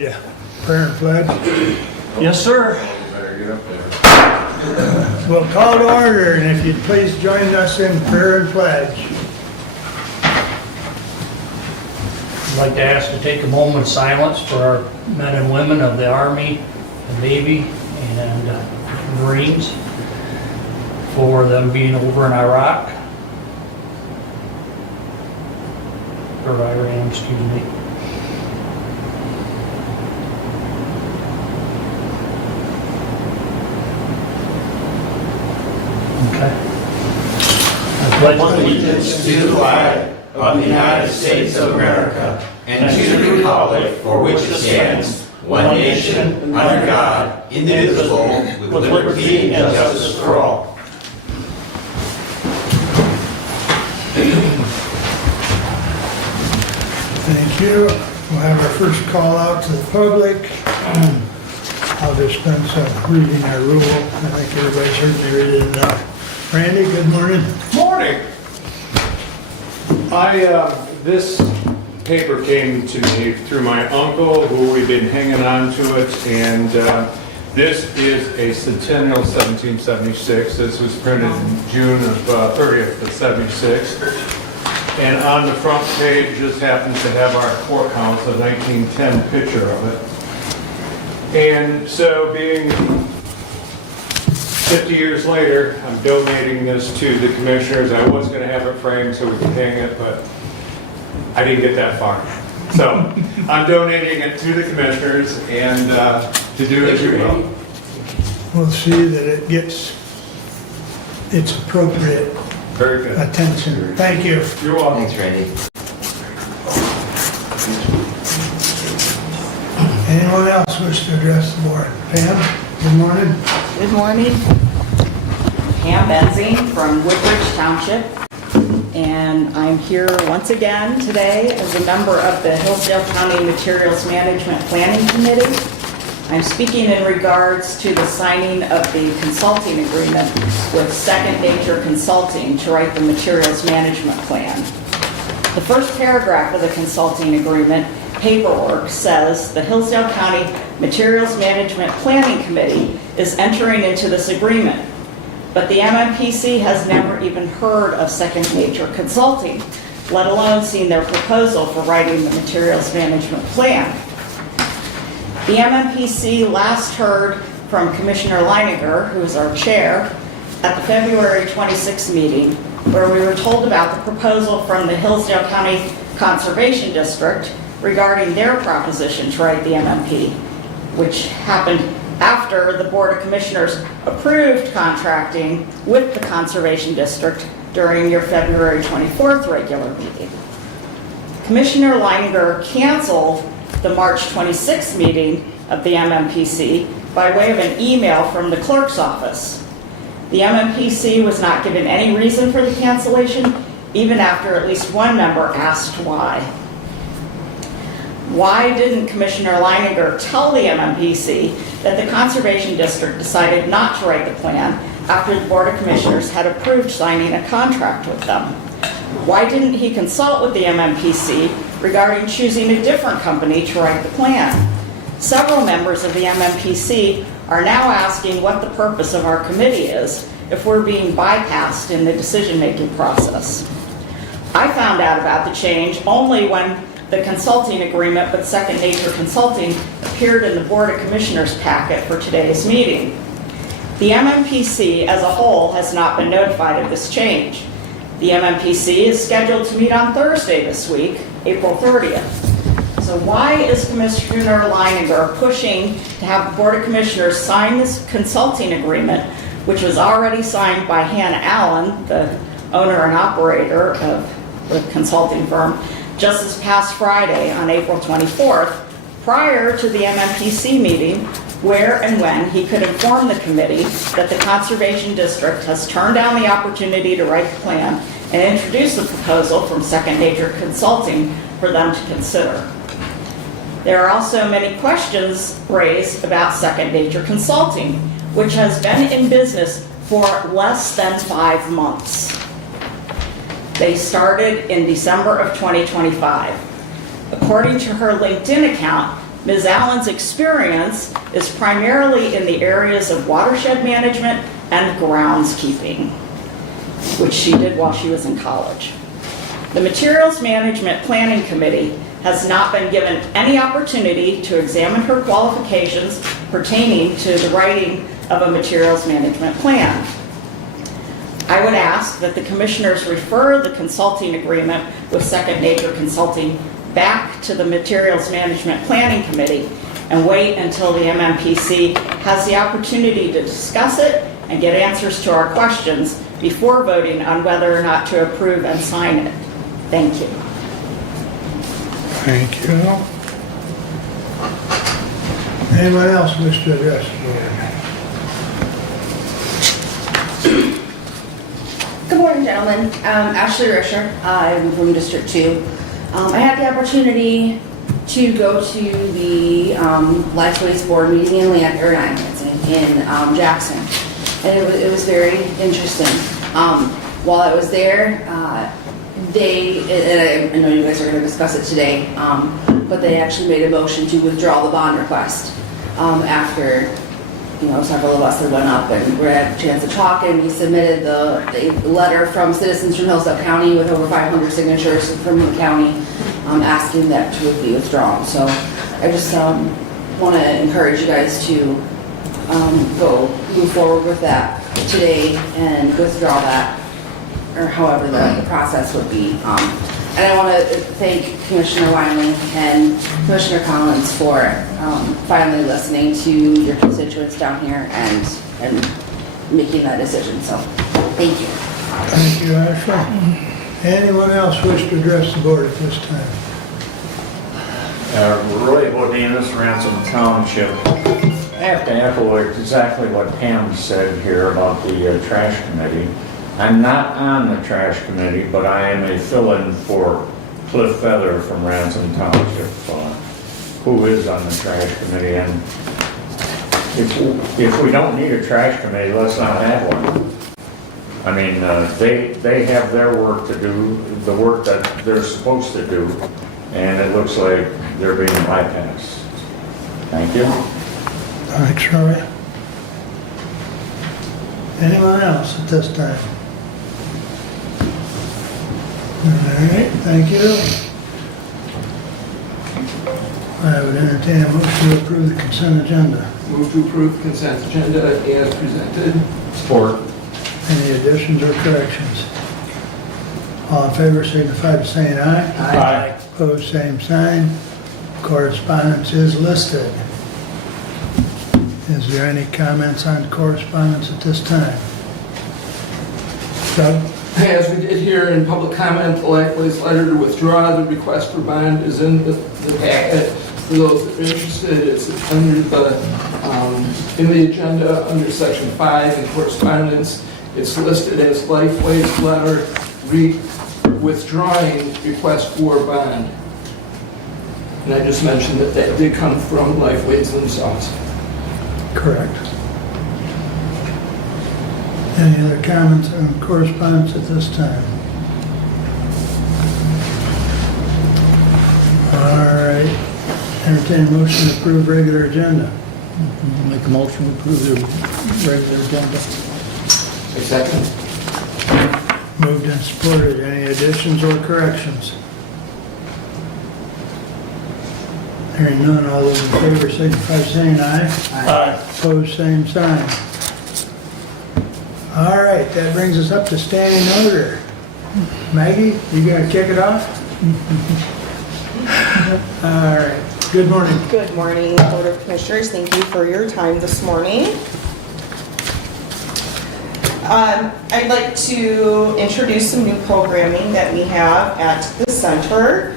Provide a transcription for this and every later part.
Yeah. Prayer and pledge. Yes, sir. Better get up there. We'll call to order, and if you'd please join us in prayer and pledge. I'd like to ask to take a moment of silence for our men and women of the Army, the Navy, and Marines for them being over in Iraq, or Iran, excuse me. Okay. I pledge Allegiance to the flag of the United States of America and to the republic for which it stands, one nation, under God, indivisible, with liberty and justice for all. Thank you. We'll have our first call out to the public. I'll dispense reading our rule. I think everybody's heard me read it enough. Randy, good morning. Morning. This paper came to me through my uncle, who we've been hanging on to it, and this is a Centennial 1776. This was printed in June of 30th of 76. And on the front page, just happens to have our courthouse, a 1910 picture of it. And so being 50 years later, I'm donating this to the commissioners. I was going to have it framed so we could hang it, but I didn't get that far. So I'm donating it to the commissioners and to do as you will. We'll see that it gets its appropriate Very good. attention. Thank you. You're welcome. Thanks, Randy. Anyone else wish to address the board? Pam, good morning. Good morning. Pam Benzing from Woodbridge Township, and I'm here once again today as a member of the Hillsdale County Materials Management Planning Committee. I'm speaking in regards to the signing of the consulting agreement with Second Nature Consulting to write the materials management plan. The first paragraph of the consulting agreement paperwork says the Hillsdale County Materials Management Planning Committee is entering into this agreement, but the MMPC has never even heard of Second Nature Consulting, let alone seen their proposal for writing the materials management plan. The MMPC last heard from Commissioner Leininger, who is our chair, at the February 26th meeting, where we were told about the proposal from the Hillsdale County Conservation District regarding their proposition to write the MMP, which happened after the Board of Commissioners approved contracting with the Conservation District during your February 24th regular meeting. Commissioner Leininger canceled the March 26th meeting of the MMPC by way of an email from the clerk's office. The MMPC was not given any reason for the cancellation, even after at least one member asked why. Why didn't Commissioner Leininger tell the MMPC that the Conservation District decided not to write the plan after the Board of Commissioners had approved signing a contract with them? Why didn't he consult with the MMPC regarding choosing a different company to write the plan? Several members of the MMPC are now asking what the purpose of our committee is if we're being bypassed in the decision-making process. I found out about the change only when the consulting agreement with Second Nature Consulting appeared in the Board of Commissioners packet for today's meeting. The MMPC as a whole has not been notified of this change. The MMPC is scheduled to meet on Thursday this week, April 30th. So why is Commissioner Leininger pushing to have the Board of Commissioners sign this consulting agreement, which was already signed by Hannah Allen, the owner and operator of the consulting firm, just this past Friday on April 24th, prior to the MMPC meeting, where and when he could inform the committee that the Conservation District has turned down the opportunity to write the plan and introduce the proposal from Second Nature Consulting for them to consider. There are also many questions raised about Second Nature Consulting, which has been in business for less than 5 months. They started in December of 2025. According to her LinkedIn account, Ms. Allen's experience is primarily in the areas of watershed management and groundskeeping, which she did while she was in college. The Materials Management Planning Committee has not been given any opportunity to examine her qualifications pertaining to the writing of a materials management plan. I would ask that the commissioners refer the consulting agreement with Second Nature Consulting back to the Materials Management Planning Committee and wait until the MMPC has the opportunity to discuss it and get answers to our questions before voting on whether or not to approve and sign it. Thank you. Thank you. Anyone else wish to address the board? Good morning, gentlemen. Ashley Risher. I'm from District 2. I had the opportunity to go to the Life Waste Board meeting in Jackson, and it was very interesting. While I was there, and I know you guys are going to discuss it today, but they actually made a motion to withdraw the bond request after, several of us that went up and we had a chance to talk, and we submitted the letter from citizens from Hillsdale County with over 500 signatures from the county asking that to be withdrawn. So I just want to encourage you guys to move forward with that today and withdraw that, or however the process would be. And I want to thank Commissioner Wiley and Commissioner Collins for finally listening to your constituents down here and making that decision. So, thank you. Thank you, Ashley. Anyone else wish to address the board at this time? Roy Bodanis, Ransom Township. I have to echo exactly what Pam said here about the trash committee. I'm not on the trash committee, but I am a fill-in for Cliff Feather from Ransom Township, who is on the trash committee. And if we don't need a trash committee, let's not have one. I mean, they have their work to do, the work that they're supposed to do, and it looks like they're being bypassed. Thank you. Thanks, Roy. Anyone else at this time? All right, thank you. I would entertain a motion to approve the consent agenda. Move to approve consent agenda as presented. Support. Any additions or corrections? All in favor signify by saying aye. Aye. Opposed, same sign. Correspondence is listed. Is there any comments on correspondence at this time? Doug? As we did here in public comment, the Lifeways letter to withdraw the request for bond is in the packet. For those that are interested, it's under in the agenda under section 5 in correspondence. It's listed as Lifeways letter withdrawing request for bond. And I just mentioned that did come from Lifeways themselves. Correct. Any other comments on correspondence at this time? All right. Entertain a motion to approve regular agenda. Make a motion to approve the regular agenda. A second. Moved and supported. Any additions or corrections? Hearing none, all those in favor signify by saying aye. Aye. Opposed, same sign. All right, that brings us up to standing order. Maggie, you gonna kick it off? All right, good morning. Good morning, Board of Commissioners. Thank you for your time this morning. I'd like to introduce some new programming that we have at the center.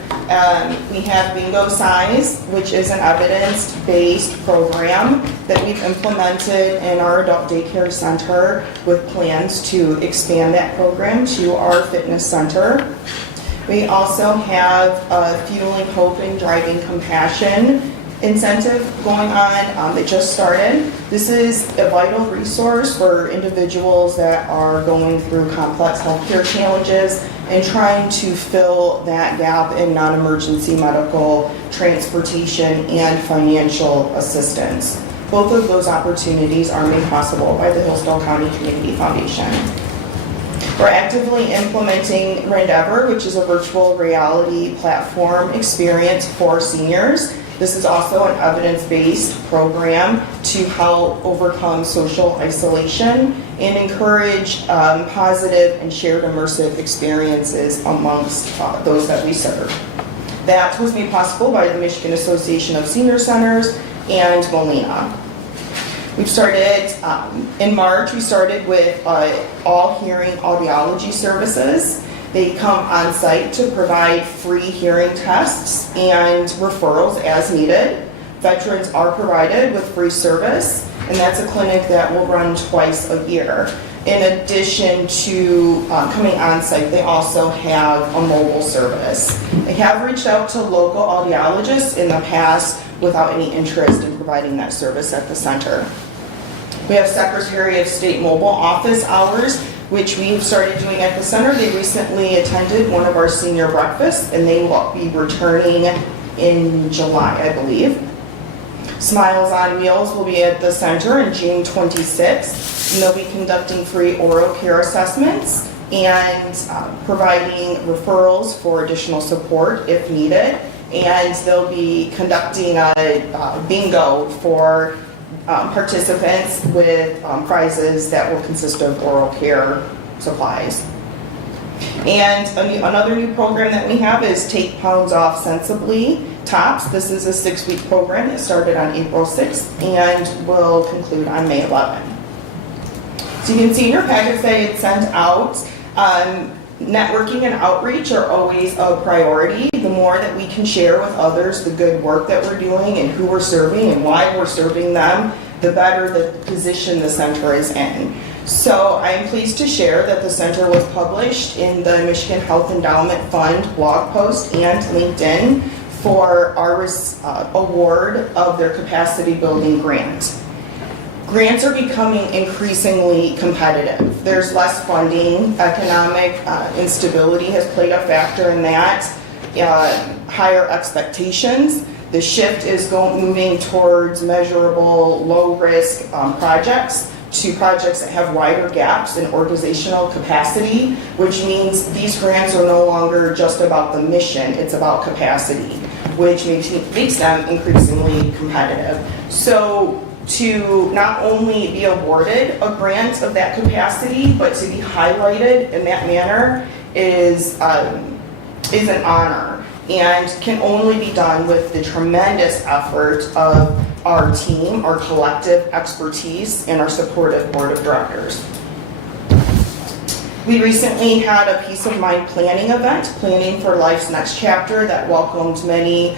We have Bingo Size, which is an evidence-based program that we've implemented in our adult daycare center with plans to expand that program to our fitness center. We also have Fueling Hope and Driving Compassion, incentive going on that just started. This is a vital resource for individuals that are going through complex healthcare challenges and trying to fill that gap in non-emergency medical transportation and financial assistance. Both of those opportunities are made possible by the Hillsdale County Community Foundation. We're actively implementing Rendeavor, which is a virtual reality platform experience for seniors. This is also an evidence-based program to help overcome social isolation and encourage positive and shared immersive experiences amongst those that we serve. That was made possible by the Michigan Association of Senior Centers and Molina. We've started, in March, we started with all hearing audiology services. They come on site to provide free hearing tests and referrals as needed. Veterans are provided with free service, and that's a clinic that will run twice a year. In addition to coming on site, they also have a mobile service. They have reached out to local audiologists in the past without any interest in providing that service at the center. We have Secretary of State mobile office hours, which we've started doing at the center. They recently attended one of our senior breakfasts, and they will be returning in July, I believe. Smiles on Wheels will be at the center on June 26th, and they'll be conducting free oral care assessments and providing referrals for additional support if needed. And they'll be conducting a bingo for participants with prizes that will consist of oral care supplies. And another new program that we have is Take Pounds Off Sensibly TOPS. This is a 6-week program that started on April 6th and will conclude on May 11th. So you can see in your packets that it's sent out. Networking and outreach are always a priority. The more that we can share with others the good work that we're doing and who we're serving and why we're serving them, the better the position the center is in. So I am pleased to share that the center was published in the Michigan Health Endowment Fund blog post and LinkedIn for our award of their capacity building grant. Grants are becoming increasingly competitive. There's less funding. Economic instability has played a factor in that. Higher expectations. The shift is moving towards measurable, low-risk projects to projects that have wider gaps in organizational capacity, which means these grants are no longer just about the mission, it's about capacity, which makes them increasingly competitive. So to not only be awarded a grant of that capacity, but to be highlighted in that manner is an honor and can only be done with the tremendous effort of our team, our collective expertise, and our supportive board of directors. We recently had a peace of mind planning event, Planning for Life's Next Chapter, that welcomed many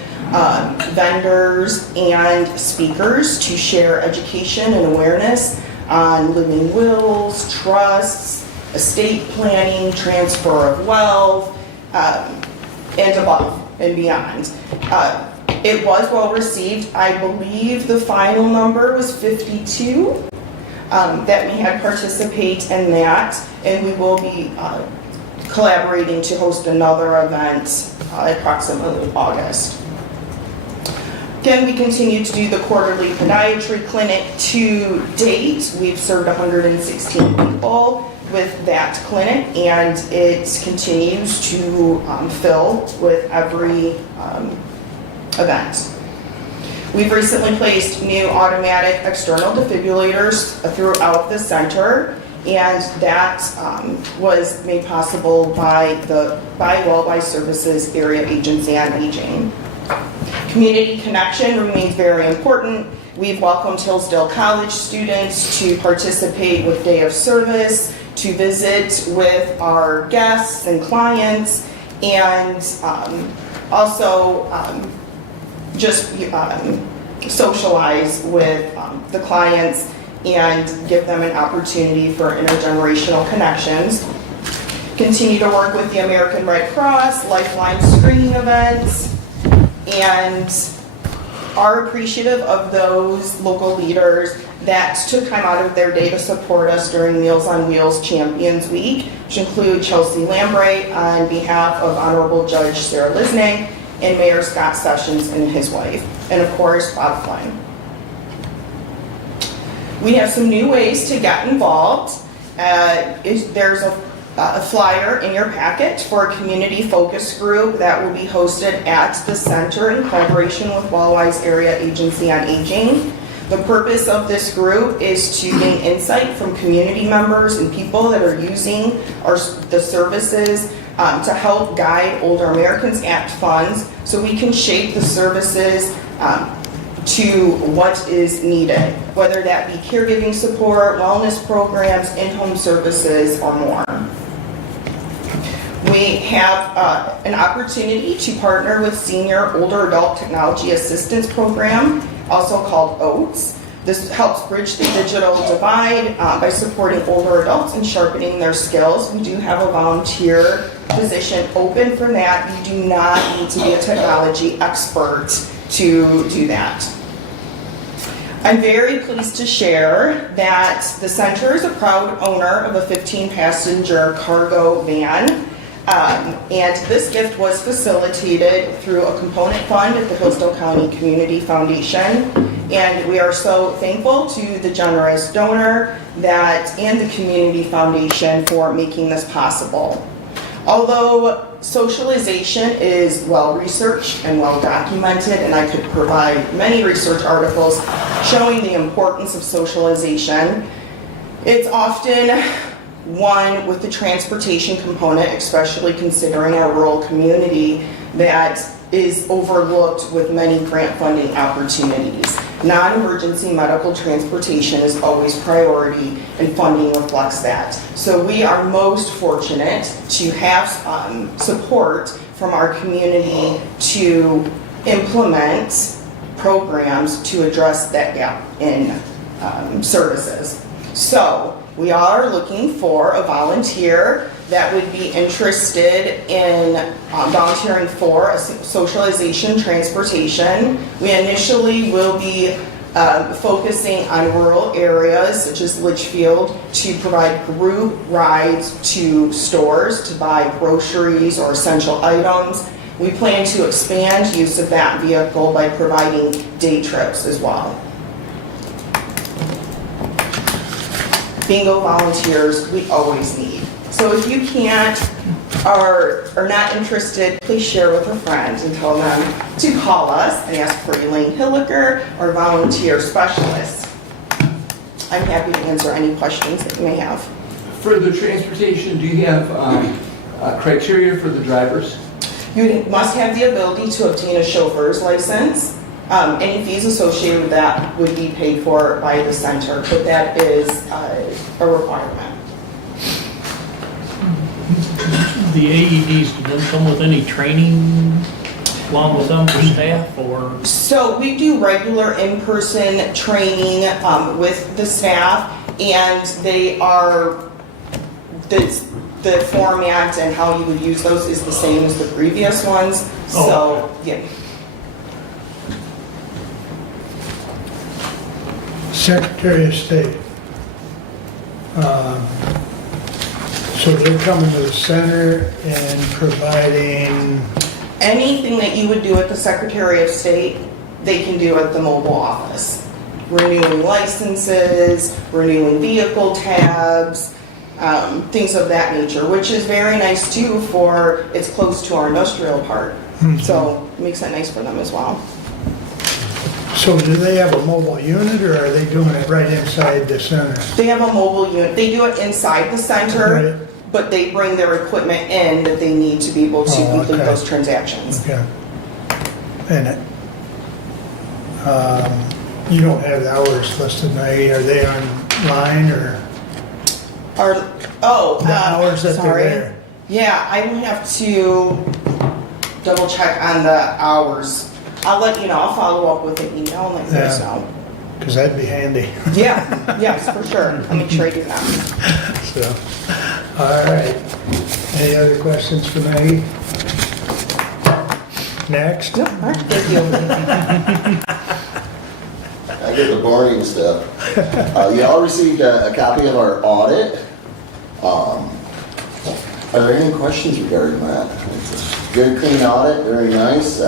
vendors and speakers to share education and awareness on living wills, trusts, estate planning, transfer of wealth, and above and beyond. It was well received. I believe the final number was 52 that we had participate in that, and we will be collaborating to host another event approximately August. Again, we continue to do the quarterly podiatry clinic. To date, we've served 116 people with that clinic, and it continues to fill with every event. We've recently placed new automatic external defibrillators throughout the center, and that was made possible by the Wellby Services Area Agency on Aging. Community connection remains very important. We've welcomed Hillsdale College students to participate with Day of Service, to visit with our guests and clients, and also just socialize with the clients and give them an opportunity for intergenerational connections. Continue to work with the American Red Cross, Lifeline screening events, and are appreciative of those local leaders that took time out of their day to support us during Meals on Wheels Champions Week, which include Chelsea Lambright on behalf of Honorable Judge Sarah Lisney and Mayor Scott Sessions and his wife, and of course, Bob Flynn. We have some new ways to get involved. There's a flyer in your packet for a community focus group that will be hosted at the center in collaboration with Wallwise Area Agency on Aging. The purpose of this group is to gain insight from community members and people that are using the services to help guide Older Americans Act funds so we can shape the services to what is needed, whether that be caregiving support, wellness programs, in-home services, or more. We have an opportunity to partner with Senior Older Adult Technology Assistance Program, also called OATS. This helps bridge the digital divide by supporting older adults and sharpening their skills. We do have a volunteer position open for that. You do not need to be a technology expert to do that. I'm very pleased to share that the center is a proud owner of a 15-passenger cargo van. And this gift was facilitated through a component fund at the Hillsdale County Community Foundation. And we are so thankful to the generous donor and the Community Foundation for making this possible. Although socialization is well researched and well documented, and I could provide many research articles showing the importance of socialization, it's often one with the transportation component, especially considering our rural community, that is overlooked with many grant funding opportunities. Non-emergency medical transportation is always priority, and funding reflects that. So we are most fortunate to have support from our community to implement programs to address that gap in services. So we are looking for a volunteer that would be interested in volunteering for a socialization transportation. We initially will be focusing on rural areas such as Litchfield to provide group rides to stores to buy groceries or essential items. We plan to expand use of that vehicle by providing day trips as well. Bingo volunteers we always need. So if you can't or are not interested, please share with a friend and tell them to call us and ask for Elaine Hilliker or volunteer specialist. I'm happy to answer any questions that you may have. For the transportation, do you have criteria for the drivers? You must have the ability to obtain a chauffeur's license. Any fees associated with that would be paid for by the center, but that is a requirement. The AEDs, do they come with any training along with them for staff, or? So we do regular in-person training with the staff, and they are, the format and how you would use those is the same as the previous ones. So, yeah. Secretary of State. So they're coming to the center and providing, Anything that you would do at the Secretary of State, they can do at the mobile office. Renewing licenses, renewing vehicle tabs, things of that nature, which is very nice too for, it's close to our industrial park. So it makes it nice for them as well. so do they have a mobile unit or are they doing it right inside the center? They have a mobile unit. They do it inside the center, Right. but they bring their equipment in that they need to be able to Oh, complete okay. those transactions. Okay. And you don't have the hours listed, are they online or the hours that they're sorry. there? Yeah, I would have to double check on the hours. I'll let you know. I'll follow up with an email and let you guys Yeah. know. Because that'd be handy. Yeah, yes, for sure. I'll make sure I do that. So, all right. Any other questions for Maggie? Next. Thank you. I get the boring stuff. You all received a copy of our audit. Are there any questions regarding that? It's a good, clean audit, very nice.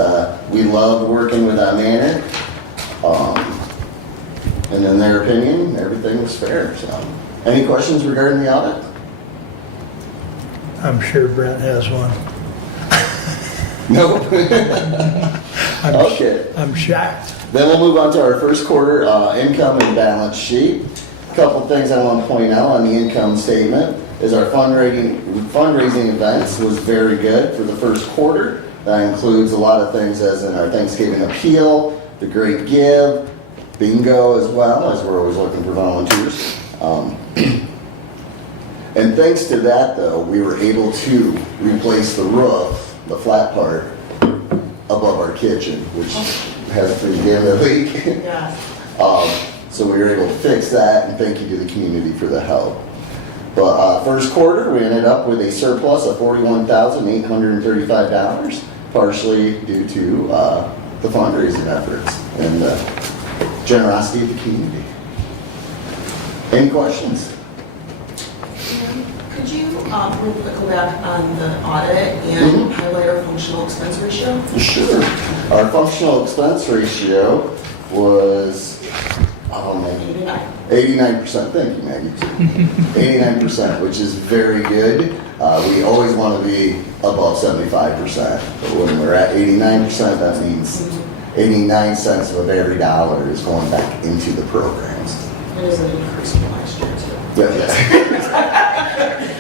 We love working with that manor. And in their opinion, everything was fair, so. Any questions regarding the audit? I'm sure Brent has one. Nope. I'm- Okay. I'm shocked. Then we'll move on to our first quarter income and balance sheet. Couple things I want to point out on the income statement is our fundraising events was very good for the first quarter. That includes a lot of things as in our Thanksgiving appeal, the Great Give, bingo as well, as we're always looking for volunteers. And thanks to that though, we were able to replace the roof, the flat part, above our kitchen, which has a pretty damn good leak. Yeah. So we were able to fix that, and thank you to the community for the help. But first quarter, we ended up with a surplus of $41,835, partially due to the fundraising efforts and the generosity of the community. Any questions? Could you real quick go back on the audit and highlight our functional expense ratio? Sure. Our functional expense ratio was, oh man, 89%. Thank you, Maggie. 89%, which is very good. We always want to be above 75%. But when we're at 89%, that means 89 cents of every dollar is going back into the programs. It is an increase from last year too. Yeah.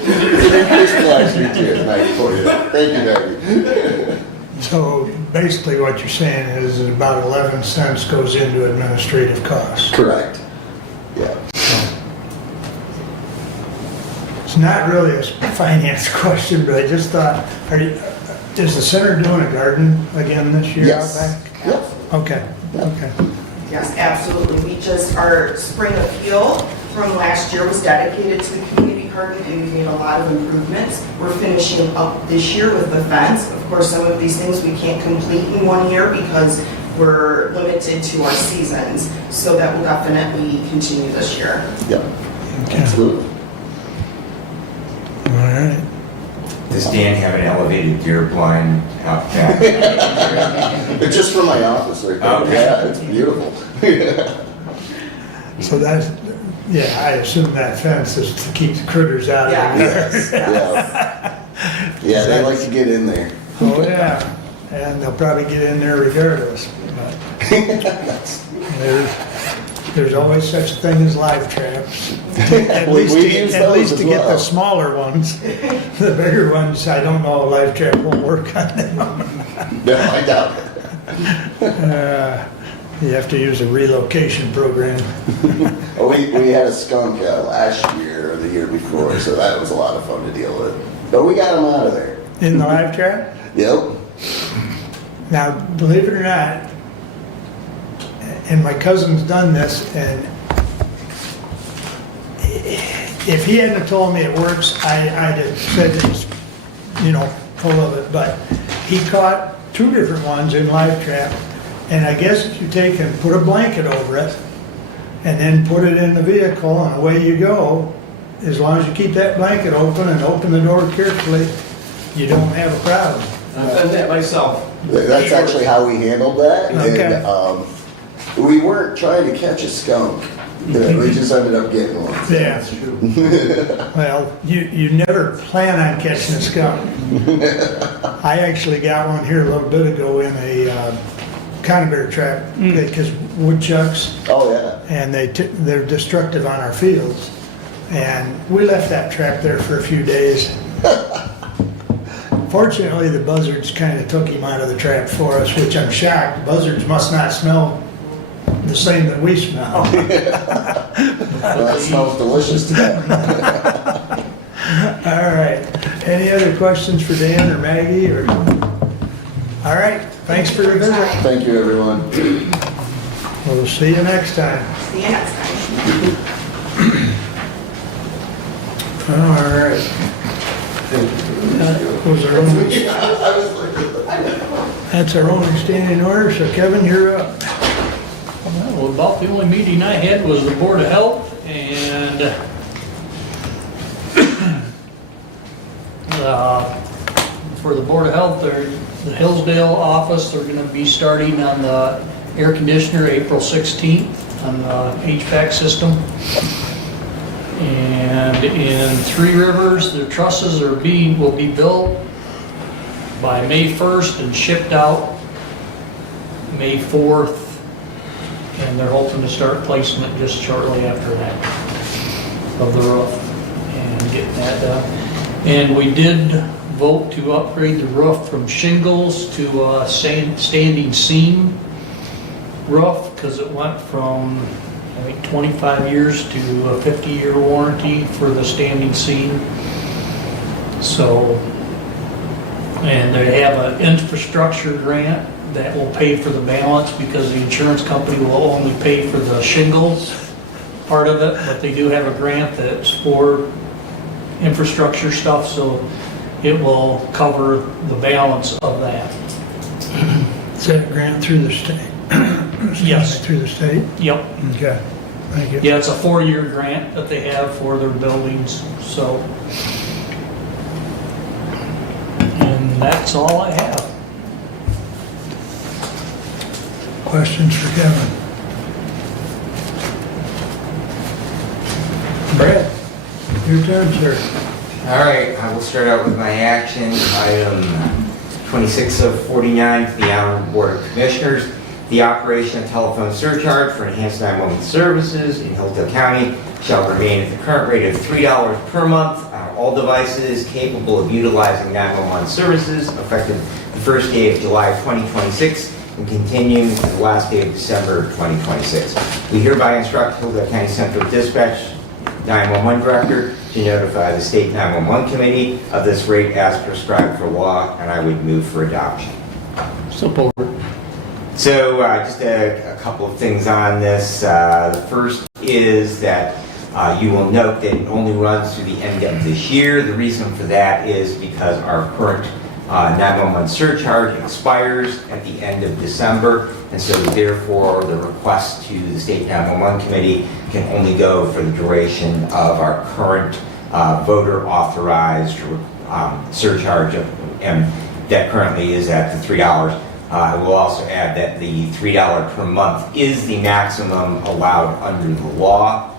It's an increase from last year too, Maggie, for you. Thank you, Maggie. So basically what you're saying is that about 11 cents goes into administrative costs. Correct. Yeah. It's not really a finance question, but I just thought, is the center doing a garden again this year out Yes. back? Yep. Okay, okay. Yes, absolutely. Our spring appeal from last year was dedicated to the community garden, and we made a lot of improvements. We're finishing up this year with the fence. Of course, some of these things we can't complete in 1 year because we're limited to our seasons. So that will definitely continue this year. Yep. Okay. Absolutely. All right. Does Dan have an elevated deer blind out back? It's just from my office right there. Okay. Yeah, it's beautiful. So that's, yeah, I assume that fence is to keep the critters out of the yard. Yes, yeah. Yeah, they like to get in there. Oh, yeah, and they'll probably get in there regardless. But there's always such a thing as live traps. At We least use to those as get the well. smaller ones. The bigger ones, I don't know, a live trap won't work on them. No, I doubt it. You have to use a relocation program. Oh, we had a skunk last year or the year before, so that was a lot of fun to deal with. But we got them out of there. In the live trap? Yep. Now, believe it or not, and my cousin's done this, and if he hadn't have told me it works, I'd have said it's, full of it, but he caught 2 different ones in live trap, and I guess if you take and put a blanket over it, and then put it in the vehicle, and away you go, as long as you keep that blanket open and open the door carefully, you don't have a problem. I've done that myself. That's actually how we handled that. Okay. And we weren't trying to catch a skunk. We just ended up getting one. Yeah. Well, you never plan on catching a skunk. I actually got one here a little bit ago in a conibear trap, because woodchucks, Oh, yeah. and they're destructive on our fields. And we left that trap there for a few days. Fortunately, the buzzards kind of took him out of the trap for us, which I'm shocked. Buzzards must not smell the same that we smell. Well, it smells delicious today. All right. Any other questions for Dan or Maggie or? All right. Thanks for the visit. Thank you, everyone. We'll see you next time. See you next time. All right. Was there only, I was like, That's our only standing order, so Kevin, you're up. Well, about the only meeting I had was the Board of Health, and for the Board of Health, the Hillsdale office, they're gonna be starting on the air conditioner April 16th on the HVAC system. And in Three Rivers, the trusses will be built by May 1st and shipped out May 4th. And they're hoping to start placement just shortly after that of the roof and getting that done. And we did vote to upgrade the roof from shingles to a standing seam roof because it went from, I think, 25 years to a 50-year warranty for the standing seam. So, and they have an infrastructure grant that will pay for the balance because the insurance company will only pay for the shingles part of it, but they do have a grant that's for infrastructure stuff, so it will cover the balance of that. Is that grant through the state? Yes. Through the state? Yep. Okay, thank you. Yeah, it's a 4-year grant that they have for their buildings, so. And that's all I have. Questions for Kevin? Brad, your turn, sir. All right, I will start out with my action item 26 of 49 for the Honorable Board of Commissioners. The operation of telephone surcharge for enhanced 911 services in Hillsdale County shall remain at the current rate of $3 per month on all devices capable of utilizing 911 services effective the first day of July 2026 and continuing to the last day of December 2026. We hereby instruct Hillsdale County Central Dispatch 911 Director to notify the State 911 Committee of this rate as prescribed for law, and I would move for adoption. Support. So just a couple of things on this. The first is that you will note that it only runs through the end of this year. The reason for that is because our current 911 surcharge expires at the end of December, and so therefore the request to the State 911 Committee can only go for the duration of our current voter authorized surcharge, and that currently is at the $3. I will also add that the $3 per month is the maximum allowed under the law.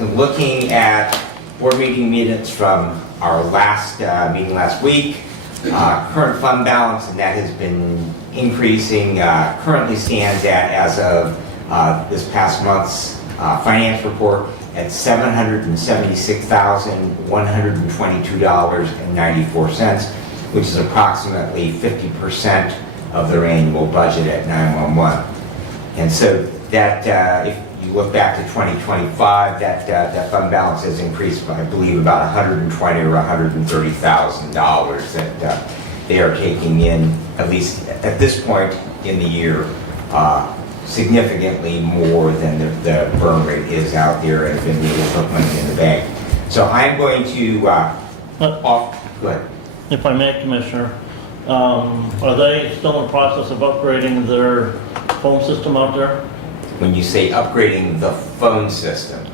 In looking at board meeting minutes from our last meeting last week, current fund balance, and that has been increasing, currently stands at, as of this past month's finance report, at $776,122.94, which is approximately 50% of their annual budget at 911. And so that, if you look back to 2025, that fund balance has increased by, I believe, about $120,000 or $130,000 that they are taking in, at least at this point in the year, significantly more than the burn rate is out there and have been able to put money in the bank. So I'm going to, go ahead. If I may, Commissioner, are they still in the process of upgrading their phone system out there? When you say upgrading the phone system,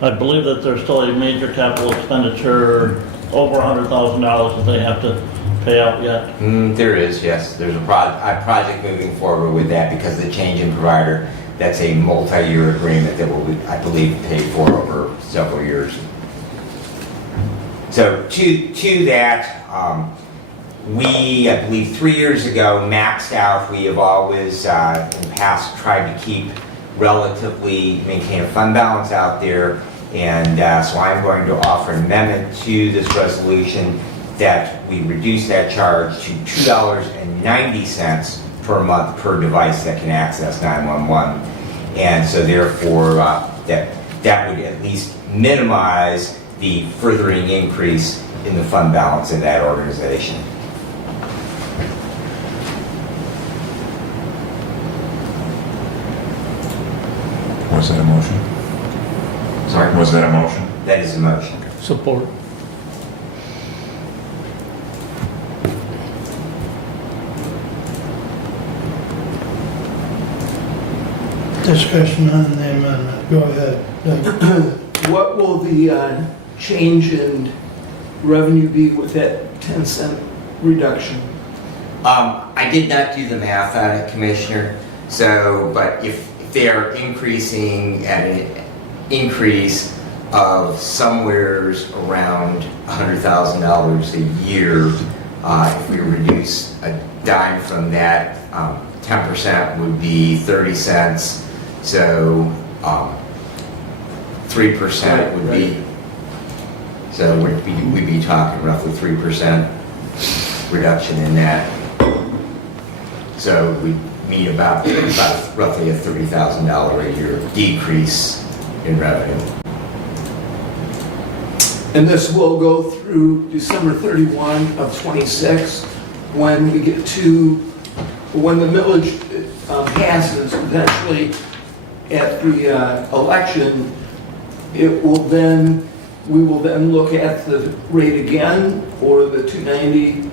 I believe that there's still a major capital expenditure, over $100,000 that they have to pay out yet. there is, yes. There's a project moving forward with that because of the change in provider. That's a multi-year agreement that will be, I believe, paid for over several years. So to that, we, I believe 3 years ago, maxed out. We have always, in the past, tried to keep maintain a fund balance out there. And so I'm going to offer an amendment to this resolution that we reduce that charge to $2.90 per month per device that can access 911. And so therefore, that would at least minimize the furthering increase in the fund balance in that organization. Was that a motion? Sorry? Was that a motion? That is a motion. Support. discussion on the amendment. Go ahead. Doug. What will the change in revenue be with that 10-cent reduction? I did not do the math on it, Commissioner, so, but if they are increasing at an increase of somewheres around $100,000 a year, if we reduce a dime from that, 10% would be 30 cents, so 3% would be, so we'd be talking roughly 3% reduction in that. So we mean about roughly a $30,000 a year decrease in revenue. And this will go through December 31 of '26, when we get to, when the millage passes eventually at the election, it will then, we will then look at the rate again, or the 290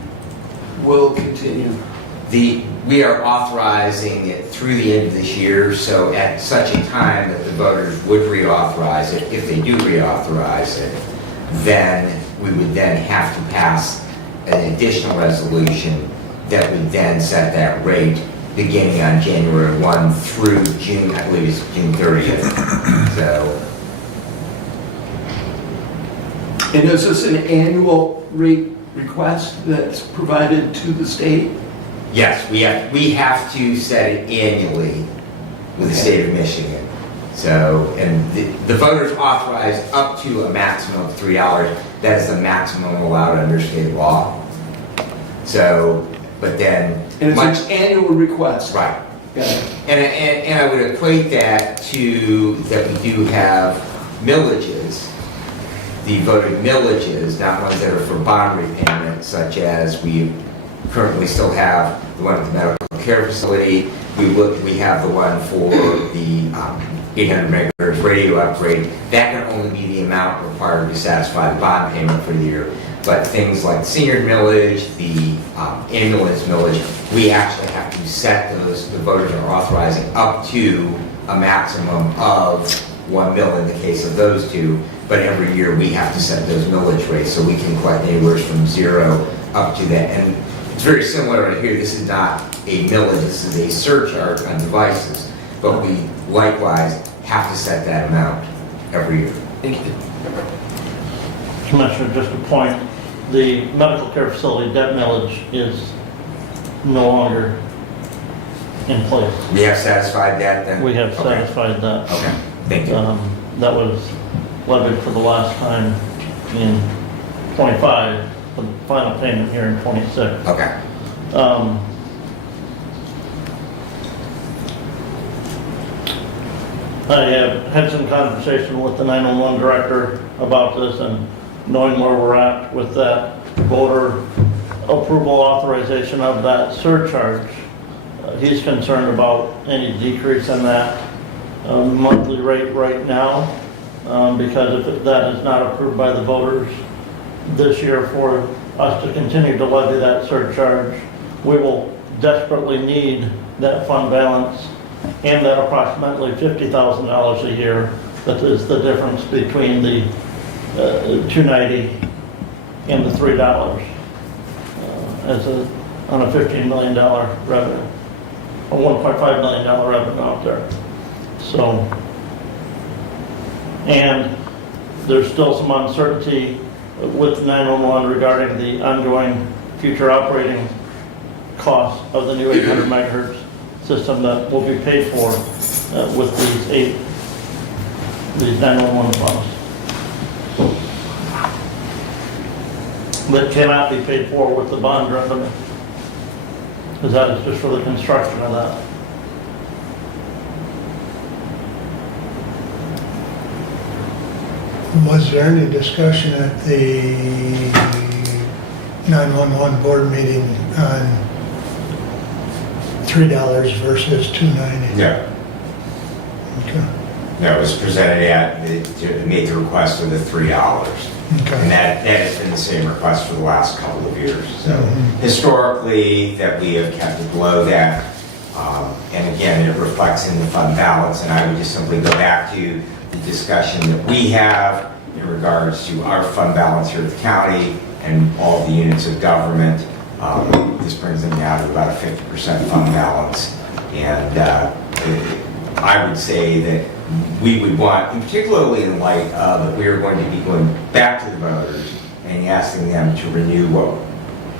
will continue? We are authorizing it through the end of this year, so at such a time that the voters would reauthorize it, if they do reauthorize it, then we would then have to pass an additional resolution that would then set that rate beginning on January 1 through June, I believe it's June 30th. So. And is this an annual rate request that's provided to the state? Yes, we have to set it annually with the state of Michigan. So, and the voters authorize up to a maximum of $3. That is the maximum allowed under state law. So, but then... And it's an annual request? Right. Got it. And I would equate that to, that we do have millages, the voted millages, not ones that are for bond repayment, such as we currently still have the one at the medical care facility. We have the one for the 800 megahertz radio upgrade. That can only be the amount required to satisfy the bond payment for the year. But things like the senior millage, the ambulance millage, we actually have to set those. The voters are authorizing up to a maximum of $1 million in the case of those two. But every year we have to set those millage rates, so we can collect anywhere from 0 up to that. And it's very similar right here. This is not a millage, this is a surcharge on devices. But we likewise have to set that amount every year. Thank you. Commissioner, just a point, the medical care facility debt millage is no longer in place. We have satisfied that then? We have Okay. satisfied that. Okay, thank you. That was levied for the last time in '25, the final payment here in '26. Okay. I have had some conversation with the 911 director about this, and knowing where we're at with that voter approval authorization of that surcharge, he's concerned about any decrease in that monthly rate right now, because if that is not approved by the voters this year for us to continue to levy that surcharge, we will desperately need that fund balance and that approximately $50,000 a year that is the difference between the $290 and the $3 on a $15 million revenue, a $1.5 million revenue out there. So, and there's still some uncertainty with 911 regarding the ongoing future operating costs of the new 800 megahertz system that will be paid for with these 911 funds. That cannot be paid for with the bond revenue, because that is just for the construction of that. Was there any discussion at the 911 board meeting on $3 versus $2.90? No. Okay. No, it was presented to make the request for the $3. And Okay. that has been the same request for the last couple of years. So Mhm. historically, that we have kept it below that. And again, it reflects in the fund balance, and I would just simply go back to the discussion that we have in regards to our fund balance here at the county and all the units of government. This brings them down to about a 50% fund balance. And I would say that we would want, and particularly in light of that we are going to be going back to the voters and asking them to renew what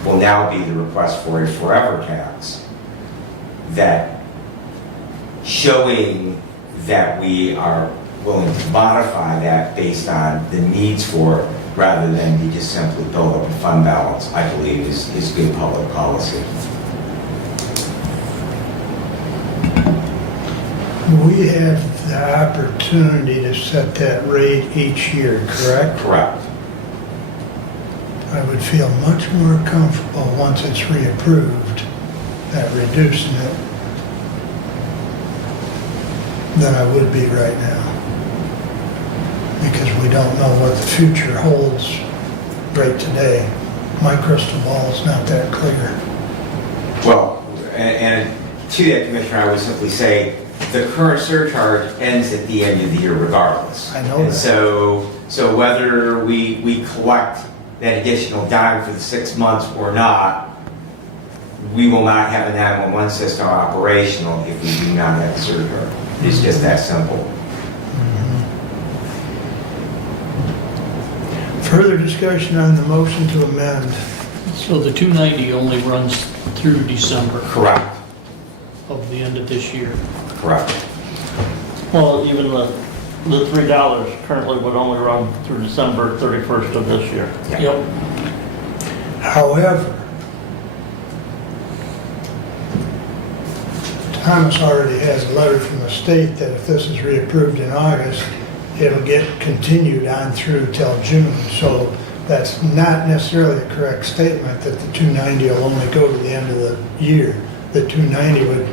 will now be the request for a forever tax, that showing that we are willing to modify that based on the needs for it, rather than to just simply build up a fund balance, I believe is good public policy. We have the opportunity to set that rate each year, correct? Correct. I would feel much more comfortable once it's reapproved at reducing it than I would be right now. Because we don't know what the future holds right today. My crystal ball is not that clear. Well, and to that, Commissioner, I would simply say the current surcharge ends at the end of the year regardless. I know And that. so whether we collect that additional dime for the 6 months or not, we will not have a 911 system operational if we do not have the surcharge. It's just that simple. Further discussion on the motion to amend. So the 290 only runs through December Correct. of the end of this year. Correct. Well, even the $3 currently would only run through December 31st of this year. Yeah. Yep. However, Thomas already has a letter from the state that if this is reapproved in August, it'll get continued on through till June. So that's not necessarily a correct statement that the 290 will only go to the end of the year. The 290 would,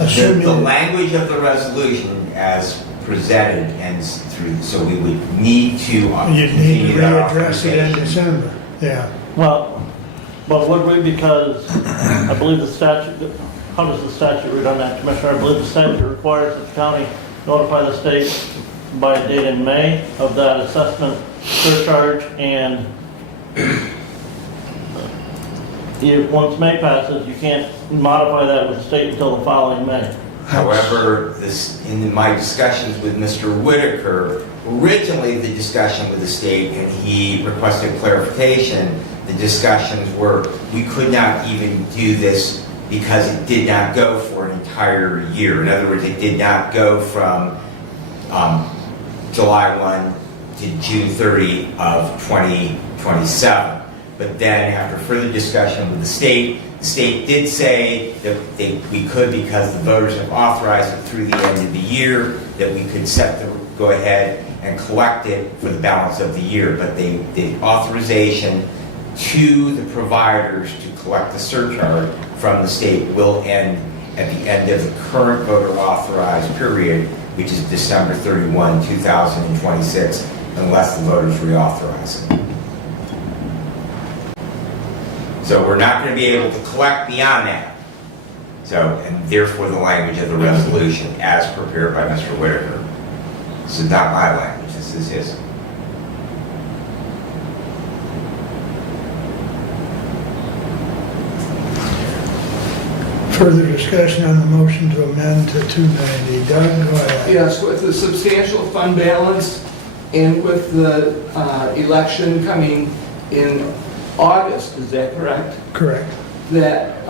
assuming... The language of the resolution as presented ends through, so we would need to You'd need continue to that readdress it in authorization. December, yeah. Well, but would we, because I believe the statute, how does the statute read on that, Commissioner? I believe the statute requires that the county notify the state by a date in May of that assessment surcharge, and once May passes, you can't modify that with the state until the following May. However, in my discussions with Mr. Whitaker, originally the discussion with the state, and he requested clarification, the discussions were, we could not even do this because it did not go for an entire year. In other words, it did not go from July 1 to June 30 of 2027. But then after further discussion with the state did say that we could, because the voters have authorized it through the end of the year, that we could go ahead and collect it for the balance of the year. But the authorization to the providers to collect the surcharge from the state will end at the end of the current voter authorized period, which is December 31, 2026, unless the voters reauthorize it. So we're not going to be able to collect beyond that. So, and therefore the language of the resolution as prepared by Mr. Whitaker. This is not my language, this is his. Further discussion on the motion to amend to 290. Doug, go ahead. Yes, with the substantial fund balance and with the election coming in August, is that correct? Correct. That,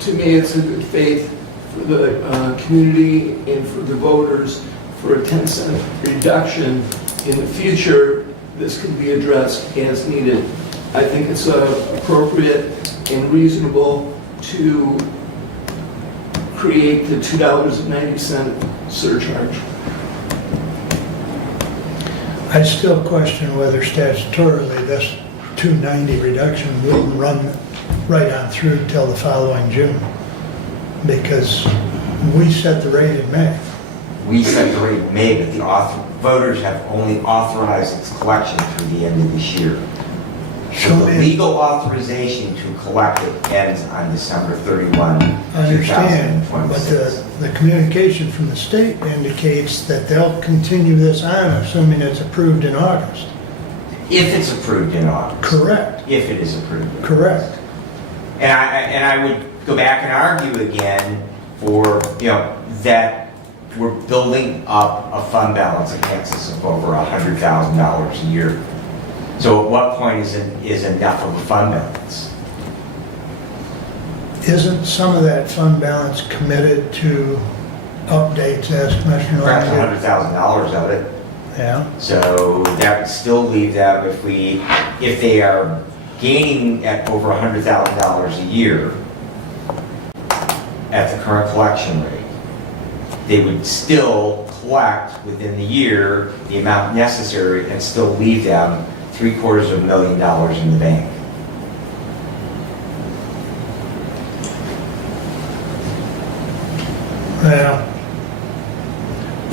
to me, it's a good faith for the community and for the voters for a 10-cent reduction in the future. This can be addressed as needed. I think it's appropriate and reasonable to create the $2.90 surcharge. I still question whether statutorily this 290 reduction will run right on through till the following June, because we set the rate in May. We set the rate in May, but the voters have only authorized its collection through the end of this year. Show me legal authorization to collect it ends on December 31, I understand, but 2026. the communication from the state indicates that they'll continue this on, assuming it's approved in August. If it's approved in August. Correct, If it is approved. correct. And I would go back and argue again for, that we're building up a fund balance in excess of over $100,000 a year. So at what point is enough of a fund balance? Isn't some of that fund balance committed to updates as Commissioner Perhaps Lang $100,000 of it. did? Yeah, So that would still leave them, if they are gaining at over $100,000 a year at the current collection rate, they would still collect within the year the amount necessary and still leave them $750,000 in the bank. well,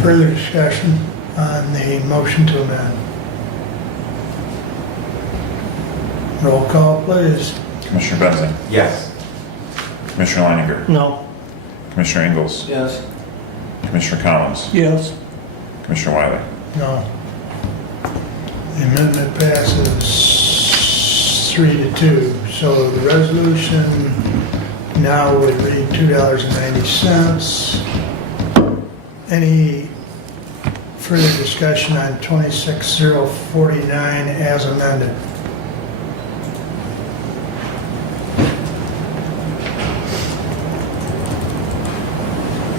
further discussion on the motion to amend. Roll call, please. Commissioner Benzing? Yes. Commissioner Leininger? No. Commissioner Ingalls? Yes. Commissioner Collins? Yes. Commissioner Wiley? No. The amendment passes 3-2. So the resolution now would read $2.90. Any further discussion on 26049 as amended?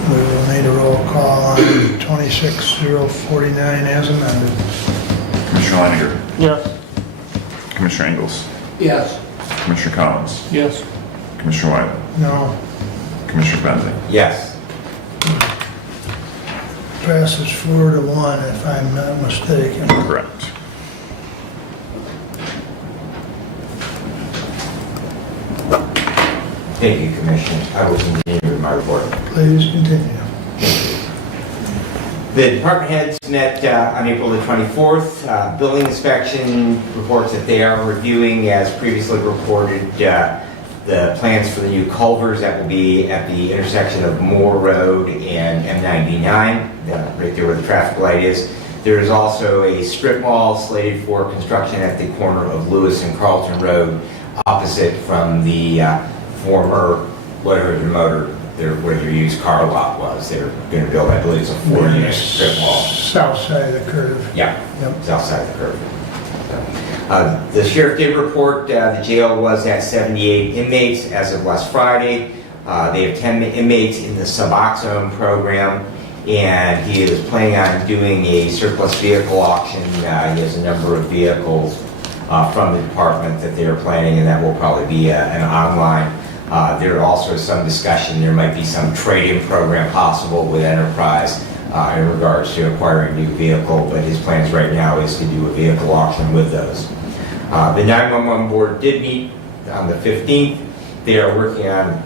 We will need a roll call on 26049 as amended. Commissioner Leininger? Yes. Commissioner Ingalls? Yes. Commissioner Collins? Yes. Commissioner Wiley? No. Commissioner Benzing? Yes. Passes 4-1 if I'm not mistaken. Correct. Thank you, Commissioner. I will continue with my report. Please continue. The department heads met on April the 24th. Building inspection reports that they are reviewing, as previously reported, the plans for the new culverts that will be at the intersection of Moore Road and M99, right there where the traffic light is. There is also a strip mall slated for construction at the corner of Lewis and Carlton Road, opposite from the former whatever the motor, where their used car lot was. They're going to build, I believe it's a 4-unit strip mall. South side of the curve. Yeah, Yep. south side of the curve. The sheriff did report the jail was at 78 inmates as of last Friday. They have 10 inmates in the Suboxone program, and he is planning on doing a surplus vehicle auction. He has a number of vehicles from the department that they are planning, and that will probably be an online. There also is some discussion, there might be some trade-in program possible with Enterprise in regards to acquiring a new vehicle, but his plans right now is to do a vehicle auction with those. The 911 board did meet on the 15th. They are working on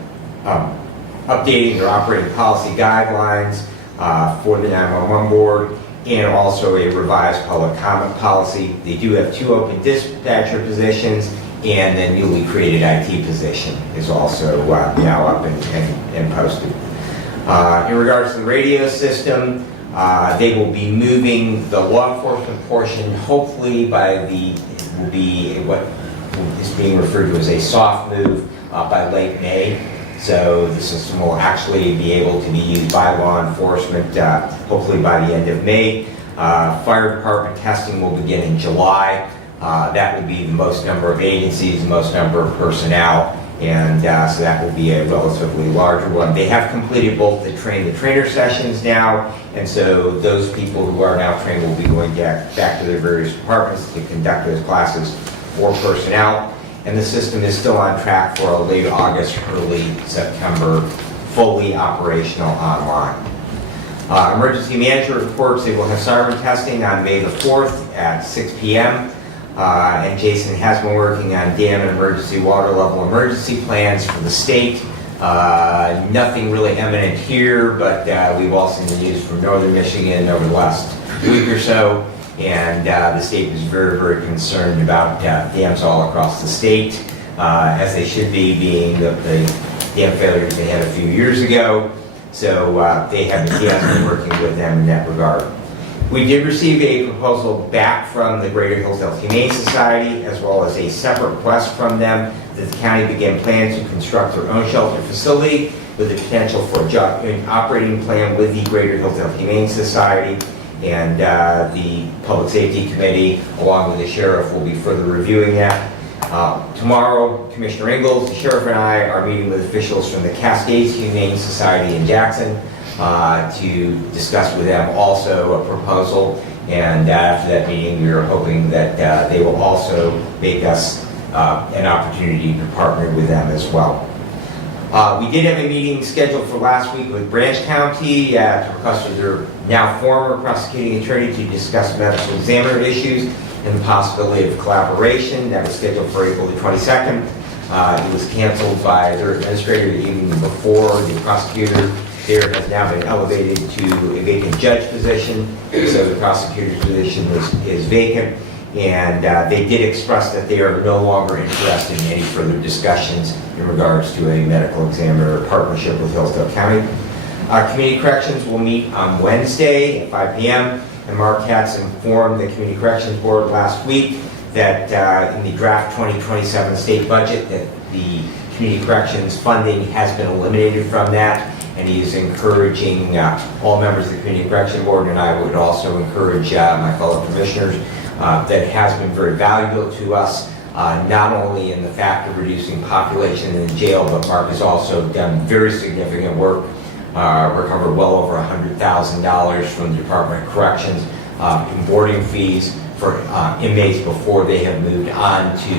updating their operating policy guidelines for the 911 board and also a revised public comment policy. They do have 2 open dispatcher positions, and the newly created IT position is also now up and posted. In regards to the radio system, they will be moving the law enforcement portion, hopefully will be what is being referred to as a soft move by late May. So the system will actually be able to be used by law enforcement hopefully by the end of May. Fire department testing will begin in July. That will be the most number of agencies, the most number of personnel, and so that will be a relatively larger one. They have completed both the train-the-trainer sessions now, and so those people who are now trained will be going back to their various departments to conduct those classes for personnel. And the system is still on track for a late August, early September, fully operational online. Emergency management reports they will have siren testing on May the 4th at 6 p.m. And Jason has been working on dam and emergency water level emergency plans for the state. Nothing really imminent here, but we've all seen the news from northern Michigan over the last week or so. and the state was very, very concerned about dams all across the state, as they should be, being the dam failures they had a few years ago. So they have been working with them in that regard. We did receive a proposal back from the Greater Hillsdale Humane Society, as well as a separate request from them that the county begin plans to construct their own shelter facility with the potential for an operating plan with the Greater Hillsdale Humane Society. And the Public Safety Committee, along with the sheriff, will be further reviewing that. Tomorrow, Commissioner Ingalls, the sheriff, and I are meeting with officials from the Cascades Humane Society in Jackson to discuss with them also a proposal. And after that meeting, we are hoping that they will also make us an opportunity to partner with them as well. We did have a meeting scheduled for last week with Branch County to request their now former prosecuting attorney to discuss medical examiner issues and the possibility of collaboration. That was scheduled for April the 22nd. It was canceled by their administrator the evening before. The prosecutor there has now been elevated to a vacant judge position, so the prosecutor's position is vacant. And they did express that they are no longer interested in any further discussions in regards to a medical examiner partnership with Hillsdale County. Community Corrections will meet on Wednesday at 5 p.m. And Mark Katz informed the Community Corrections Board last week that in the draft 2027 state budget that the Community Corrections funding has been eliminated from that. And he is encouraging all members of the Community Correction Board, and I would also encourage my fellow commissioners, that it has been very valuable to us, not only in the fact of reducing population in the jail, but Mark has also done very significant work, recovered well over $100,000 from the Department of Corrections in boarding fees for inmates before they have moved on to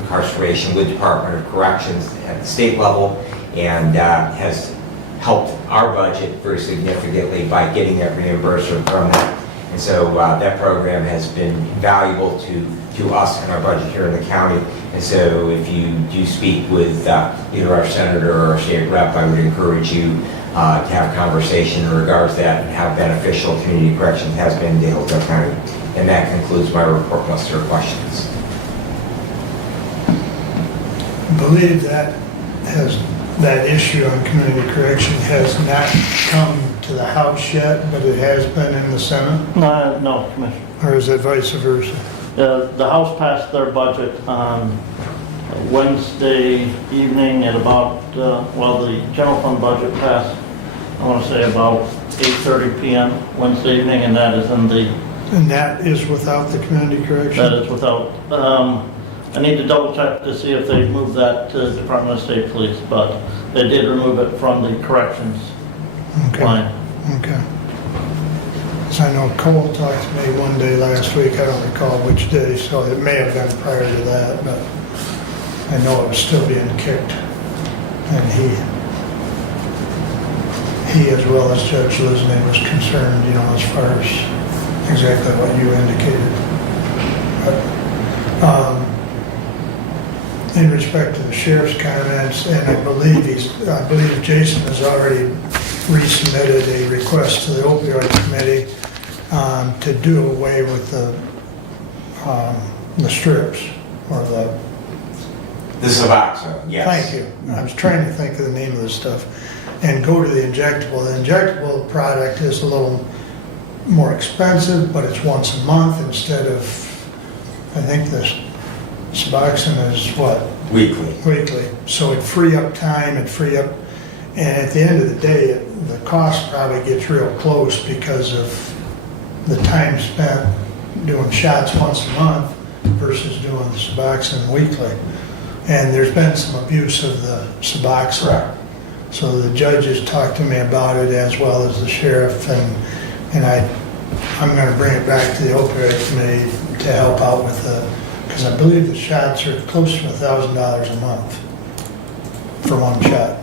incarceration with Department of Corrections at the state level, and has helped our budget very significantly by getting that reimbursement from that. And so that program has been invaluable to us and our budget here in the county. And so if you do speak with either our senator or our state rep, I would encourage you to have a conversation in regards to that and how beneficial community corrections has been to Hillsdale County. And that concludes my report unless there are questions. I believe that issue on community correction has not come to the House yet, but it has been in the Senate? No, Commissioner. Or is it vice versa? The House passed their budget on Wednesday evening at about, the general fund budget passed, I want to say about 8:30 p.m. Wednesday evening, and that is in the... And that is without the community correction? That is without, I need to double check to see if they moved that to the Department of State Police, but they did remove it from the corrections line. Okay. So I know Cole talked to me one day last week, I don't recall which day, so it may have been prior to that, but I know it was still being kicked. And he as well as Judge Lisney was concerned, as far as exactly what you indicated. But, in respect to the sheriff's comments, and I believe Jason has already resubmitted a request to the opioid committee to do away with the strips or the Suboxone, yes. Thank you. I was trying to think of the name of this stuff. And go to the injectable. The injectable product is a little more expensive, but it's once a month instead of, I think this Suboxone is what? Weekly. Weekly. So it'd free up time, and at the end of the day, the cost probably gets real close because of the time spent doing shots once a month versus doing the Suboxone weekly. And there's been some abuse of the Suboxone. Correct. So the judges talked to me about it as well as the sheriff, and I'm going to bring it back to the opioid committee to help out with because I believe the shots are close to $1,000 a month for one shot,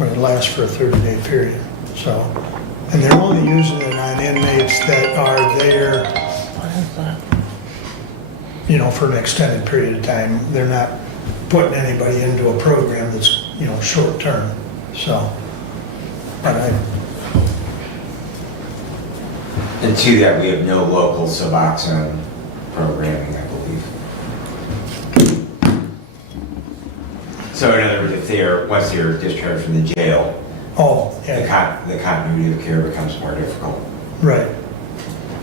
but it lasts for a 30-day period. So, and they're only using it on inmates that are there, for an extended period of time. They're not putting anybody into a program that's, short term. So, but And two, that we have no local Suboxone programming, I believe. So in other words, once they're discharged from the jail, Oh, yeah, the continuity of care becomes more difficult. right.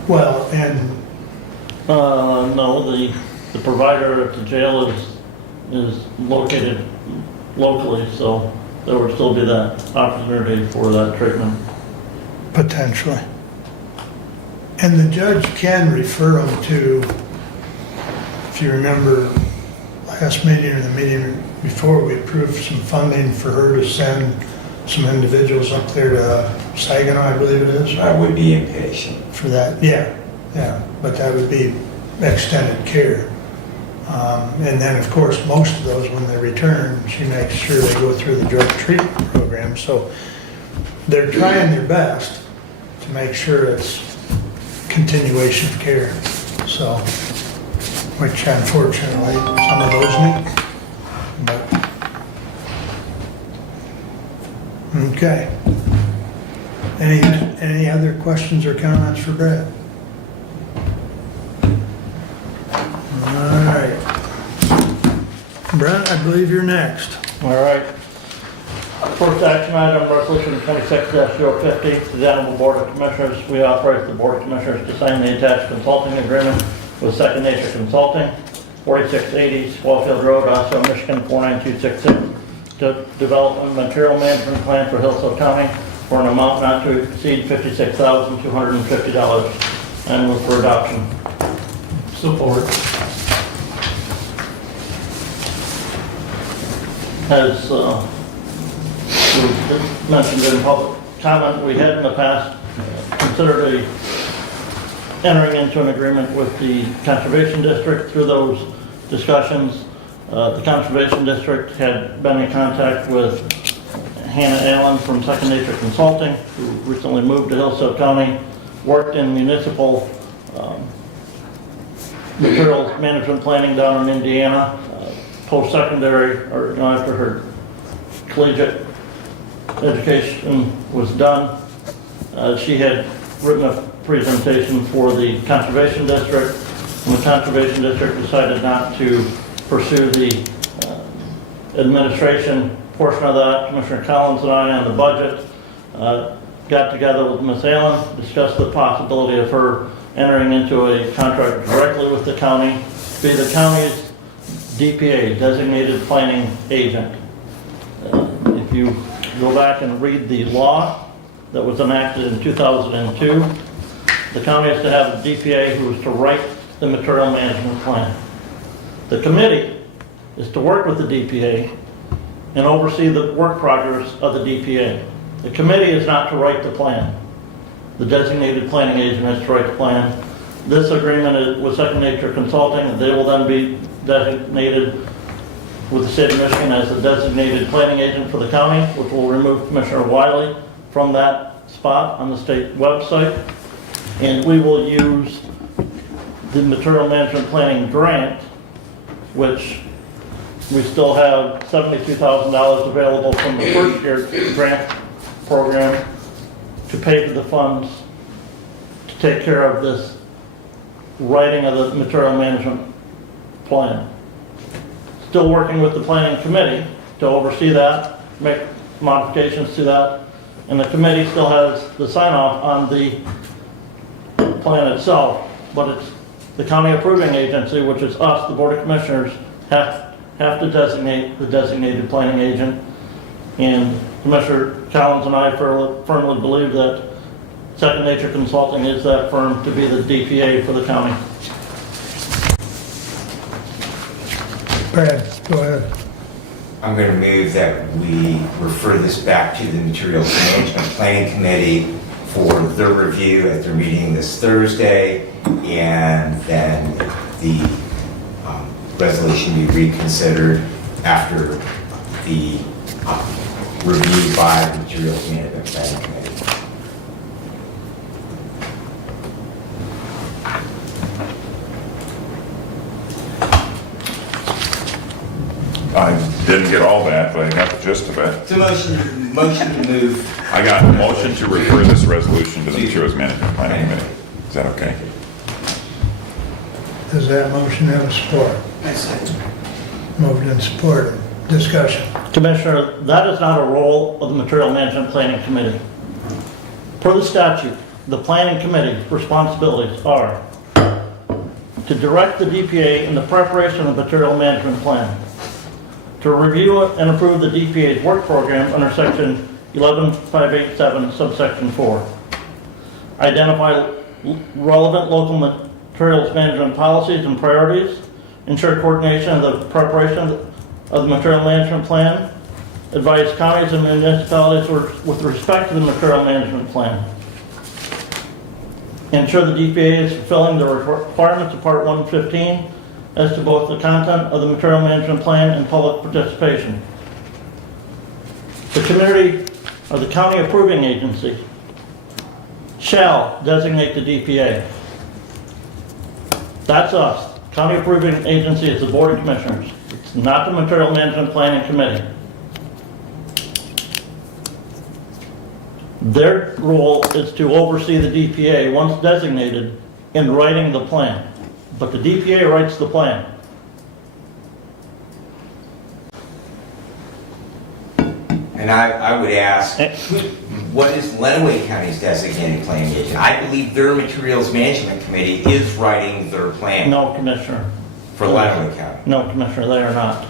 Well, and No, the provider at the jail is located locally, so there would still be that opportunity for that treatment. potentially. And the judge can refer them to, if you remember, last meeting or the meeting before, we approved some funding for her to send some individuals up there to Saginaw, I believe it is, I would be inpatient. for that. Yeah, but that would be extended care. And then, of course, most of those, when they return, she makes sure they go through the drug treatment program. So they're trying their best to make sure it's continuation of care. So, which unfortunately, some of those need. But, okay. Any other questions or comments for Brad? All right. Brent, I believe you're next. All right. First action item, resolution 26-050, to the Honorable Board of Commissioners. We authorize the Board of Commissioners to sign the attached consulting agreement with Second Nature Consulting, 4680 Swellfield Road, Osceola, Michigan 49266, to develop a material management plan for Hillsdale County for an amount not to exceed $56,250 and move for adoption. Support. As mentioned in public comment, we had in the past considered entering into an agreement with the Conservation District. Through those discussions, the Conservation District had been in contact with Hannah Allen from Second Nature Consulting, who recently moved to Hillsdale County, worked in municipal materials management planning down in Indiana, post-secondary, or after her collegiate education was done. She had written a presentation for the Conservation District, and the Conservation District decided not to pursue the administration portion of that. Commissioner Collins and I on the budget got together with Ms. Allen, discussed the possibility of her entering into a contract directly with the county, be the county's DPA, designated planning agent. If you go back and read the law that was enacted in 2002, the county has to have a DPA who is to write the material management plan. The committee is to work with the DPA and oversee the work progress of the DPA. The committee is not to write the plan. The designated planning agent is to write the plan. This agreement is with Second Nature Consulting, and they will then be designated with the state of Michigan as the designated planning agent for the county, which will remove Commissioner Wiley from that spot on the state website. And we will use the material management planning grant, which we still have $72,000 available from the first year grant program to pay for the funds to take care of this writing of the material management plan. Still working with the planning committee to oversee that, make modifications to that, and the committee still has the sign-off on the plan itself, but it's the county approving agency, which is us, the Board of Commissioners, have to designate the designated planning agent. And Commissioner Collins and I firmly believe that Second Nature Consulting is that firm to be the DPA for the county. Brad, go ahead. I'm going to move that we refer this back to the Materials Management Planning Committee for their review at their meeting this Thursday, and then the resolution be reconsidered after the review by the Materials Management Planning Committee. I didn't get all that, but I got the gist of it. It's a motion to move. I got a motion to refer this resolution to the Materials Management Planning Committee. Is that okay? Does that motion have a support? Moved and supported. Discussion. Commissioner, that is not a role of the Material Management Planning Committee. Per the statute, the Planning Committee's responsibilities are to direct the DPA in the preparation of the Material Management Plan, to review and approve the DPA's work program under Section 11587, subsection 4, identify relevant local materials management policies and priorities, ensure coordination of the preparation of the material management plan, advise counties and municipalities with respect to the material management plan, ensure the DPA is fulfilling the requirements of Part 115 as to both the content of the material management plan and public participation. The community or the county approving agency shall designate the DPA. That's us. County approving agency is the Board of Commissioners. It's not the Material Management Planning Committee. Their role is to oversee the DPA once designated in writing the plan. But the DPA writes the plan. And I would ask, what is Lenawee County's designated planning agent? I believe their Materials Management Committee is writing their plan No, Commissioner. for Lenawee County. No, Commissioner, they are not.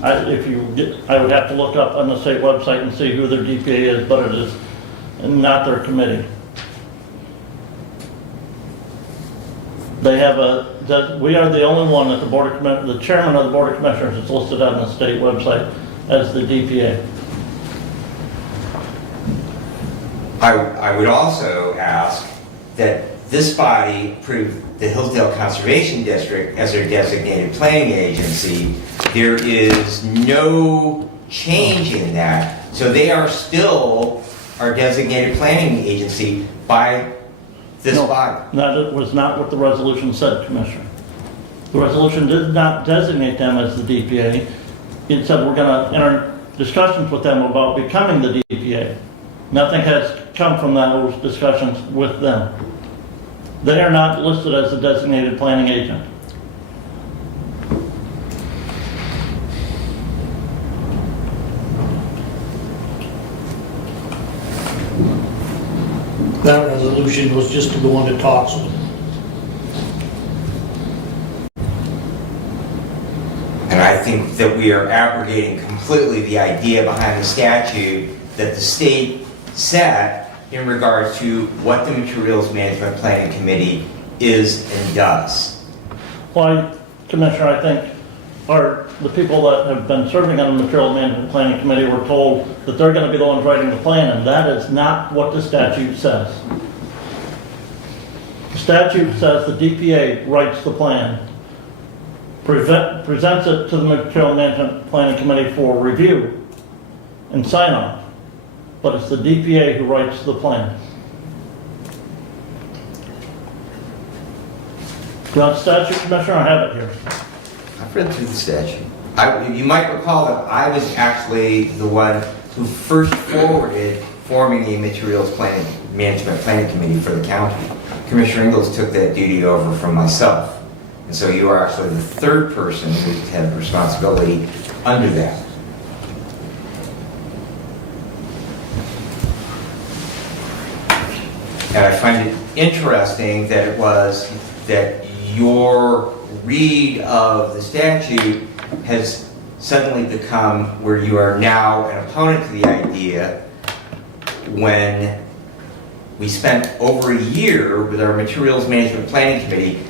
I would have to look up on the state website and see who their DPA is, but it is not their committee. They have we are the only one that the chairman of the Board of Commissioners is listed on the state website as the DPA. I would also ask that this body approve the Hillsdale Conservation District as their designated planning agency. There is no change in that. So they are still our designated planning agency by this body. That was not what the resolution said, Commissioner. The resolution did not designate them as the DPA. It said we're going to enter discussions with them about becoming the DPA. Nothing has come from those discussions with them. They are not listed as the designated planning agent. That resolution was just to go into talks with. And I think that we are abrogating completely the idea behind the statute that the state set in regards to what the Materials Management Planning Committee is and does. Why, Commissioner, I think the people that have been serving on the Material Management Planning Committee were told that they're going to be the ones writing the plan, and that is not what the statute says. The statute says the DPA writes the plan, presents it to the Material Management Planning Committee for review and sign off, but it's the DPA who writes the plan. Do you want the statute, Commissioner? I have it here. I've read through the statute. You might recall that I was actually the one who first forwarded forming a Materials Management Planning Committee for the county. Commissioner Ingalls took that duty over from myself. And so you are actually the third person who had responsibility under that. And I find it interesting that it was that your read of the statute has suddenly become where you are now an opponent to the idea when we spent over a year with our Materials Management Planning Committee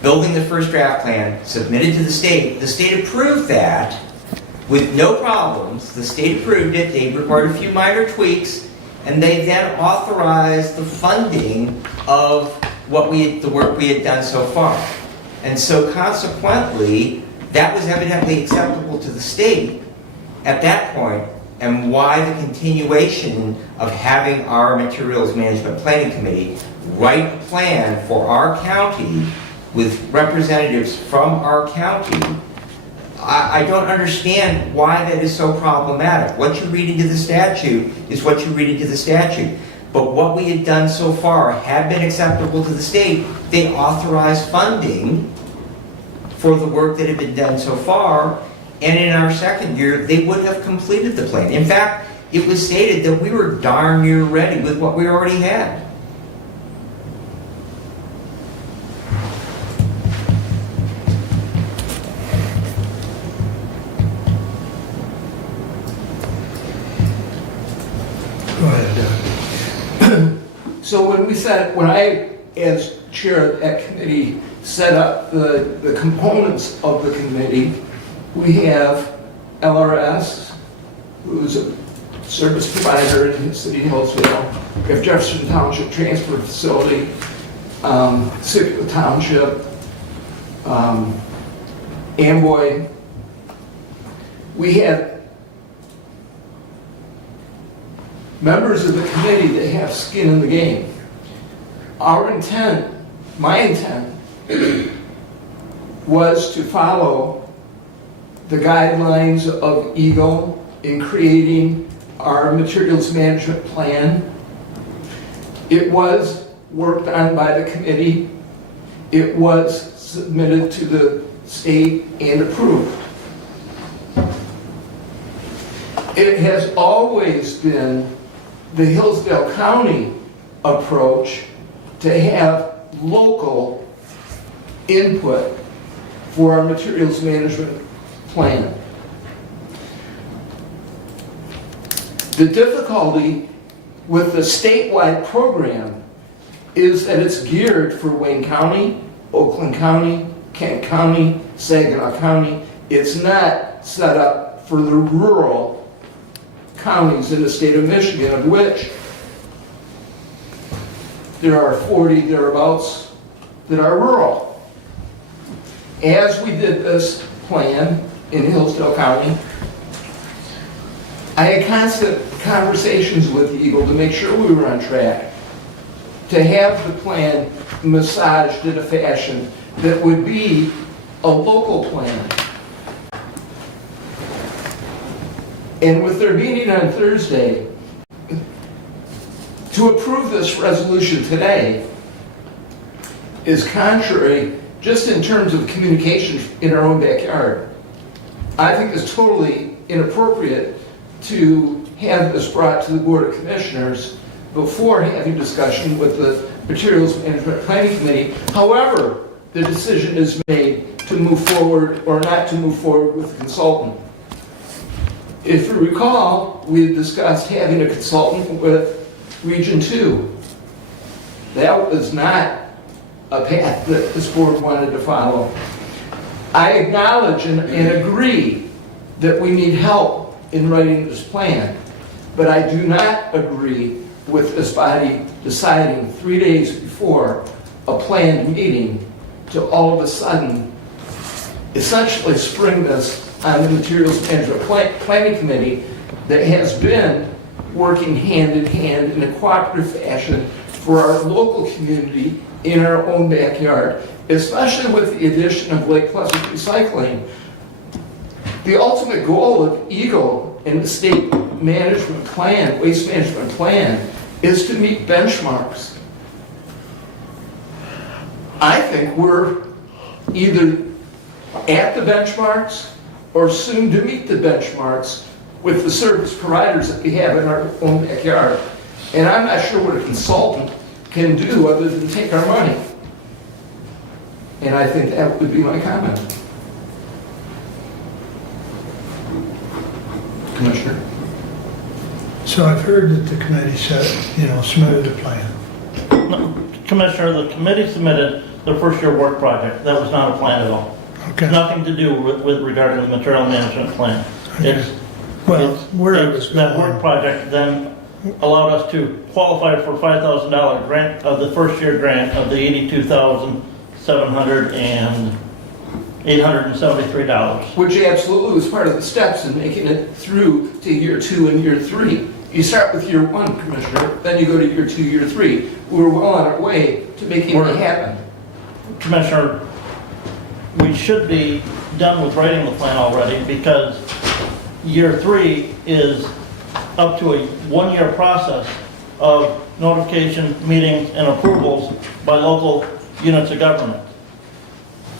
building the first draft plan, submitted to the state approved that with no problems, the state approved it, they required a few minor tweaks, and they then authorized the funding of the work we had done so far. And so consequently, that was evidently acceptable to the state at that point, and why the continuation of having our Materials Management Planning Committee write a plan for our county with representatives from our county. I don't understand why that is so problematic. What you read into the statute is what you read into the statute. But what we had done so far had been acceptable to the state. They authorized funding for the work that had been done so far, and in our second year, they would have completed the plan. In fact, it was stated that we were darn near ready with what we already had. Go ahead, Doug. So when I, as chair of that committee, set up the components of the committee, we have LRS, who's a service provider in the city of Hillsdale. We have Jefferson Township Transport Facility, City of Township, Amboy. We have members of the committee that have skin in the game. Our intent, my intent, was to follow the guidelines of Eagle in creating our materials management plan. It was worked on by the committee. It was submitted to the state and approved. It has always been the Hillsdale County approach to have local input for our materials management plan. The difficulty with the statewide program is that it's geared for Wayne County, Oakland County, Kent County, Saginaw County. It's not set up for the rural counties in the state of Michigan, of which there are 40 thereabouts that are rural. As we did this plan in Hillsdale County, I had constant conversations with Eagle to make sure we were on track, to have the plan massaged in a fashion that would be a local plan. And with their meeting on Thursday, to approve this resolution today is contrary, just in terms of communication in our own backyard. I think it's totally inappropriate to have this brought to the Board of Commissioners before having discussion with the Materials Management Planning Committee. However, the decision is made to move forward or not to move forward with the consultant. If you recall, we had discussed having a consultant with Region 2. That was not a path that this board wanted to follow. I acknowledge and agree that we need help in writing this plan, but I do not agree with this body deciding 3 days before a planned meeting to all of a sudden essentially spring this on the Materials Management Planning Committee that has been working hand in hand in a cooperative fashion for our local community in our own backyard, especially with the addition of Lake Pleasant Recycling. The ultimate goal of Eagle in the state management plan, waste management plan, is to meet benchmarks. I think we're either at the benchmarks or soon to meet the benchmarks with the service providers that we have in our own backyard. And I'm not sure what a consultant can do other than take our money. And I think that would be my comment. Commissioner? So I've heard that the committee said, submitted a plan. No, Commissioner, the committee submitted their first year work project. That was not a plan at all. Okay. Nothing to do with regard to the material management plan. It's Well, where I was that going, work project then allowed us to qualify for $5,000 grant of the first year grant of the $82,873. Which absolutely was part of the steps in making it through to year 2 and year 3. You start with year 1, Commissioner, then you go to year 2, year 3. We were well on our way to making it happen. Commissioner, we should be done with writing the plan already because year 3 is up to a 1-year process of notification, meetings, and approvals by local units of government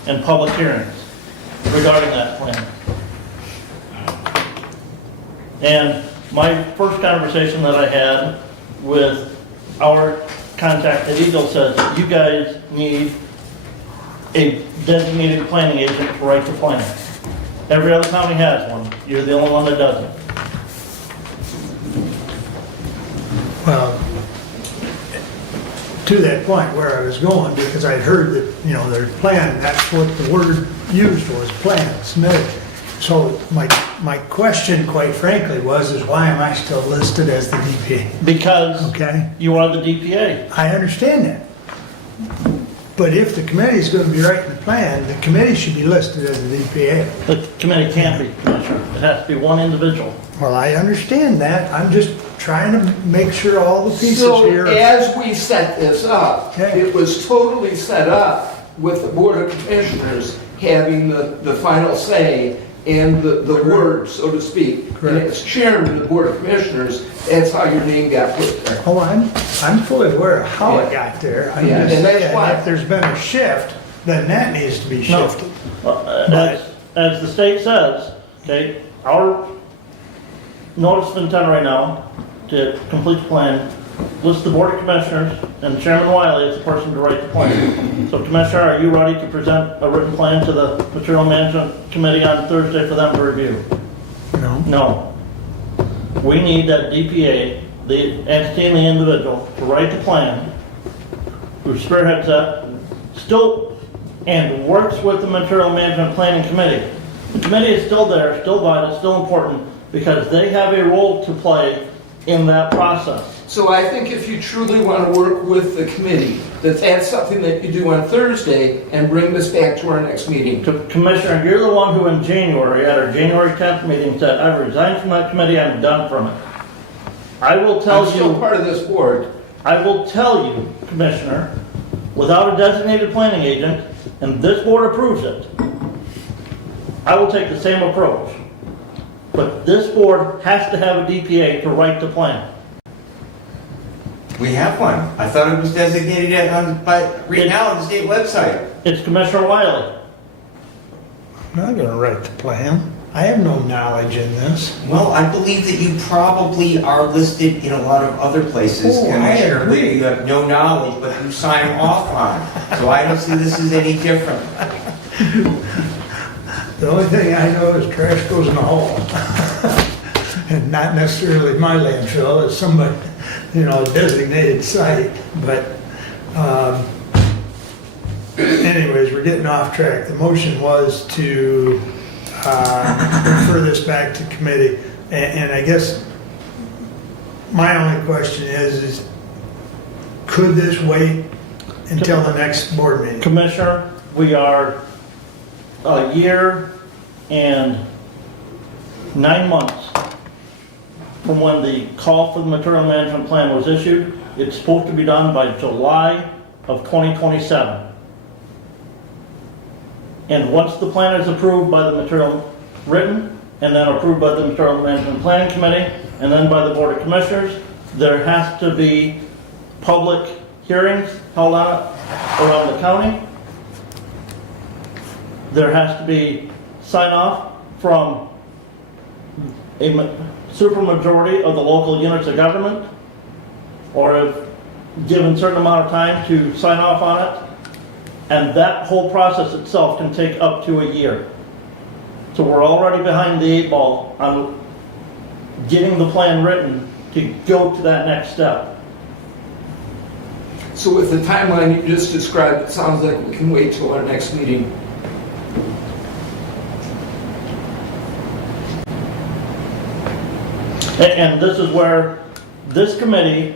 and public hearings regarding that plan. And my first conversation that I had with our contact at Eagle says, you guys need a designated planning agent to write the plan. Every other county has one. You're the only one that doesn't. Well, to that point where I was going, because I'd heard that, their plan, that's what the word used was, plan, submitted. So my question, quite frankly, is why am I still listed as the DPA? Because Okay, you are the DPA. I understand that. But if the committee's gonna be writing the plan, the committee should be listed as the DPA. The committee can't be, Commissioner. It has to be one individual. Well, I understand that. I'm just trying to make sure all the pieces So here. as we set this up, Okay. it was totally set up with the Board of Commissioners having the final say and the word, so to speak. And Correct. as chairman of the Board of Commissioners, that's how your name got put there. Oh, I'm fully aware of how it got there. I'm Yeah, just and that's saying, why- if there's been a shift, then that needs to be No. shifted. As the state says, okay, our notice of intent right now to complete the plan lists the Board of Commissioners and Chairman Wiley as the person to write the plan. So Commissioner, are you ready to present a written plan to the Material Management Committee on Thursday for them to review? No? No. We need that DPA, the entity and the individual, to write the plan, who spearheads that, still, and works with the Material Management Planning Committee. The committee is still there, still vital, still important, because they have a role to play in that process. So I think if you truly want to work with the committee, that's something that you do on Thursday and bring this back to our next meeting. Commissioner, you're the one who in January, at our January 10th meeting, said, I resigned from that committee, I'm done from it. I will tell I'm still you, part of this board. I will tell you, Commissioner, without a designated planning agent, and this board approves it, I will take the same approach. But this board has to have a DPA to write the plan. We have one. I thought it was designated right now on the state website. It's Commissioner Wiley. I'm not gonna write the plan. I have no knowledge in this. Well, I believe that you probably are listed in a lot of other places, Oh, I Commissioner, where agree. you have no knowledge, but you sign off on. So I don't see this as any different. The only thing I know is trash goes in the hole. And not necessarily my landfill, it's somebody, designated site, but, anyways, we're getting off track. The motion was to, refer this back to committee, and I guess my only question is could this wait until the next board meeting? Commissioner, we are a year and 9 months from when the call for the material management plan was issued. It's supposed to be done by July of 2027. And once the plan is approved by the material written, and then approved by the Material Management Planning Committee, and then by the Board of Commissioners, there has to be public hearings held on it around the county. There has to be sign off from a supermajority of the local units of government, or if given certain amount of time to sign off on it. And that whole process itself can take up to a year. So we're already behind the 8 ball on getting the plan written to go to that next step. So with the timeline you just described, it sounds like we can wait till our next meeting. And this is where this committee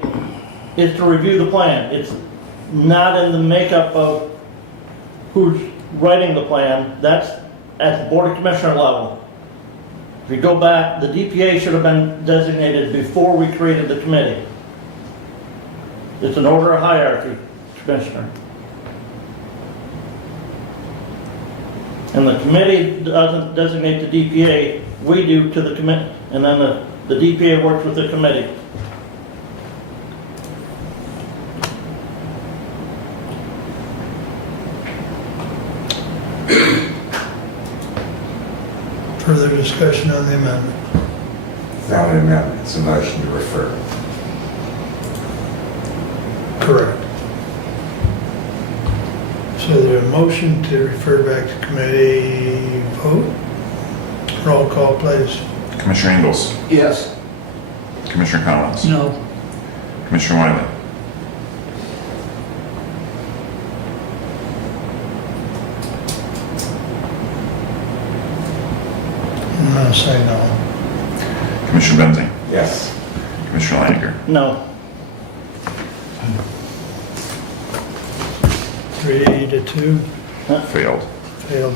is to review the plan. It's not in the makeup of who's writing the plan. That's at the Board of Commissioner level. If you go back, the DPA should have been designated before we created the committee. It's an order of hierarchy, Commissioner. And the committee doesn't designate the DPA, we do to the committee, and then the DPA works with the committee. Further discussion on the amendment? Not an amendment, it's a motion to refer. Correct. So the motion to refer back to committee, vote? Roll call, please. Commissioner Ingles, Yes. Commissioner Collins, No. Commissioner Wiley, I'm gonna say no. Commissioner Benzing, Yes. Commissioner Leininger, No. 3-2, failed. failed.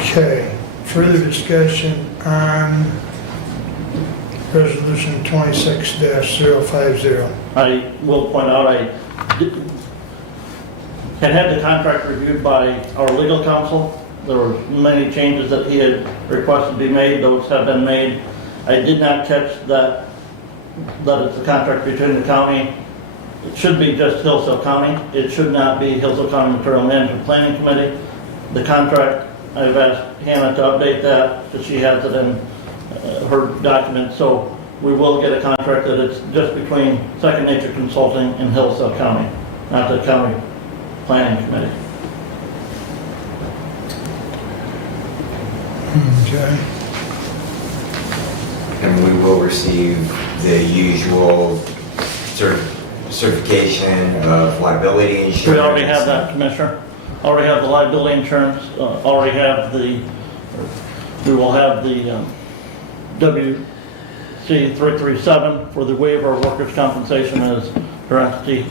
Okay, further discussion on resolution 26-050. I will point out, I had the contract reviewed by our legal counsel. There were many changes that he had requested to be made, those have been made. I did not catch that it's a contract between the county. It should be just Hillsdale County. It should not be Hillsdale County Material Management Planning Committee. The contract, I've asked Hannah to update that, because she has it in her document. So we will get a contract that it's just between Second Nature Consulting and Hillsdale County, not the County Planning Committee. Okay. And we will receive the usual certification of liability insurance. We already have that, Commissioner. Already have the liability insurance, already have we will have the WC 337 for the waiver of workers' compensation as her entity,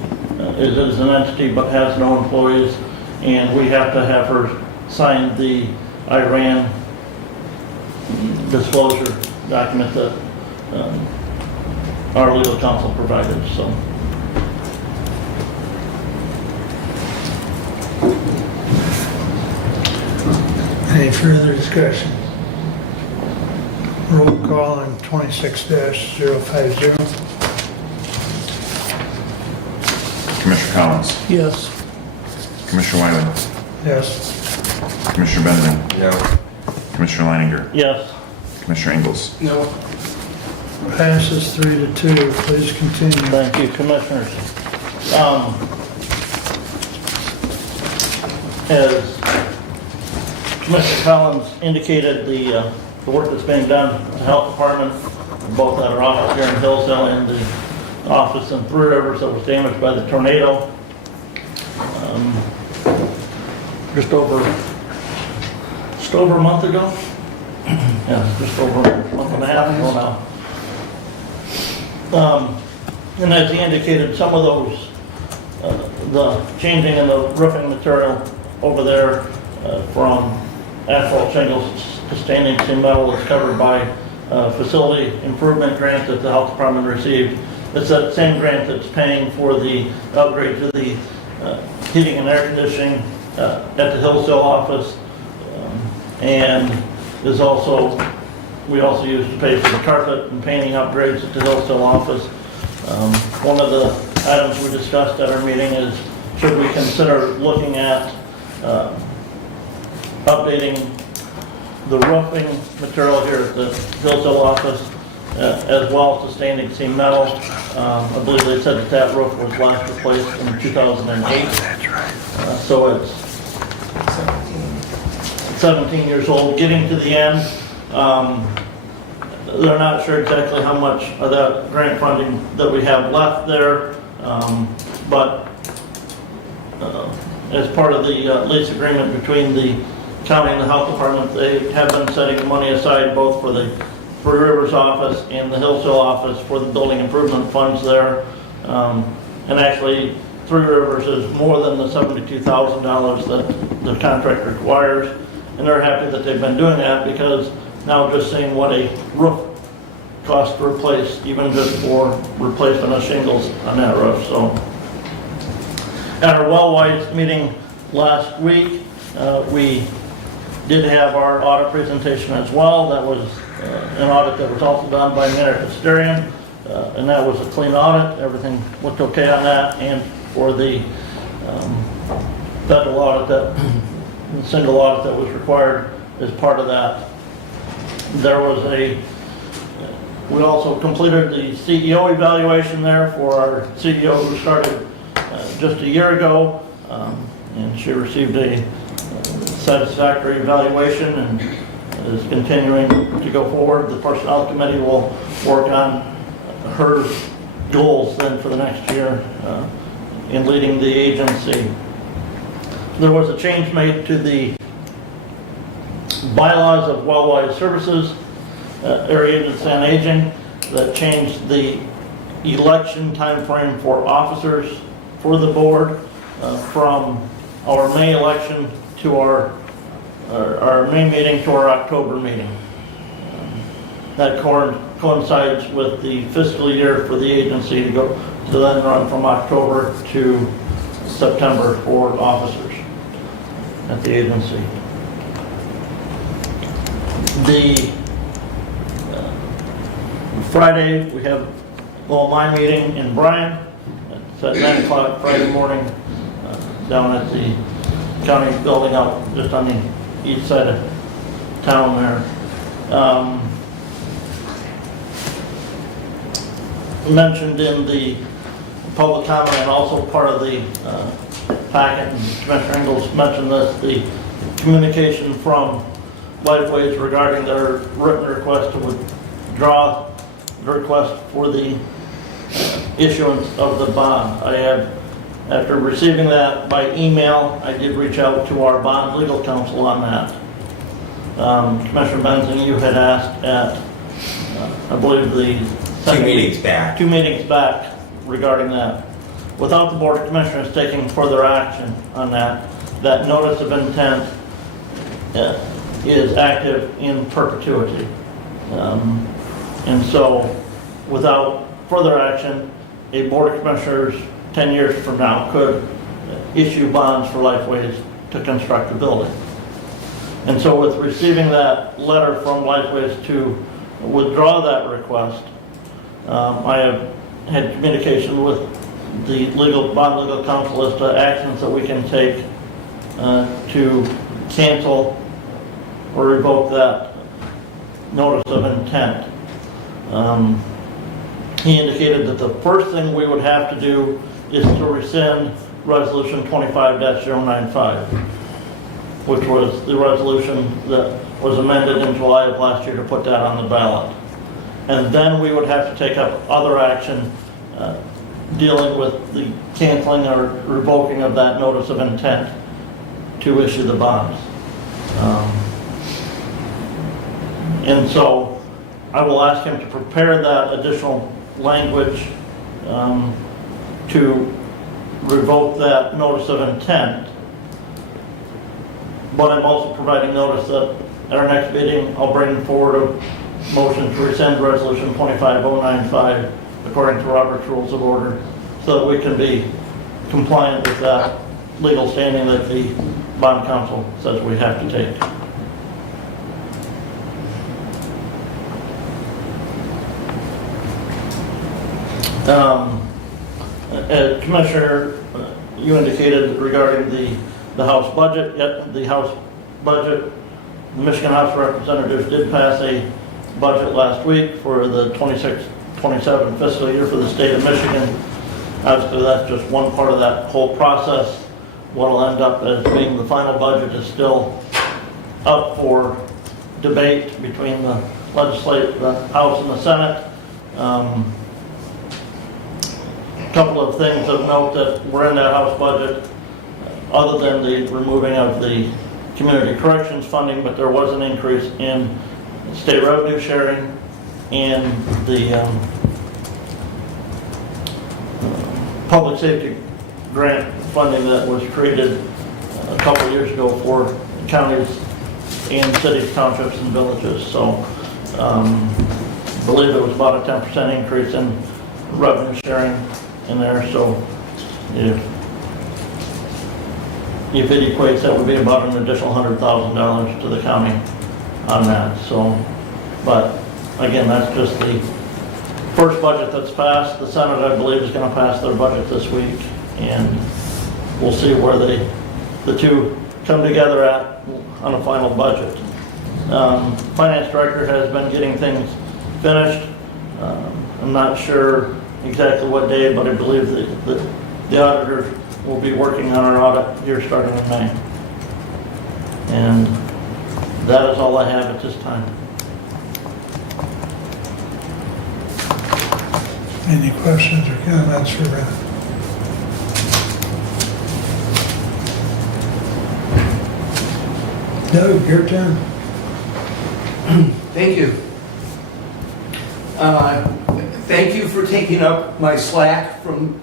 is an entity but has no employees. And we have to have her sign the Iran disclosure document that our legal counsel provided, so. Any further discussion? Roll call on 26-050. Commissioner Collins, Yes. Commissioner Wiley, Yes. Commissioner Benzing, No. Commissioner Leininger, Yes. Commissioner Ingles. No. Passes 3-2. Please continue. Thank you, Commissioners. As Commissioner Collins indicated, the work that's being done at the Health Department, both at our office here in Hillsdale and the office in Three Rivers that was damaged by the tornado, just over a month ago. Yeah, just over a month and a half ago now. And as he indicated, some of those, the changing in the roofing material over there from asphalt shingles to standing seam metal is covered by facility improvement grant that the health department received. It's that same grant that's paying for the upgrade to the heating and air conditioning at the Hillsdale office, and is also, we also use to pay for the carpet and painting upgrades at the Hillsdale office. One of the items we discussed at our meeting is, should we consider looking at updating the roofing material here at the Hillsdale office, as well as the standing seam metal. I believe they said that roof was last replaced in 2008. That's right. So it's 17 years old, getting to the end. They're not sure exactly how much of that grant funding that we have left there, but as part of the lease agreement between the county and the health department, they have been setting money aside both for the Three Rivers office and the Hillsdale office for the building improvement funds there. And actually, Three Rivers is more than the $72,000 that the contract requires. And they're happy that they've been doing that, because now just seeing what a roof costs to replace, even just for replacement of shingles on that roof. So at our Wellwise meeting last week, we did have our audit presentation as well. That was an audit that was also done by Mayor Hysterian, and that was a clean audit. Everything looked okay on that, and for the federal audit, that the single audit that was required, as part of that. There was we also completed the CEO evaluation there for our CEO who started just a year ago, and she received a satisfactory evaluation and is continuing to go forward. The personnel committee will work on her goals then for the next year in leading the agency. There was a change made to the bylaws of Wellwise Services, Area Agency on Aging, that changed the election timeframe for officers for the board from our May election to our May meeting to our October meeting. That coincides with the fiscal year for the agency to then run from October to September for officers at the agency. Friday, we have my meeting in Bryan. It's at 9 o'clock Friday morning down at the county building out just on the east side of town there. Mentioned in the public comment and also part of the packet, and Commissioner Ingles mentioned this, the communication from Lifeways regarding their written request to withdraw the request for the issuance of the bond. After receiving that by email, I did reach out to our bond legal counsel on that. Commissioner Benzing, you had asked at, I believe, the Two meetings back regarding that. Without the Board of Commissioners taking further action on that, that notice of intent is active in perpetuity. And so, without further action, a Board of Commissioners 10 years from now could issue bonds for Lifeways to construct the building. And so with receiving that letter from Lifeways to withdraw that request, I have had communication with the bond legal counsel as to actions that we can take to cancel or revoke that notice of intent. He indicated that the first thing we would have to do is to rescind Resolution 25-095, which was the resolution that was amended in July of last year to put that on the ballot. And then we would have to take up other action dealing with the canceling or revoking of that notice of intent to issue the bonds. And so I will ask him to prepare that additional language to revoke that notice of intent. But I'm also providing notice that at our next meeting, I'll bring forward a motion to rescind Resolution 25095 according to Robert's Rules of Order, so that we can be compliant with that legal standing that the bond counsel says we have to take. Commissioner, you indicated regarding the House budget, the Michigan House of Representatives did pass a budget last week for the 26-27 fiscal year for the state of Michigan. Obviously, that's just one part of that whole process. What will end up as being the final budget is still up for debate between the House and the Senate. A couple of things of note that were in that House budget, other than the removing of the community corrections funding, but there was an increase in state revenue sharing and the public safety grant funding that was created a couple of years ago for counties and cities, townships, and villages. So I believe there was about a 10% increase in revenue sharing in there. So if it equates, that would be about an additional $100,000 to the county on that. So, but again, that's just the first budget that's passed. The Senate, I believe, is going to pass their budget this week, and we'll see where the two come together at on a final budget. Finance director has been getting things finished. I'm not sure exactly what day, but I believe that the auditors will be working on our audit here starting in May. And that is all I have at this time. Any questions or comments for Ron? Doug, your turn. Thank you. Thank you for taking up my slack from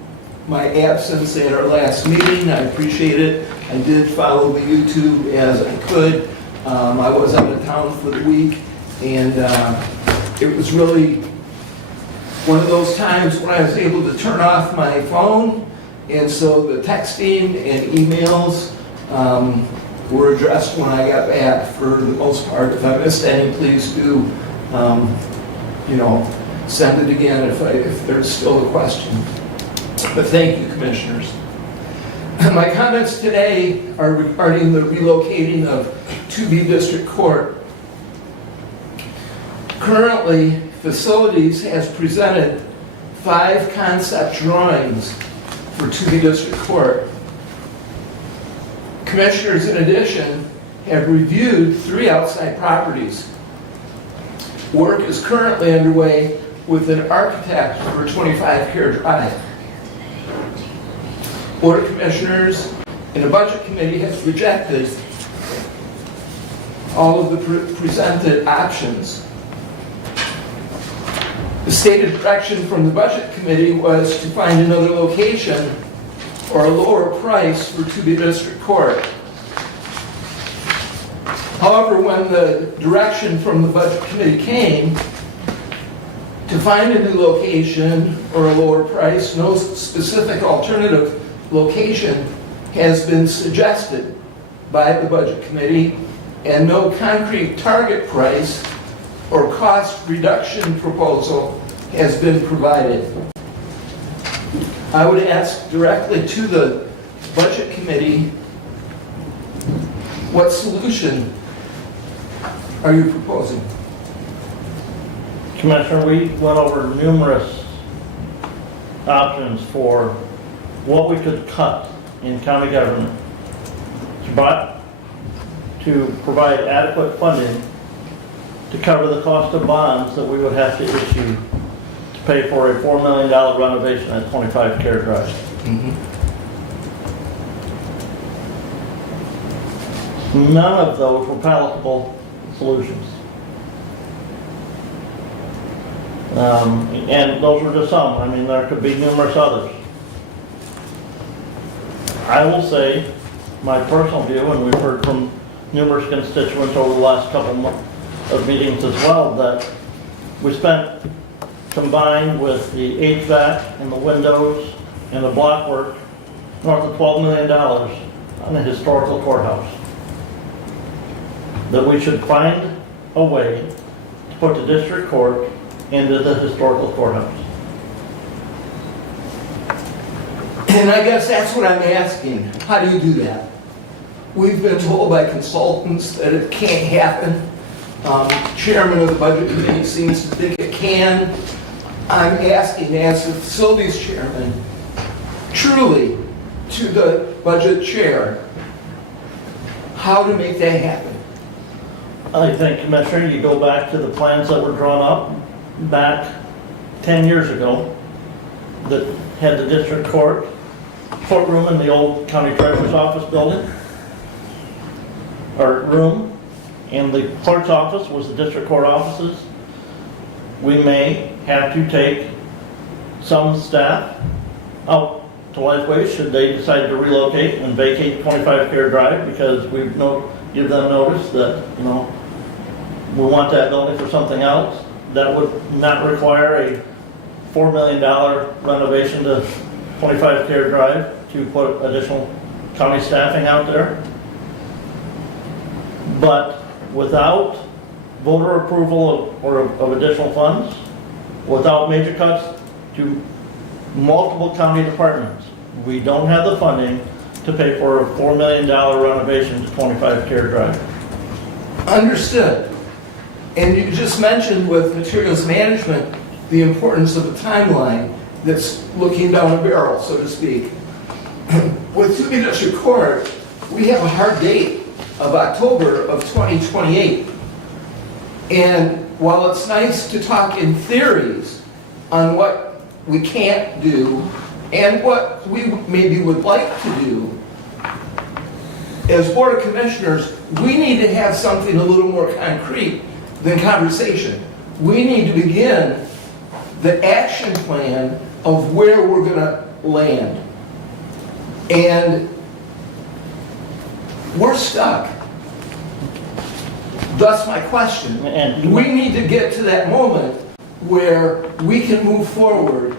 my absence at our last meeting. I appreciate it. I did follow the YouTube as I could. I was out of town for the week, and it was really one of those times when I was able to turn off my phone, and so the texting and emails were addressed when I got back for the most part. If I missed any, please do, send it again if there's still a question. But thank you, commissioners. My comments today are regarding the relocating of 2B District Court. Currently, Facilities has presented 5 concept drawings for 2B District Court. Commissioners, in addition, have reviewed 3 outside properties. Work is currently underway with an architect for 25 Care Drive. Board of Commissioners and the Budget Committee has rejected all of the presented options. The stated direction from the Budget Committee was to find another location or a lower price for 2B District Court. However, when the direction from the Budget Committee came to find a new location or a lower price, no specific alternative location has been suggested by the Budget Committee, and no concrete target price or cost reduction proposal has been provided. I would ask directly to the Budget Committee, what solution are you proposing? Commissioner, we went over numerous options for what we could cut in county government to provide adequate funding to cover the cost of bonds that we would have to issue to pay for a $4 million renovation at 25 Care Drive. None of those were palatable solutions. And those were just some. I mean, there could be numerous others. I will say, my personal view, and we've heard from numerous constituents over the last couple of meetings as well, that we spent, combined with the HVAC and the windows and the block work, north of $12 million on the historical courthouse. That we should find a way to put the district court into the historical courthouse. And I guess that's what I'm asking. How do you do that? We've been told by consultants that it can't happen. Chairman of the Budget Committee seems to think it can. I'm asking, as the facilities chairman, truly to the budget chair, how to make that happen. I think, Commissioner, you go back to the plans that were drawn up back 10 years ago that had the district courtroom in the old county treasurer's office building, or room, and the clerk's office was the district court offices. We may have to take some staff out to Lifeway should they decide to relocate and vacate 25 Care Drive, because we give them notice that, we want that building for something else. That would not require a $4 million renovation to 25 Care Drive to put additional county staffing out there. But without voter approval of additional funds, without major cuts to multiple county departments, we don't have the funding to pay for a $4 million renovation to 25 Care Drive. Understood. And you just mentioned with materials management, the importance of a timeline that's looking down a barrel, so to speak. With Tooele District Court, we have a hard date of October of 2028. And while it's nice to talk in theories on what we can't do and what we maybe would like to do, as Board of Commissioners, we need to have something a little more concrete than conversation. We need to begin the action plan of where we're going to land. And we're stuck. Thus my question. And- We need to get to that moment where we can move forward,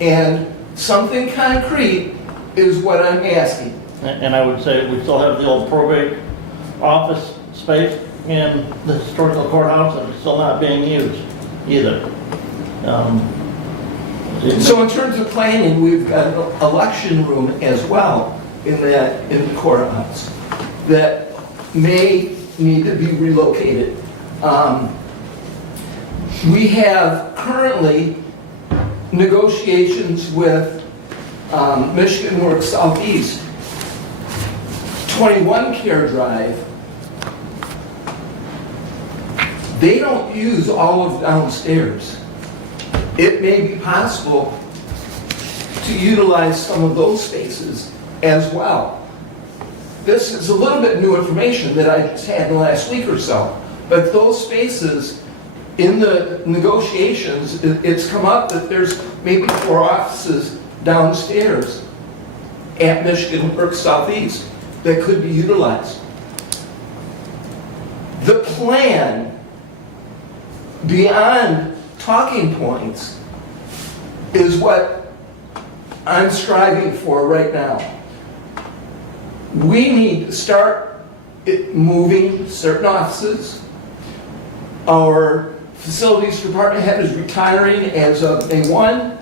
and something concrete is what I'm asking. And I would say we still have the old probate office space in the historical courthouse, and it's still not being used either. So in terms of planning, we've got an election room as well in the courthouse that may need to be relocated. We have currently negotiations with Michigan Works Southeast, 21 Care Drive. They don't use all of downstairs. It may be possible to utilize some of those spaces as well. This is a little bit new information that I just had in the last week or so, but those spaces in the negotiations, it's come up that there's maybe 4 offices downstairs at Michigan Works Southeast that could be utilized. The plan beyond talking points is what I'm striving for right now. We need to start moving certain offices. Our facilities department head is retiring as of May 1.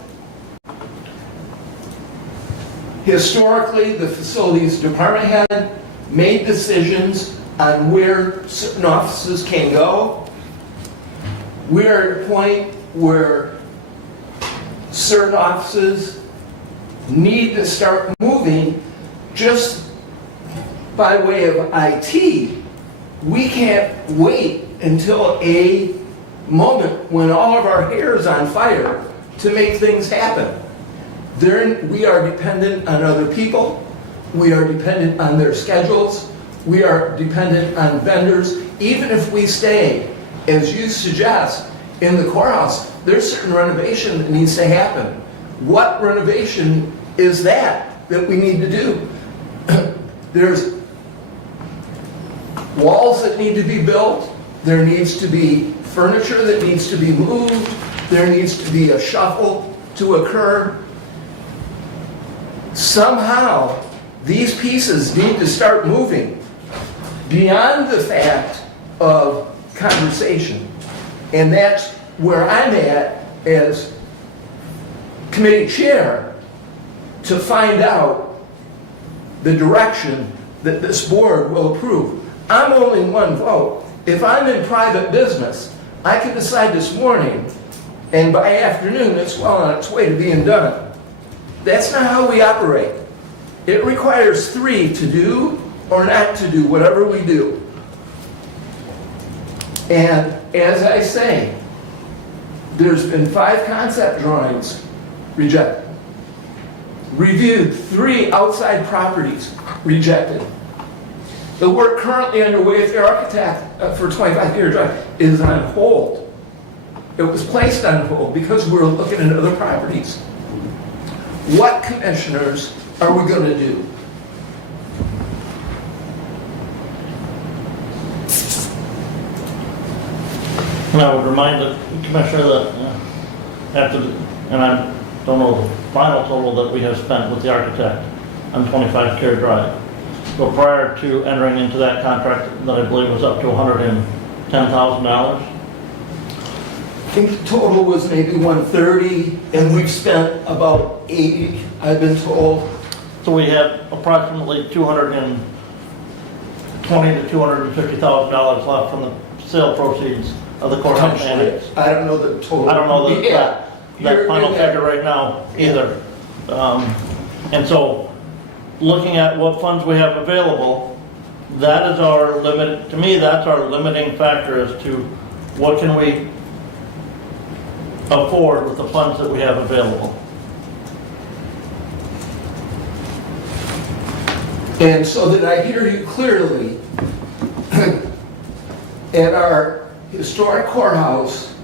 Historically, the facilities department head made decisions on where certain offices can go. We're at a point where certain offices need to start moving just by way of IT. We can't wait until a moment when all of our hair is on fire to make things happen. We are dependent on other people. We are dependent on their schedules. We are dependent on vendors. Even if we stay, as you suggest, in the courthouse, there's certain renovation that needs to happen. What renovation is that we need to do? There's walls that need to be built. There needs to be furniture that needs to be moved. There needs to be a shuffle to occur. Somehow, these pieces need to start moving beyond the fact of conversation. And that's where I'm at as committee chair, to find out the direction that this board will approve. I'm only one vote. If I'm in private business, I can decide this morning, and by afternoon, it's well on its way to being done. That's not how we operate. It requires 3 to do or not to do whatever we do. And as I say, there's been 5 concept drawings rejected. Reviewed 3 outside properties rejected. The work currently underway with the architect for 25 Care Drive is on hold. It was placed on hold because we're looking at other properties. What, commissioners, are we going to do? And I would remind the commissioner that after, and I don't know the final total that we have spent with the architect on 25 Care Drive. But prior to entering into that contract that I believe was up to $110,000. I think the total was maybe 130, and we've spent about 80, I've been told. So we have approximately $220,000 to $250,000 left from the sale proceeds of the courthouse Potentially. annex. I don't know the total. I don't know that, Yeah. that You're final in that- figure right now either. And so, looking at what funds we have available, that is our limit, to me, that's our limiting factor as to what can we afford with the funds that we have available. And so that I hear you clearly, at our historic courthouse,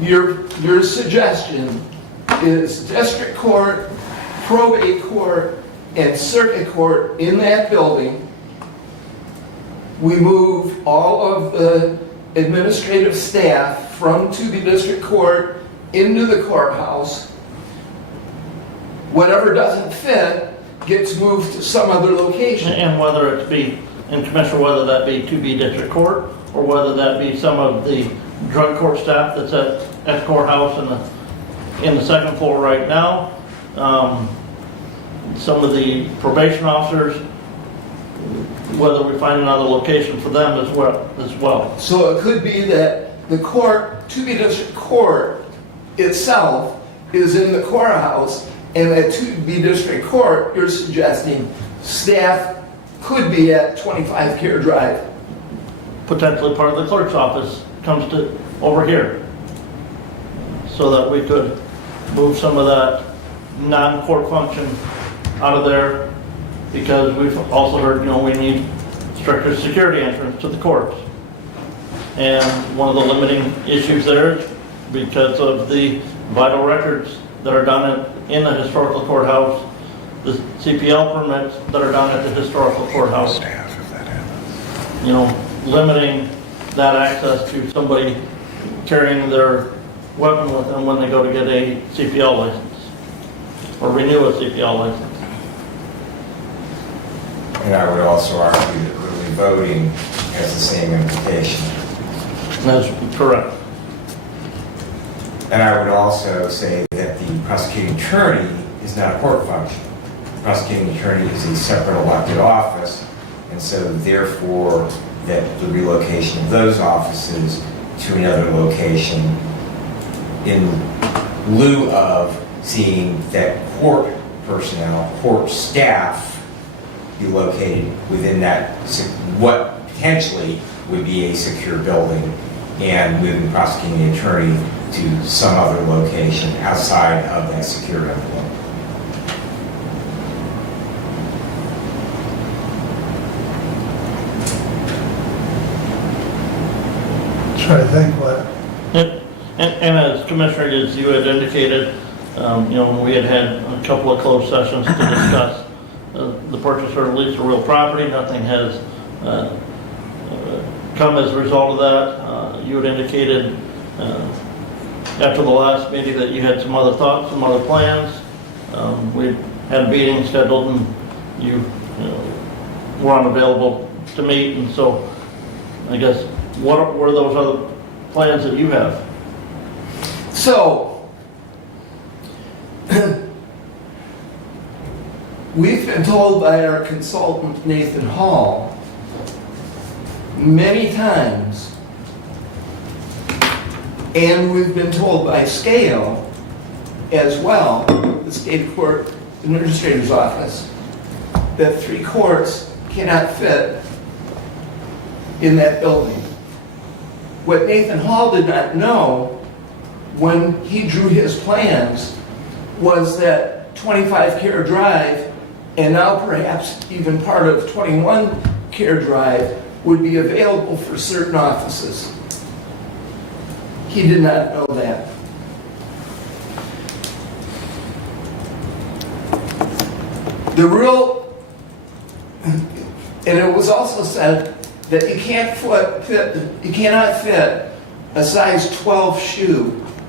your suggestion is district court, probate court, and circuit court in that building. We move all of the administrative staff from to the district court into the courthouse. Whatever doesn't fit gets moved to some other location. And whether it be, and Commissioner, whether that be to be district court, or whether that be some of the drug court staff that's at the courthouse in the second floor right now. Some of the probation officers, whether we find another location for them as well. So it could be that the court, to be district court itself is in the courthouse, and at to be district court, you're suggesting staff could be at 25 Care Drive. Potentially part of the clerk's office comes to over here, so that we could move some of that non-court function out of there, because we've also heard, we need stricter security entrance to the courts. And one of the limiting issues there is because of the vital records that are done in the historical courthouse, the CPL permits that are done at the historical courthouse. Limiting that access to somebody carrying their weapon with them when they go to get a CPL license or renew a CPL license. And I would also argue that early voting has the same implication. That's correct. And I would also say that the prosecuting attorney is not a court function. The prosecuting attorney is a separate elected office, and so therefore that the relocation of those offices to another location in lieu of seeing that court personnel, court staff be located within that, what potentially would be a secure building, and moving the prosecuting attorney to some other location outside of that secure envelope. Try to think what, And as Commissioner, as you had indicated, we had a couple of closed sessions to discuss the purchase or lease of real property. Nothing has come as a result of that. You had indicated after the last meeting that you had some other thoughts, some other plans. We had a meeting scheduled and you were unavailable to meet, and so I guess what were those other plans that you have? So, we've been told by our consultant, Nathan Hall, many times, and we've been told by Scale as well, the state court administrator's office, that 3 courts cannot fit in that building. What Nathan Hall did not know when he drew his plans was that 25 Care Drive, and now perhaps even part of 21 Care Drive, would be available for certain offices. He did not know that. And it was also said that you cannot fit a size 12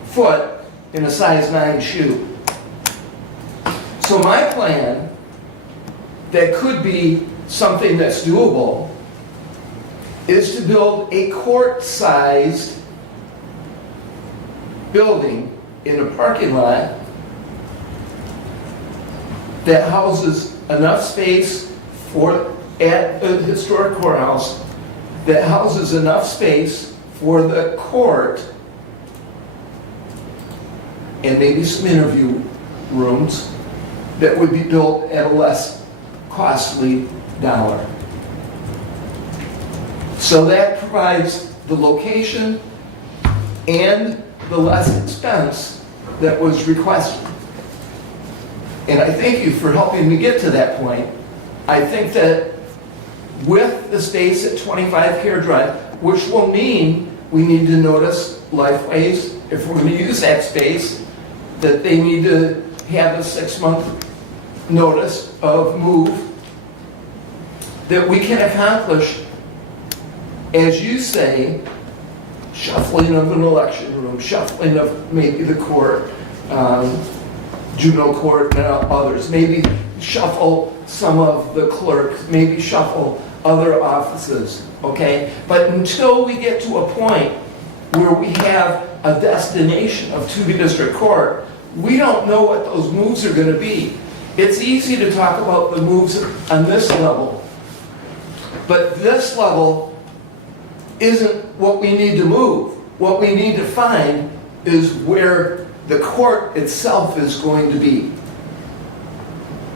foot in a size 9 shoe. So my plan, that could be something that's doable, is to build a court-sized building in a parking lot that houses enough space at the historic courthouse that houses enough space for the court and maybe some interview rooms that would be built at a less costly dollar. So that provides the location and the less expense that was requested. And I thank you for helping me get to that point. I think that with the space at 25 Care Drive, which will mean we need to notice Lifeways, if we're going to use that space, that they need to have a 6-month notice of move, that we can accomplish, as you say, shuffling of an election room, shuffling of maybe the court, juvenile court and others, maybe shuffle some of the clerks, maybe shuffle other offices, okay? But until we get to a point where we have a destination of to be district court, we don't know what those moves are going to be. It's easy to talk about the moves on this level, but this level isn't what we need to move. What we need to find is where the court itself is going to be.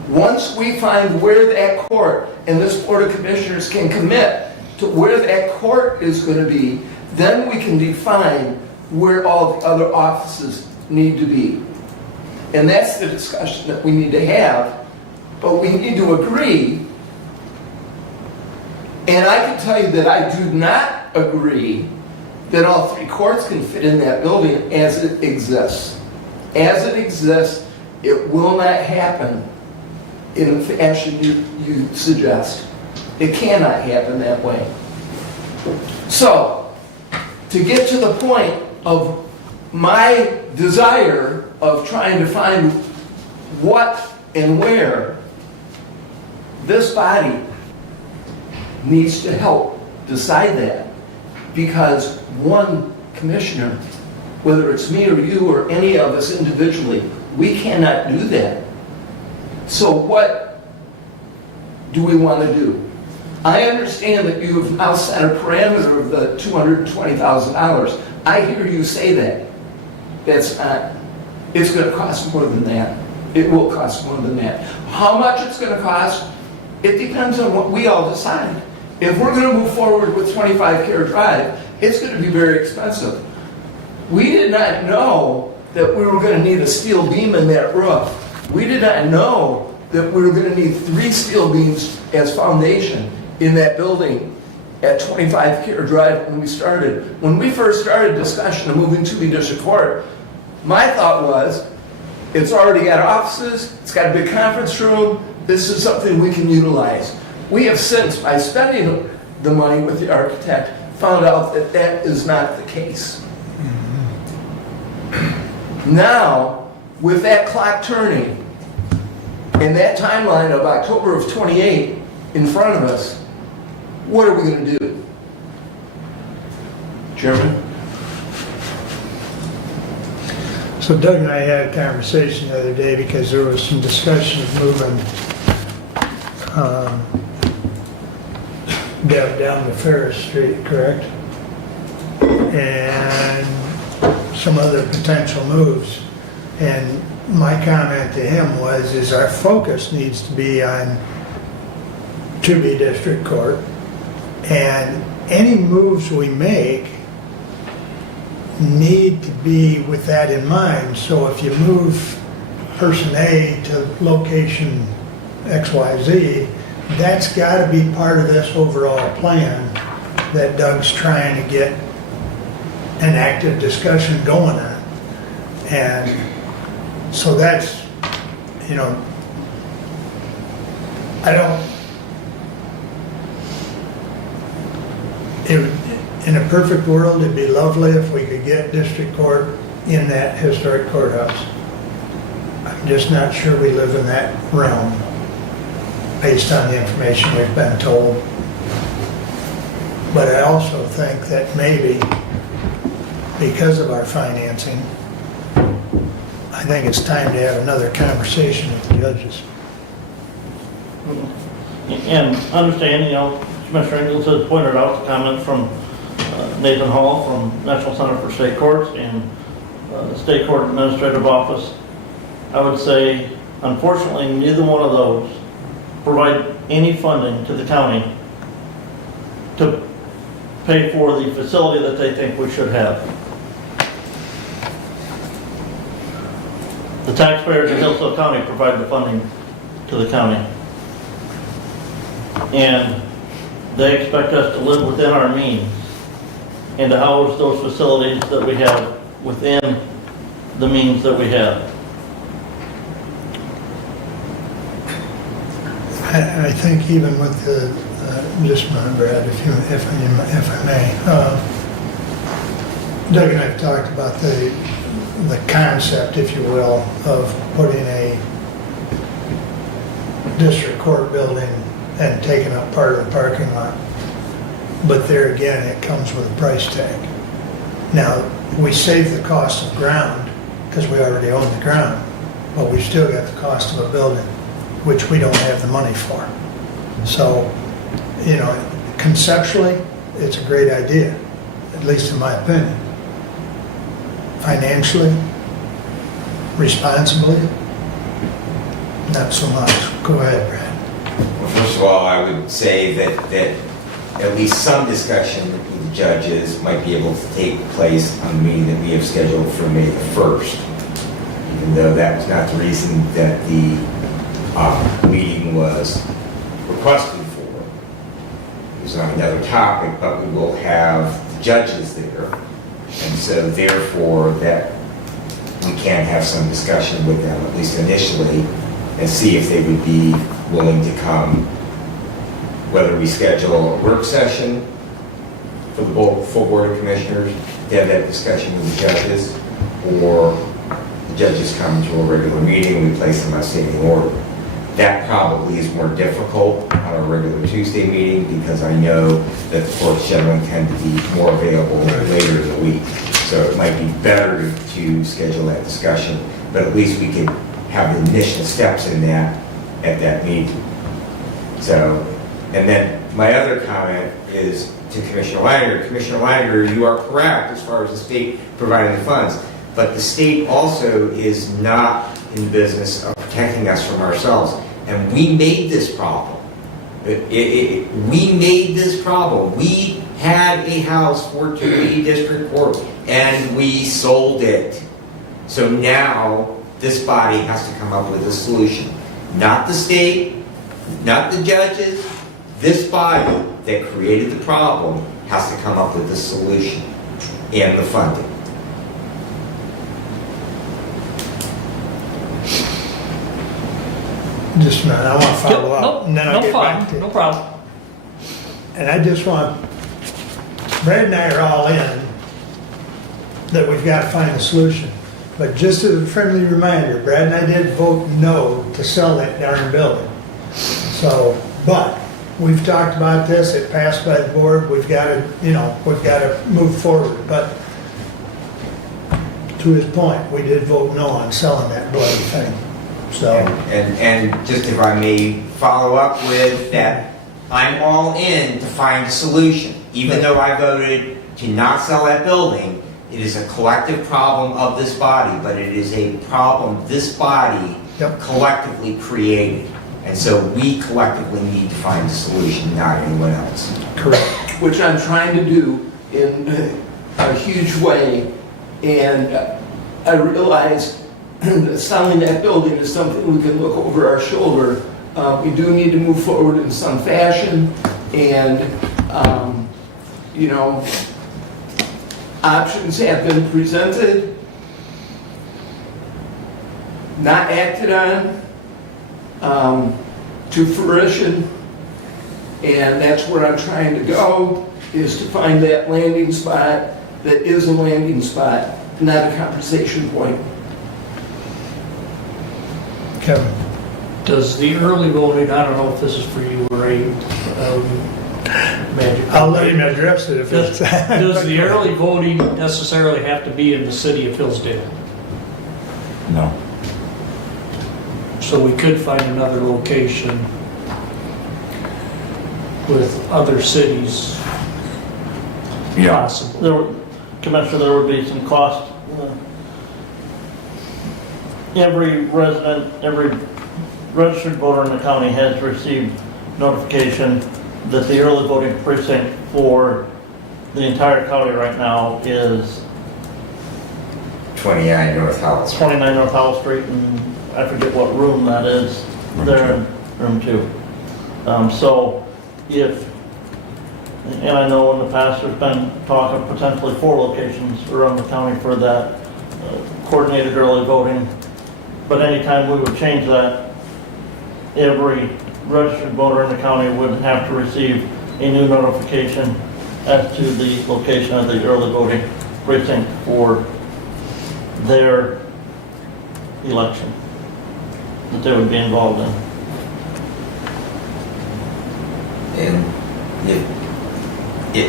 Once we find where that court, and this Board of Commissioners can commit to where that court is going to be, then we can define where all the other offices need to be. And that's the discussion that we need to have, but we need to agree. And I can tell you that I do not agree that all 3 courts can fit in that building as it exists. As it exists, it will not happen in the fashion you suggest. It cannot happen that way. So, to get to the point of my desire of trying to find what and where, this body needs to help decide that, because one commissioner, whether it's me or you or any of us individually, we cannot do that. So what do we want to do? I understand that you have now set a parameter of the $220,000. I hear you say that. That's not, it's going to cost more than that. It will cost more than that. How much it's going to cost, it depends on what we all decide. If we're going to move forward with 25 Care Drive, it's going to be very expensive. We did not know that we were going to need a steel beam in that roof. We did not know that we were going to need 3 steel beams as foundation in that building at 25 Care Drive when we started. When we first started discussion of moving to the district court, my thought was, it's already got offices, it's got a big conference room, this is something we can utilize. We have since, by spending the money with the architect, found out that that is not the case. Now, with that clock turning, and that timeline of October of 28 in front of us, what are we going to do? Chairman? So Doug and I had a conversation the other day because there was some discussion of moving Deb down to Ferris Street, correct? And some other potential moves. And my comment to him was, is our focus needs to be on to be district court, and any moves we make need to be with that in mind. So if you move person A to location XYZ, that's got to be part of this overall plan that Doug's trying to get an active discussion going on. And so that's, you know, I don't, in a perfect world, it'd be lovely if we could get district court in that historic courthouse. I'm just not sure we live in that realm based on the information we've been told. But I also think that maybe because of our financing, I think it's time to have another conversation with the judges. And understand, you know, Commissioner Ingles has pointed out the comment from Nathan Hall from National Center for State Courts and State Court Administrative Office. I would say, unfortunately, neither one of those provide any funding to the county to pay for the facility that they think we should have. The taxpayers in Hillsdale County provide the funding to the county. And they expect us to live within our means and to house those facilities that we have within the means that we have. I think even with the, just a minute, Brad, if I may, Doug and I have talked about the concept, if you will, of putting a district court building and taking up part of the parking lot. But there again, it comes with a price tag. Now, we save the cost of ground because we already own the ground, but we've still got the cost of a building, which we don't have the money for. So, you know, conceptually, it's a great idea, at least in my opinion. Financially, responsibly, not so much. Go ahead, Brad. Well, first of all, I would say that at least some discussion with the judges might be able to take place on the meeting that we have scheduled for May the 1st, even though that was not the reason that the meeting was requested for. It was on another topic, but we will have the judges there, and so therefore that we can have some discussion with them, at least initially, and see if they would be willing to come, whether we schedule a work session for the full Board of Commissioners to have that discussion with the judges, or the judges come to a regular meeting and we place them on standing order. That probably is more difficult on a regular Tuesday meeting because I know that the courts generally tend to be more available later in the week. So it might be better to schedule that discussion, but at least we could have the initial steps in that at that meeting. So, and then my other comment is to Commissioner Langer. Commissioner Langer, you are correct as far as the state providing the funds, but the state also is not in the business of protecting us from ourselves. And we made this problem. We made this problem. We had a house for 280 District Court and we sold it. So now this body has to come up with a solution. Not the state, not the judges, this body that created the problem has to come up with a solution and the funding. Just a minute, I want to follow up, and then I'll get back to you. No problem. And I just want, Brad and I are all in that we've got to find a solution. But just as a friendly reminder, Brad and I did vote no to sell that darn building. So, but we've talked about this, it passed by the board, we've got to, you know, we've got to move forward. But to his point, we did vote no on selling that bloody thing. So, and just if I may follow up with that, I'm all in to find a solution. Even though I voted to not sell that building, it is a collective problem of this body, but it is a problem this body collectively created. And so we collectively need to find a solution, not anyone else. correct. Which I'm trying to do in a huge way. And I realize that selling that building is something we can look over our shoulder. We do need to move forward in some fashion, and you know, options have been presented, not acted on to fruition, and that's where I'm trying to go, is to find that landing spot that is a landing spot, not a conversation point. Kevin. Does the early voting, I don't know if this is for you or Magic. I'll let him address it if it's. Does the early voting necessarily have to be in the city of Hillsdale? No. So we could find another location. with other cities Yeah, possibly. Commissioner, there would be some cost. Every resident, every registered voter in the county has received notification that the early voting precinct for the entire county right now is 29 North Howell. 29 North Howell Street, and I forget what room that is, there in room 2. So if, and I know in the past there's been talk of potentially 4 locations around the county for that coordinated early voting, but anytime we would change that, every registered voter in the county would have to receive a new notification as to the location of the early voting precinct for their election that they would be involved in. And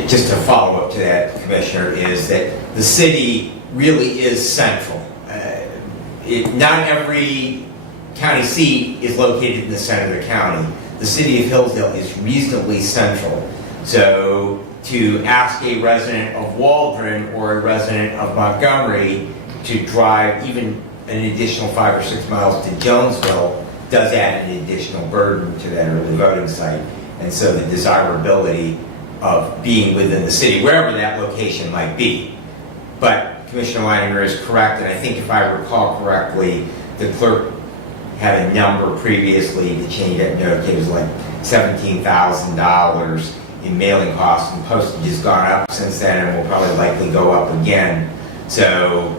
just to follow up to that, Commissioner, is that the city really is central. Not every county seat is located in the center of the county. The city of Hillsdale is reasonably central. So to ask a resident of Waldron or a resident of Montgomery to drive even an additional 5 or 6 miles to Jonesville does add an additional burden to that early voting site. And so the desirability of being within the city, wherever that location might be. But Commissioner Leininger is correct, and I think if I recall correctly, the clerk had a number previously to change that note. It was like $17,000 in mailing costs, and postage has gone up since then and will probably likely go up again. So,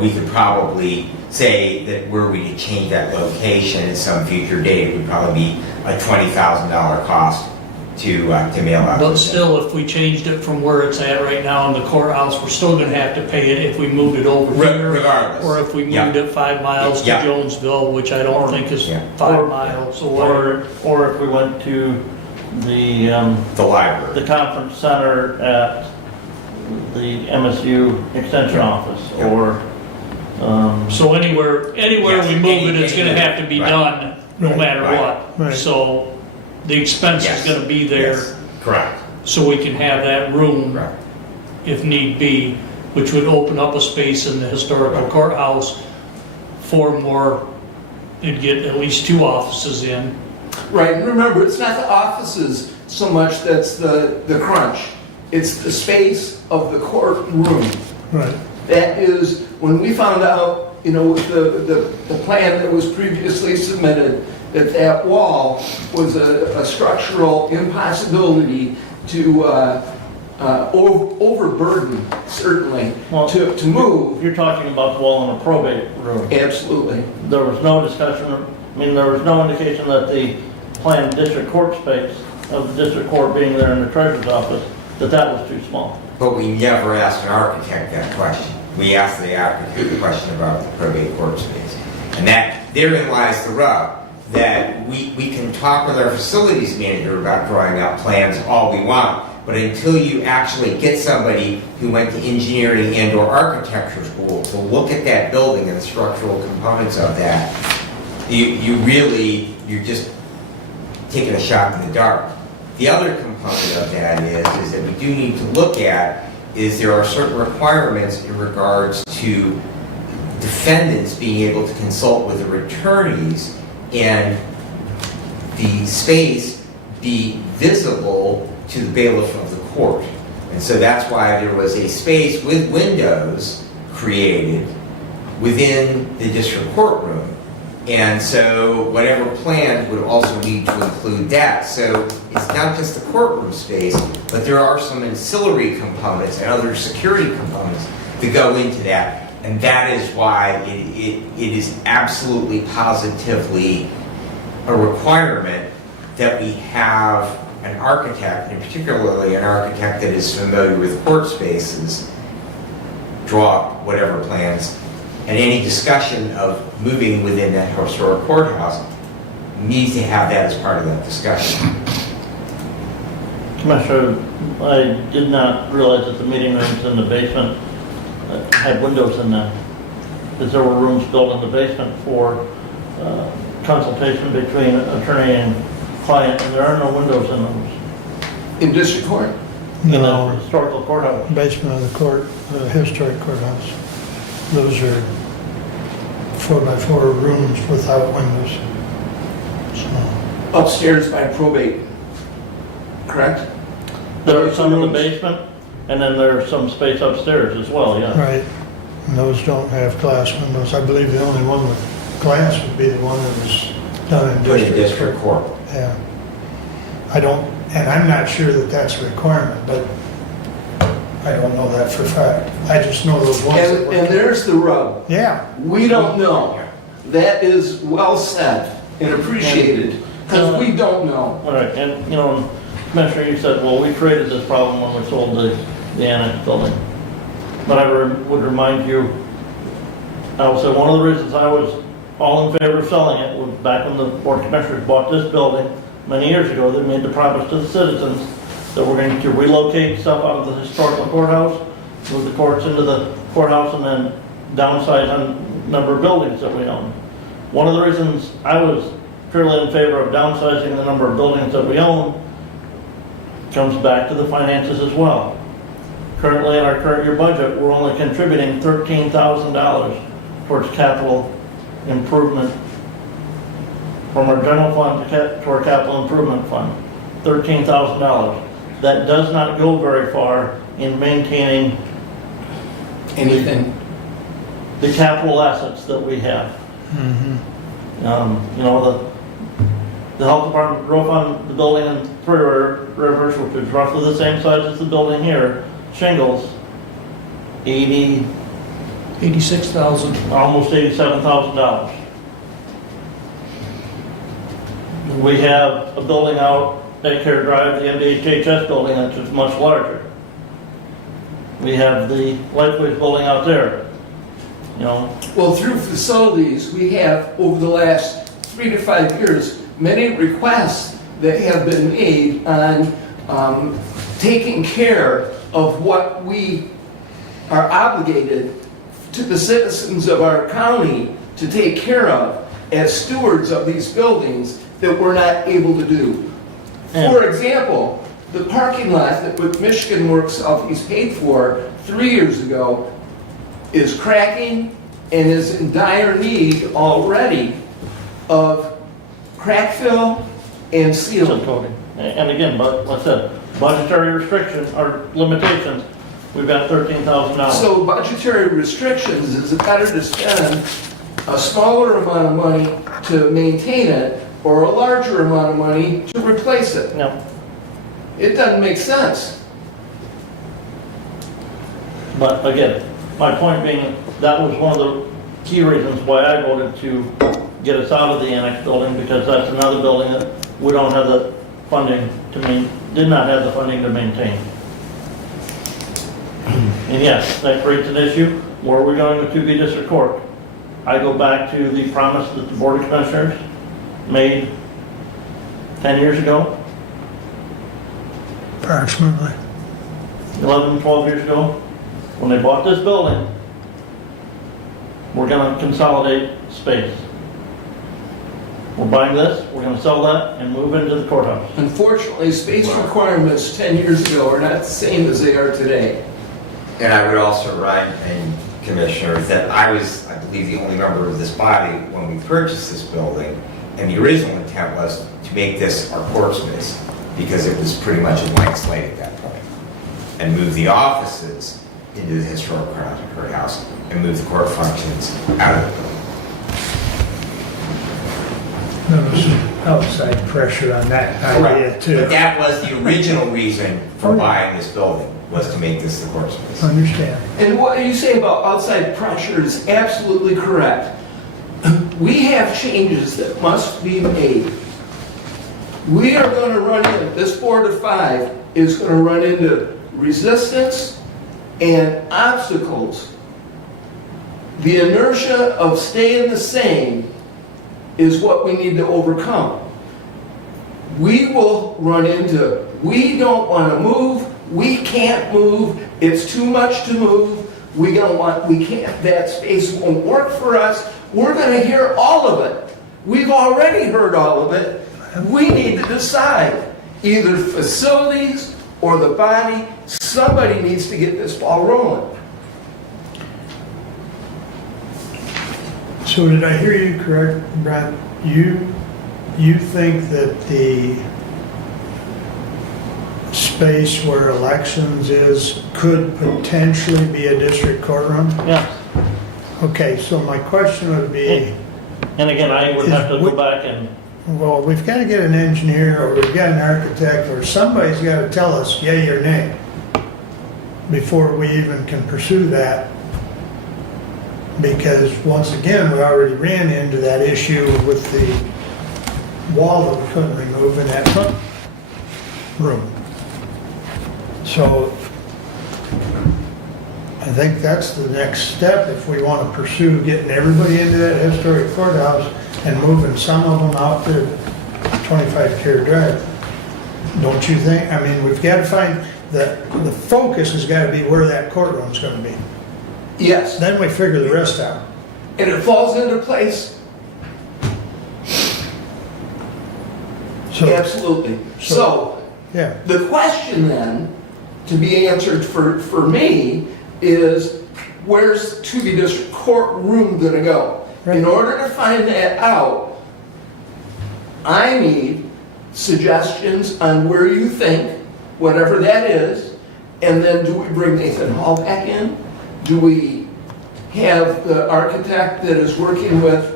we could probably say that were we to change that location at some future date, it would probably be a $20,000 cost to mail out. But still, if we changed it from where it's at right now in the courthouse, we're still gonna have to pay it if we moved it over here. Regardless. Or if we Yeah. moved it 5 miles to Yeah. Jonesville, which I don't think is Yeah. 5 miles away. Or if we went to the library. the conference center at the MSU Extension Office, or, So anywhere Yes, we move it, it's gonna anywhere. have to be Right. done, no Right. matter Right. what. Right. So the expense is Yes. gonna be there, Yes. Correct. so we can have that room Right. if need be, which would open up a space in the historical Right. courthouse for more, and get at least 2 offices in. Right, and remember, it's not the offices so much that's the crunch. It's the space of the courtroom. Right. That is, when we found out, with the plan that was previously submitted, that wall was a structural impossibility to overburden, certainly, Well, to move. you're talking about the wall in a probate room. Absolutely. There was no discussion, there was no indication that the planned district court space of the district court being there in the treasurer's office, that was too small. But we never asked an architect that question. We asked the architect the question about the probate court space. And therein lies the rub, that we can talk with our facilities manager about drawing out plans all we want, but until you actually get somebody who went to engineering and or architecture school to look at that building and the structural components of that, you're just taking a shot in the dark. The other component of that is that we do need to look at is there are certain requirements in regards to defendants being able to consult with their attorneys and the space be visible to the bailiff of the court. And so that's why there was a space with windows created within the district courtroom. And so whatever plan would also need to include that. So it's not just the courtroom space, but there are some ancillary components and other security components that go into that. And that is why it is absolutely positively a requirement that we have an architect, and particularly an architect that is familiar with court spaces, draw up whatever plans. And any discussion of moving within that historic courthouse needs to have that as part of that discussion. Commissioner, I did not realize that the meeting rooms in the basement had windows in them. Because there were rooms built in the basement for consultation between attorney and client, and there are no windows in those. In district court? In the No, historical courthouse. basement of the court, the historic courthouse. Those are 4x4 rooms without windows. So, Upstairs by probate, correct? There are some in the basement, and then there's some space upstairs as well, yeah. right, and those don't have glass windows. I believe the only one with glass would be the one that was done in Put in district. district court. Yeah. I don't, and I'm not sure that that's a requirement, but I don't know that for a fact. I just know those ones that And were. there's the rub. Yeah, We don't know. That is well said and appreciated, because we don't know. All right, and, you know, Commissioner, you said, well, we created this problem when we sold the annex building. But I would remind you, I would say one of the reasons I was all in favor of selling it was back when the Board of Commissioners bought this building many years ago, they made the promise to the citizens that we're going to relocate stuff out of the historical courthouse, move the courts into the courthouse, and then downsize on number of buildings that we own. One of the reasons I was purely in favor of downsizing the number of buildings that we own comes back to the finances as well. Currently, in our current year budget, we're only contributing $13,000 towards capital improvement from our general fund to our capital improvement fund. $13,000. That does not go very far in maintaining Anything. the capital assets that we have. You know, the health department drove on the building in Three Rivers, which is roughly the same size as the building here, shingles, 86,000. almost $87,000. We have a building out at Care Drive, the MDHHS building, that's just much larger. We have the Lifeways building out there, you know. Well, through facilities, we have, over the last 3 to 5 years, many requests that have been made on taking care of what we are obligated to the citizens of our county to take care of as stewards of these buildings that we're not able to do. For example, the parking lot that with Michigan Works Southeast paid for 3 years ago is cracking and is in dire need already of crack fill and sealing. Coating. And again, but like I said, budgetary restrictions or limitations, we've got $13,000. So budgetary restrictions is it better to spend a smaller amount of money to maintain it or a larger amount of money to replace it? No. It doesn't make sense. But again, my point being, that was one of the key reasons why I voted to get us out of the annex building, because that's another building that we don't have the funding to did not have the funding to maintain. And yes, that creates an issue. Where are we going to be district court? I go back to the promise that the Board of Commissioners made 10 years ago, approximately. 11, 12 years ago, when they bought this building. We're going to consolidate space. We're buying this, we're going to sell that, and move into the courthouse. Unfortunately, space requirements 10 years ago are not the same as they are today. And I would also remind commissioners that I believe, the only member of this body when we purchased this building, and the original intent was to make this our court space, because it was pretty much a blank slate at that point, and move the offices into the historic courthouse, and move the court functions out of the building. There was outside pressure on that idea too. But that was the original reason for Oh, yeah. buying this building, was to make this the court space. Understand. And what you say about outside pressure is absolutely correct. We have changes that must be made. We are going to run in, this Board of 5 is going to run into resistance and obstacles. The inertia of staying the same is what we need to overcome. We will run into, we don't want to move, we can't move, it's too much to move, we can't, that space won't work for us. We're going to hear all of it. We've already heard all of it. We need to decide. either facilities or the body, somebody needs to get this ball rolling. So did I hear you correct, Brent? You think that the space where elections is could potentially be a district courtroom? Yeah, Okay, so my question would be, and again, I would have to go back and, well, we've got to get an engineer or we've got an architect or somebody's got to tell us yay or nay before we even can pursue that. Because once again, we already ran into that issue with the wall that we couldn't remove in that front room. So I think that's the next step if we want to pursue getting everybody into that historic courthouse and moving some of them out to 25 Care Drive. Don't you think? I mean, we've got to find that the focus has got to be where that courtroom's going to be. Yes, Then we figure the rest out. and it falls into place, So, absolutely. So, yeah, the question then, to be answered for me, is where's to be district courtroom gonna go? Right. In order to find that out, I need suggestions on where you think, whatever that is, and then do we bring Nathan Hall back in? Do we have the architect that is working with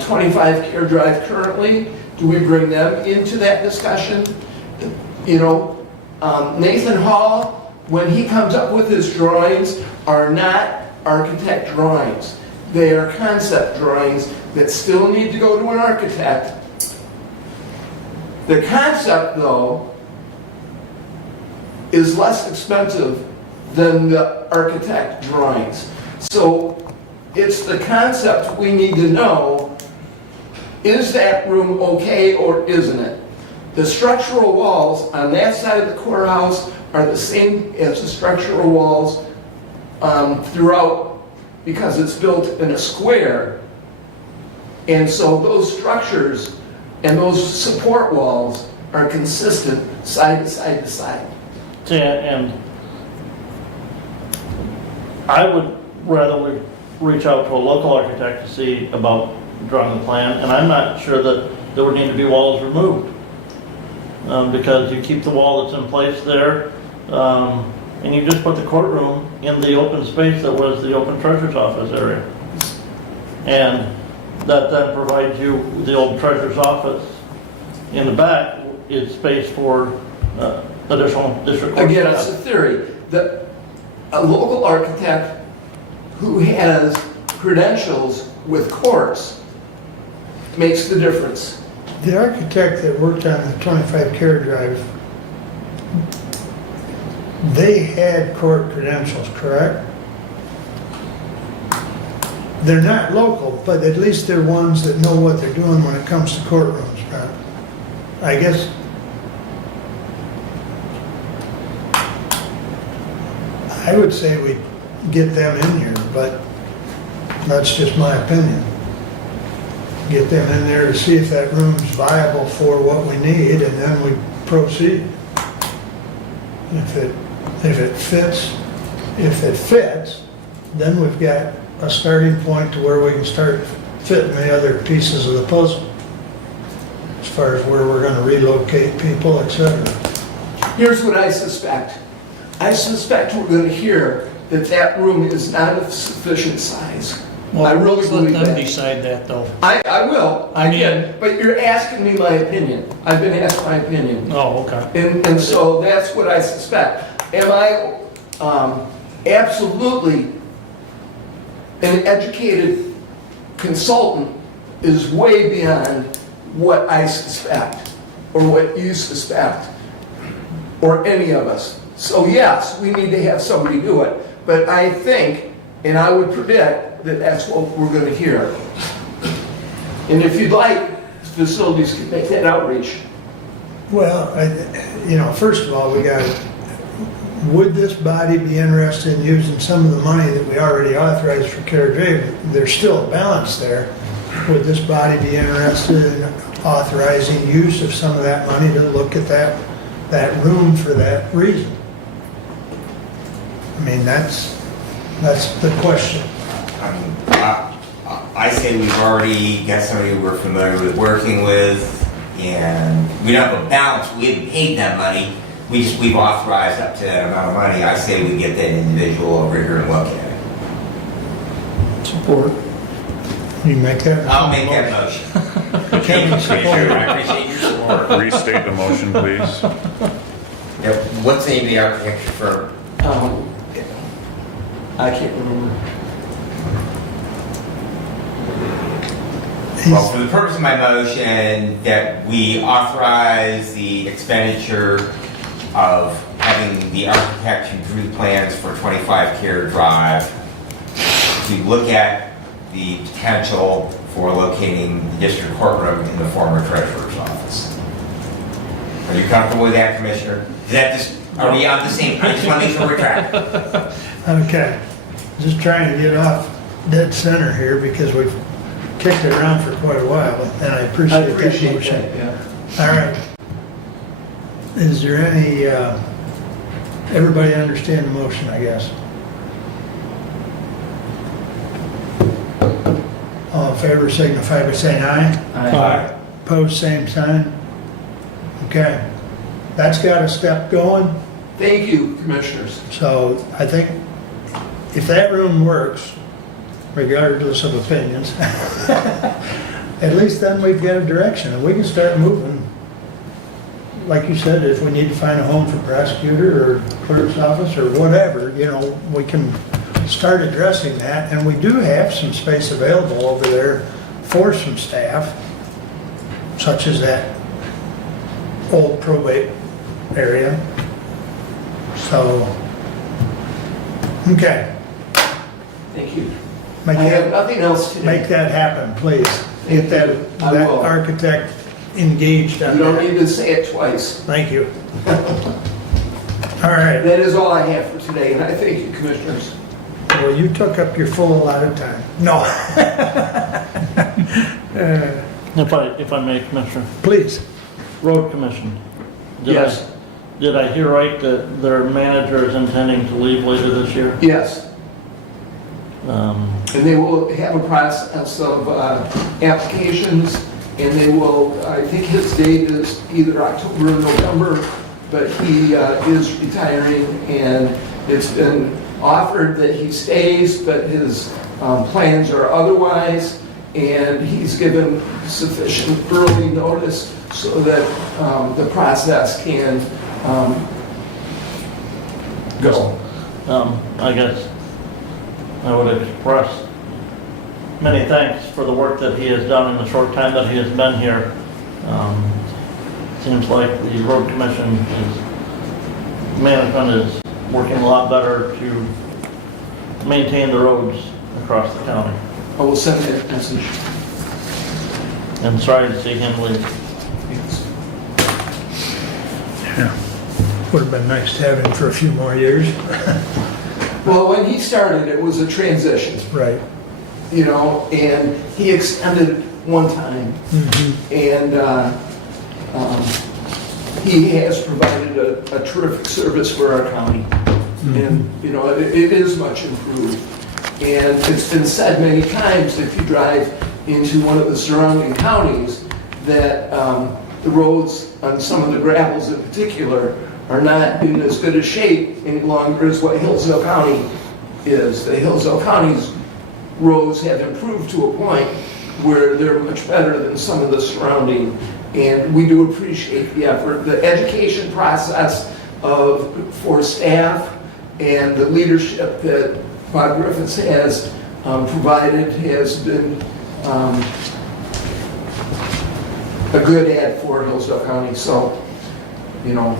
25 Care Drive currently? Do we bring them into that discussion? You know, Nathan Hall, when he comes up with his drawings, are not architect drawings. They are concept drawings that still need to go to an architect. The concept, though, is less expensive than the architect drawings. So it's the concept we need to know, is that room okay or isn't it? The structural walls on that side of the courthouse are the same as the structural walls throughout, because it's built in a square. And so those structures and those support walls are consistent side to side to side. and I would rather we reach out to a local architect to see about drawing the plan, and I'm not sure that there would need to be walls removed. Because you keep the wall that's in place there, and you just put the courtroom in the open space that was the open treasurer's office area. And that then provides you the old treasurer's office. In the back is space for additional district court Again, it's staff. a theory. A local architect who has credentials with courts makes the difference. the architect that worked on the 25 Care Drive, they had court credentials, correct? They're not local, but at least they're ones that know what they're doing when it comes to courtrooms, right? I guess I would say we get them in here, but that's just my opinion. Get them in there to see if that room's viable for what we need, and then we proceed. If it fits, then we've got a starting point to where we can start fitting the other pieces of the puzzle, as far as where we're gonna relocate people, etc. Here's what I suspect. I suspect we're going to hear that that room is not of sufficient size. I really Let's believe let them that. decide that, though. I will, I mean- again, but you're asking me my opinion. I've been asked my opinion. Oh, okay. And so that's what I suspect. Am I absolutely an educated consultant is way beyond what I suspect or what you suspect or any of us. So yes, we need to have somebody do it. But I think, and I would predict, that that's what we're going to hear. And if you'd like, facilities could make that outreach. Well, first of all, would this body be interested in using some of the money that we already authorized for Care Drive? There's still a balance there. Would this body be interested in authorizing use of some of that money to look at that room for that reason. I mean, that's the question. I say we've already got somebody we're familiar with working with, and we don't have a balance, we haven't paid them money, we've authorized up to that amount of money. I say we get that individual over here and look at it. Support. You make that? I'll make that motion. Kevin, I support. appreciate your support. Restate the motion, please. Yep. What's the name of the architecture firm? I can't remember. Well, for the purpose of my motion, that we authorize the expenditure of having the architect and drew plans for 25 Care Drive to look at the potential for locating the district courtroom in the former treasurer's office. Are you comfortable with that, Commissioner? Is that just, are we on the same, I just want to make sure we're tracking. Okay, just trying to get off dead center here because we've kicked it around for quite a while, and I appreciate that motion. All right. Is there any, everybody understand the motion, I guess? All in favor signify by saying aye. Aye. Opposed, same sign. Okay, that's got a step going. Thank you, Commissioners. So I think if that room works, regardless of opinions, at least then we've got a direction and we can start moving. Like you said, if we need to find a home for prosecutor or clerk's office or whatever, you know, we can start addressing that. And we do have some space available over there for some staff, such as that old probate area. So, okay. Thank you. Make I have that, nothing else today. make that happen, please. Get that, I that will. architect engaged on You don't that. need to say it twice. Thank you. All right. That is all I have for today, and I thank you, Commissioners. Well, you took up your full allotted time. No. If I may, Commissioner, Please. Road Commission. Yes. Did I hear right that their manager is intending to leave later this year? Yes, Um, and they will have a process of applications, and they will, I think his date is either October or November, but he is retiring, and it's been offered that he stays, but his plans are otherwise, and he's given sufficient early notice so that the process can go. I guess I would express many thanks for the work that he has done in the short time that he has been here. Seems like the road commission management is working a lot better to maintain the roads across the county. I will send that message. And sorry to see him leave. Yeah. Would have been nice to have him for a few more years. Well, when he started, it was a transition, Right. you know, and he extended one time. And he has provided a terrific service for our county. And, you know, it is much improved. And it's been said many times, if you drive into one of the surrounding counties, that the roads on some of the gravels in particular are not in as good a shape any longer as what Hillsdale County is. The Hillsdale County's roads have improved to a point where they're much better than some of the surrounding, and we do appreciate the effort. The education process for staff and the leadership that Bob Griffiths has provided has been a good ad for Hillsdale County, so, you know,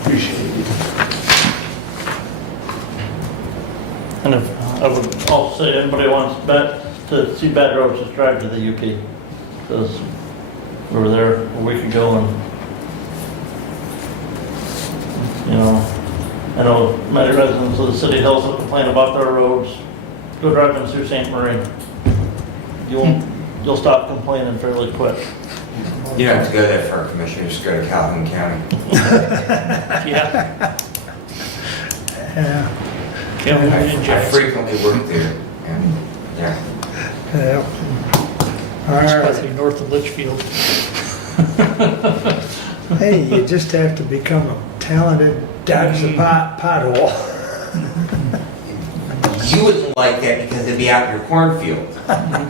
appreciate it. And if, I would also say, anybody wants to see bad roads, just drive to the UP. Because we were there a week ago and, you know, I know many residents of the city of Hillsdale complain about their roads. Go driving through St. Marie. You'll stop complaining fairly quick. You don't have to go that far, Commissioner, just go to Calhoun County. Yeah. Yeah, Calhoun and I Jackson. frequently work there, and, yeah. yeah. All right. Especially north of Litchfield. Hey, you just have to become a talented dodge the pothole. You wouldn't like that because it'd be out in your cornfield.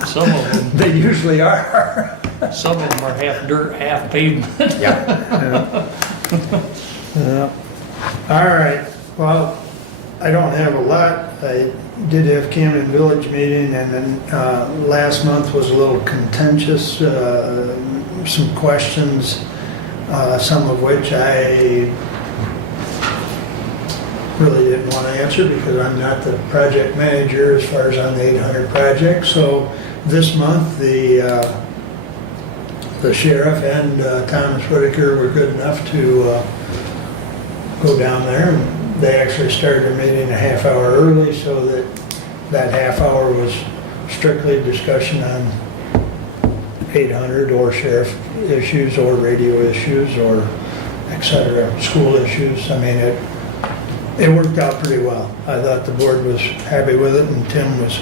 Some of them, They usually are. some of them are half dirt, half pavement. Yeah. Yeah. All right, well, I don't have a lot. I did have Camden Village meeting, and then last month was a little contentious, some questions, some of which I really didn't want to answer because I'm not the project manager as far as on the 800 project. So this month, the sheriff and Thomas Whitaker were good enough to go down there. And they actually started their meeting a half hour early, so that half hour was strictly discussion on 800 or sheriff issues or radio issues or et cetera, school issues. I mean, it worked out pretty well. I thought the board was happy with it, and Tim was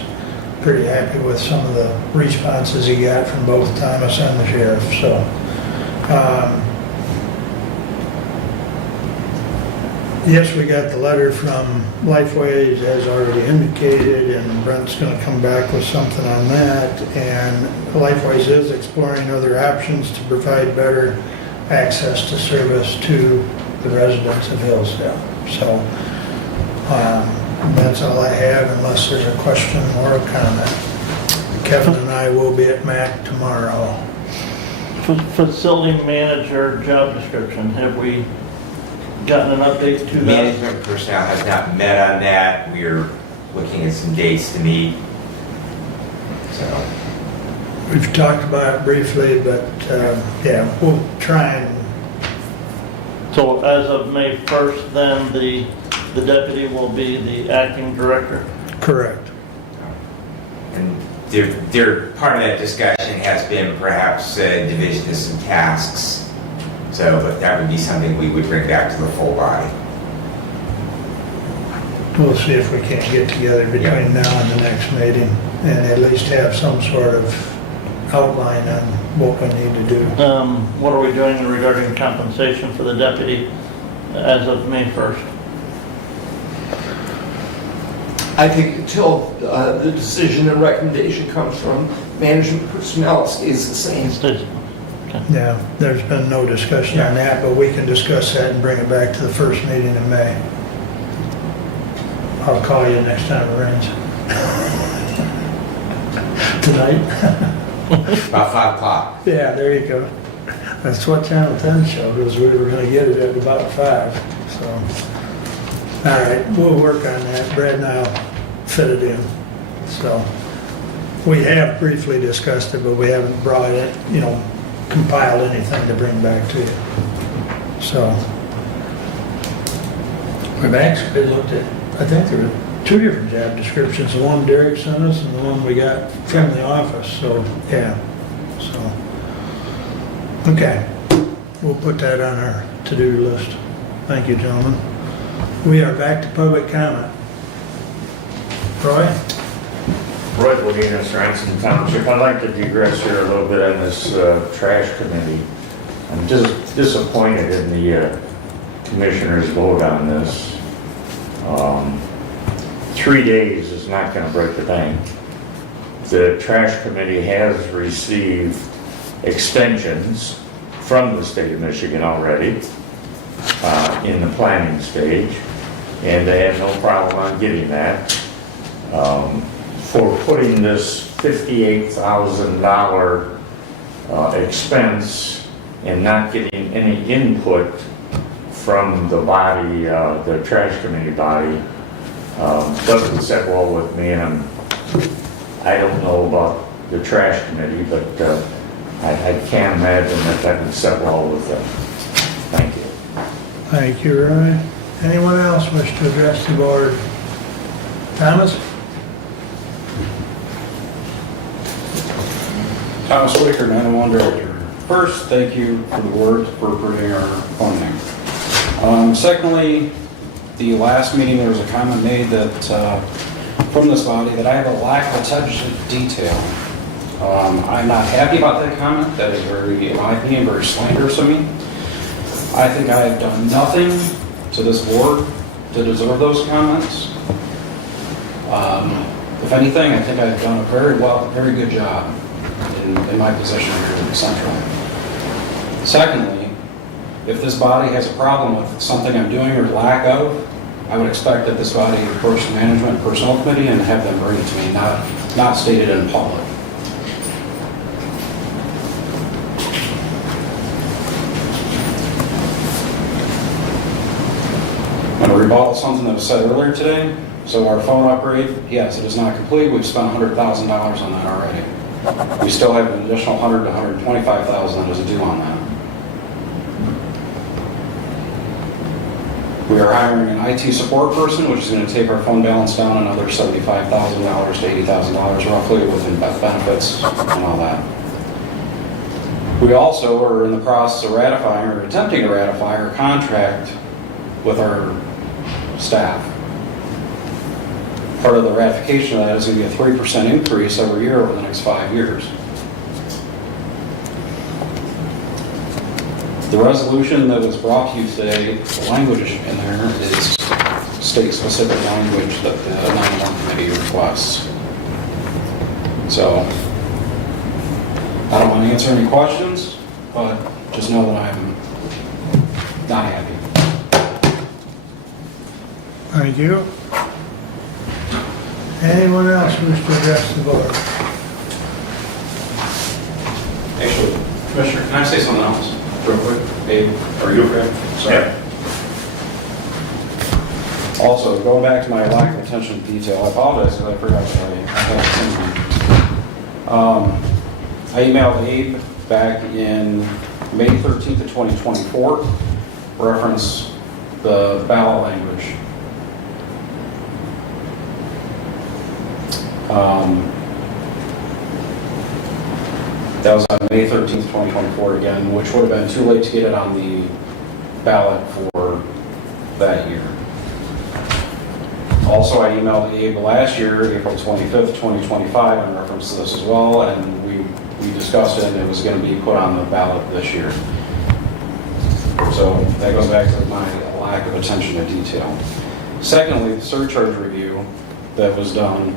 pretty happy with some of the responses he got from both Thomas and the sheriff. So, yes, we got the letter from Lifeways as already indicated, and Brent's going to come back with something on that. And Lifeways is exploring other options to provide better access to service to the residents of Hillsdale. So that's all I have, unless there's a question or a comment. Kevin and I will be at MAC tomorrow. Facility manager job description, have we gotten an update to that? Management personnel has not met on that. We're looking at some dates to meet. So, We've talked about it briefly, but yeah, we'll try and, So as of May 1st, then the deputy will be the acting director? correct. and part of that discussion has been perhaps division of some tasks. So, but that would be something we would bring back to the full body. We'll see if we can't get together between now and the next meeting and at least have some sort of outline on what we need to do. What are we doing regarding compensation for the deputy as of May 1st? I think until the decision and recommendation comes from management personnel, it stays the same. Yeah, there's been no discussion on that, but we can discuss that and bring it back to the first meeting in May. I'll call you next time it rains. Tonight? About 5 o'clock. Yeah, there you go. That's what Channel 10 showed, was we were gonna get it at about 5, so. All right, we'll work on that. Brad and I'll fit it in, so. We have briefly discussed it, but we haven't brought it, compiled anything to bring back to you. So. We've actually looked at, I think there were 2 different job descriptions, the one Derek sent us and the one we got from the office, so, yeah, so. Okay, we'll put that on our to-do list. Thank you, gentlemen. We are back to public comment. Roy? Roy Wadinas, Ransom Township. I'd like to digress here a little bit on this trash committee. I'm just disappointed in the commissioners' vote on this. 3 days is not going to break the bank. The trash committee has received extensions from the state of Michigan already in the planning stage, and they have no problem on getting that. For putting this $58,000 expense and not getting any input from the body, the trash committee body, doesn't sit well with me, and I don't know about the trash committee, but I can't imagine that would sit well with them. Thank you. Thank you, Roy. Anyone else wish to address the board? Thomas? Thomas Whitaker, 901 Director. First, thank you for the board for approving our funding. Secondly, the last meeting, there was a comment made that, from this body, that I have a lack of attention to detail. I'm not happy about that comment. That is very, in my opinion, very slanderous of me. I think I have done nothing to this board to deserve those comments. If anything, I think I've done a very good job in my position here in Central. Secondly, if this body has a problem with something I'm doing or lack of, I would expect that this body approach the Management and Personnel Committee and have them bring it to me, not stated in public. I'm going to rebuttal something that was said earlier today. So our phone upgrade, yes, it is not complete. We've spent $100,000 on that already. We still have an additional $100,000 to $125,000 that is due on that. We are hiring an IT support person, which is going to take our phone balance down another $75,000 to $80,000 roughly with benefits and all that. We also are in the process of ratifying or attempting to ratify our contract with our staff. Part of the ratification of that is going to be a 3% increase every year over the next 5 years. The resolution that was brought to you today, the language in there is state-specific language that the 911 committee requests. So, I don't want to answer any questions, but just know that I'm not happy. Thank you. Anyone else wish to address the board? Actually, Commissioner, can I say something else real quick? Abe, are you okay? Sorry. Yeah. Also, going back to my lack of attention to detail, I apologize because I forgot to tell you. I emailed Abe back in May 13th of 2024, reference the ballot language. That was on May 13th, 2024 again, which would have been too late to get it on the ballot for that year. Also, I emailed Abe last year, April 25th, 2025, in reference to this as well, and we discussed it, and it was going to be put on the ballot this year. So that goes back to my lack of attention to detail. Secondly, the surcharge review that was done,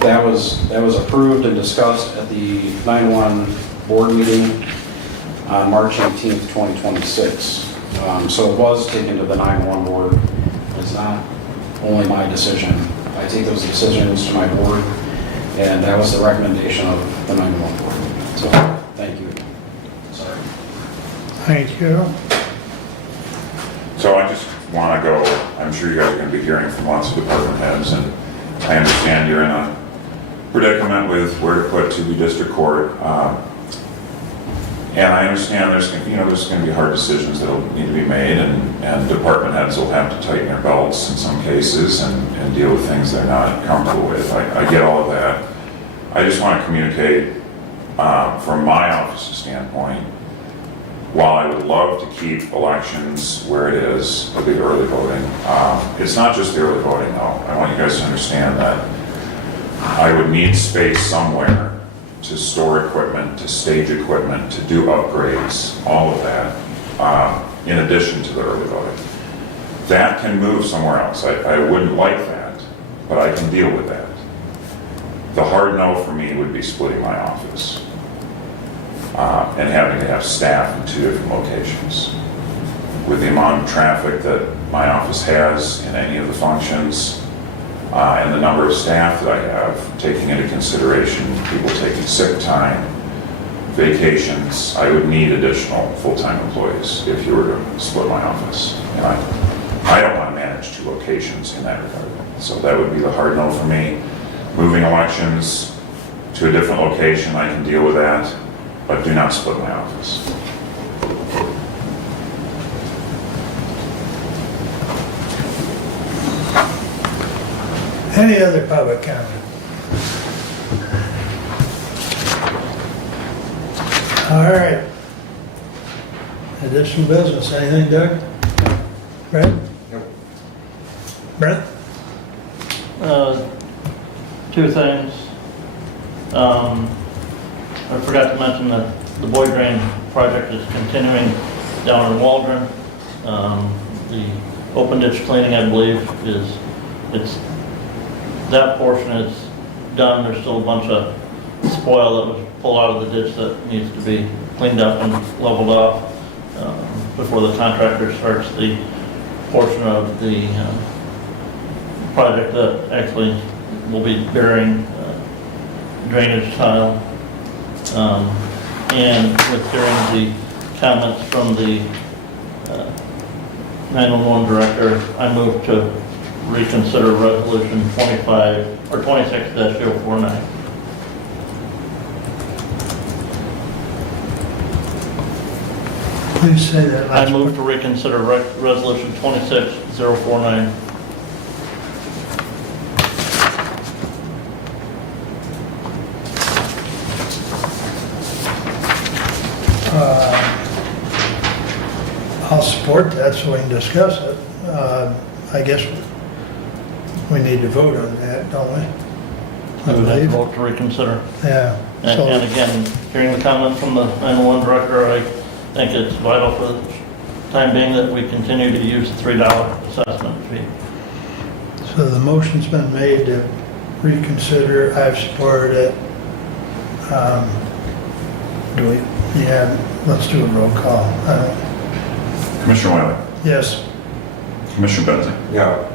that was approved and discussed at the 9/1 board meeting on March 18th, 2026. So it was taken to the 9/1 board. It's not only my decision. I take those decisions to my board, and that was the recommendation of the 9/1 board. So, thank you. Sorry. Thank you. So I just want to go, I'm sure you guys are going to be hearing from lots of department heads, and I understand you're in a predicament with where to put to the district court. And I understand there's going to be hard decisions that will need to be made, and department heads will have to tighten their belts in some cases and deal with things they're not comfortable with. I get all of that. I just want to communicate from my office's standpoint, while I would love to keep elections where it is, with the early voting, it's not just the early voting though. I want you guys to understand that I would need space somewhere to store equipment, to stage equipment, to do upgrades, all of that, in addition to the early voting. That can move somewhere else. I wouldn't like that, but I can deal with that. The hard no for me would be splitting my office and having to have staff in 2 different locations. With the amount of traffic that my office has in any of the functions, and the number of staff that I have, taking into consideration people taking sick time, vacations, I would need additional full-time employees if you were to split my office. And I don't want to manage 2 locations in that regard. So that would be the hard no for me. Moving elections to a different location, I can deal with that, but do not split my office. Any other public comment? All right. Additional business, anything, Doug? Brad? Nope. Brent? Two things. I forgot to mention that the boy drain project is continuing down in Waldron. The open ditch cleaning, I believe, that portion is done. There's still a bunch of spoil that was pulled out of the ditch that needs to be cleaned up and leveled off before the contractor starts the portion of the project that actually will be burying drainage tile. And with hearing the comments from the 911 director, I move to reconsider resolution 25 or 26-049. Please say that I last move part. to reconsider resolution 26-049. I'll support that so we can discuss it. I guess we need to vote on that, don't we? I would have to vote to reconsider. Yeah. And So, again, hearing the comment from the 911 director, I think it's vital for the time being that we continue to use the $3 assessment fee. so the motion's been made to reconsider. I've supported it. Do we? Yeah, let's do a roll call. Commissioner Wiley, Yes. Commissioner Benzie, No.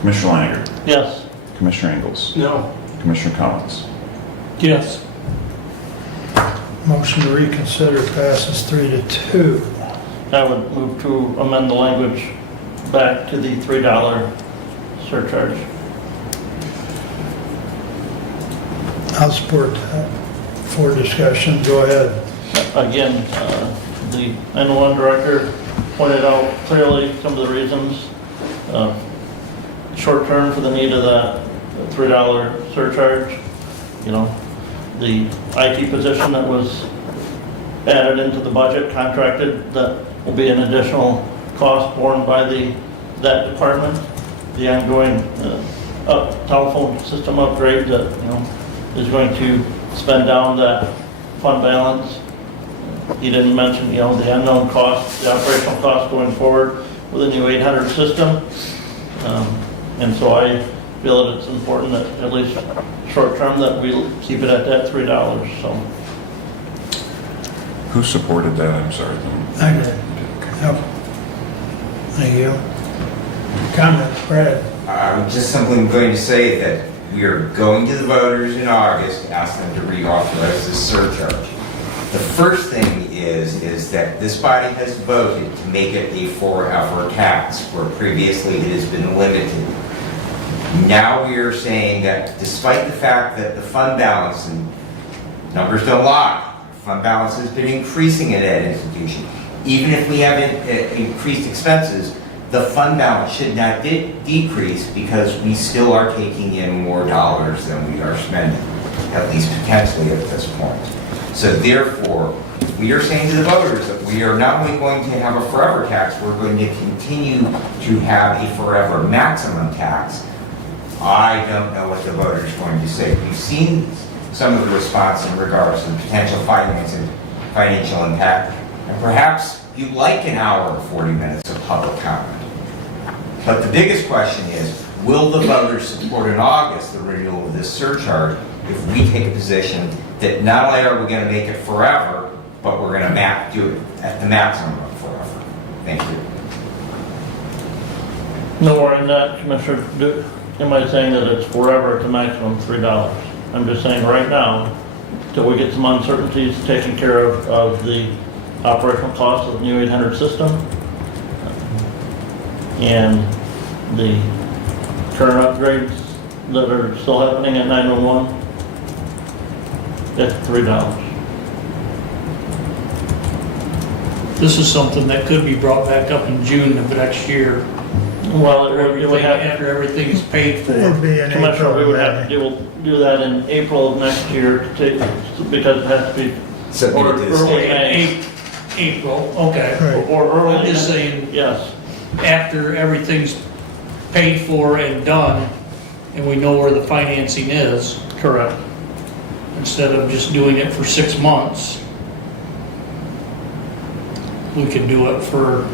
Commissioner Leininger, Yes. Commissioner Ingles, No. Commissioner Collins. Yes. Motion to reconsider passes 3-2. I would move to amend the language back to the $3 surcharge. I'll support that. For discussion, go ahead. Again, the 911 director pointed out clearly some of the reasons. Short term for the need of that $3 surcharge. You know, the IT position that was added into the budget, contracted, that will be an additional cost borne by that department. The ongoing telephone system upgrade that, is going to spend down that fund balance. He didn't mention, the unknown costs, the operational costs going forward with a new 800 system. And so I feel that it's important that at least short term that we keep it at that $3, so. Who supported that? I'm sorry. I did. Yep. Thank you. Comments, Brad? I'm just simply going to say that we are going to the voters in August to ask them to reauthorize this surcharge. The first thing is that this body has voted to make it a forever tax, where previously it has been limited. Now we are saying that despite the fact that the fund balance, and numbers don't lie, fund balance has been increasing at that institution. Even if we haven't increased expenses, the fund balance should not decrease because we still are taking in more dollars than we are spending, at least potentially at this point. So therefore, we are saying to the voters that we are not only going to have a forever tax, we're going to continue to have a forever maximum tax. I don't know what the voters are going to say. We've seen some of the response in regards to potential financial impact, and perhaps you'd like an hour and 40 minutes of public comment. But the biggest question is, will the voters support in August the renewal of this surcharge if we take a position that not only are we going to make it forever, but we're going to do it at the maximum of forever? Thank you. Nowhere in that, Commissioner, am I saying that it's forever at the maximum $3? I'm just saying right now, till we get some uncertainties taken care of the operational cost of the new 800 system and the current upgrades that are still happening at 911, that's $3. This is something that could be brought back up in June of next year. Well, it would have, After everything is paid for. It'd be in Commissioner, April. we would have to do that in April of next year because it has to be submitted to the state. April, okay. Right. Or early. I'm just saying, Yes. after everything's paid for and done, and we know where the financing is, Correct. instead of just doing it for 6 months, we could do it for,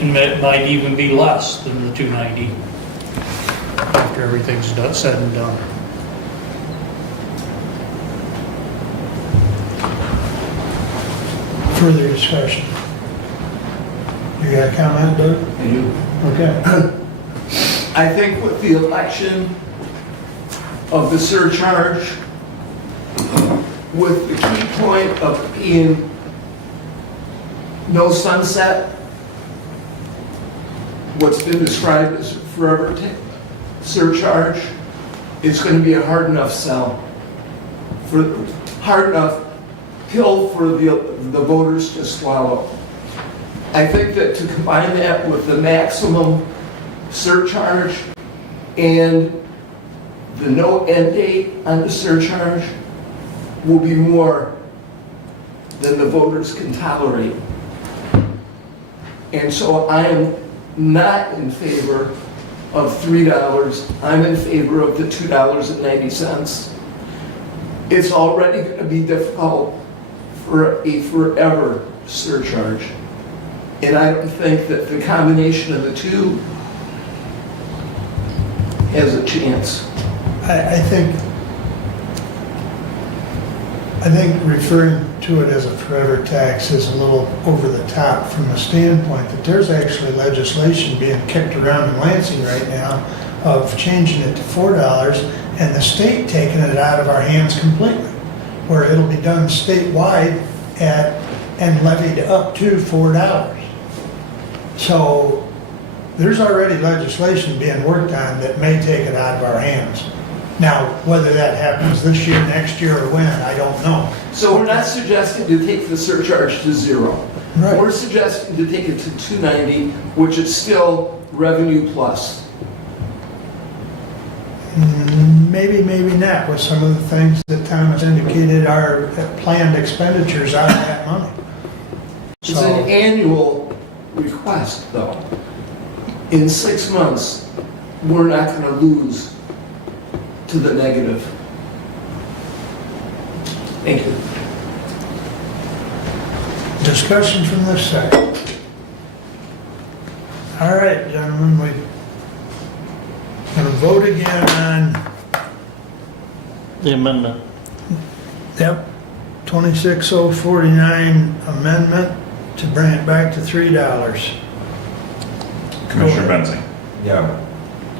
and it might even be less than the 290 after everything's done, said and done. Further discussion. You got a comment, Doug? I do. Okay. I think with the election of the surcharge, with the key point of being no sunset, what's been described as forever surcharge, it's going to be a hard enough sell, hard enough pill for the voters to swallow. I think that to combine that with the maximum surcharge and the no end date on the surcharge will be more than the voters can tolerate. And so I am not in favor of $3. I'm in favor of the $2.90. It's already going to be difficult for a forever surcharge. And I don't think that the combination of the two has a chance. I think referring to it as a forever tax is a little over the top from the standpoint that there's actually legislation being kicked around in Lansing right now of changing it to $4 and the state taking it out of our hands completely, where it'll be done statewide and levied up to $4. So there's already legislation being worked on that may take it out of our hands. Now, whether that happens this year, next year, or when, I don't know. So we're not suggesting to take the surcharge to zero. Right. We're suggesting to take it to $2.90, which is still revenue plus. Maybe, maybe not, with some of the things that Thomas indicated are planned expenditures out of that money. It's So, an annual request, though. In 6 months, we're not going to lose to the negative. Thank you. discussion from this side. All right, gentlemen, we're going to vote again on, The amendment. yep, 26049 amendment to bring it back to $3. Commissioner Benzing, Yeah.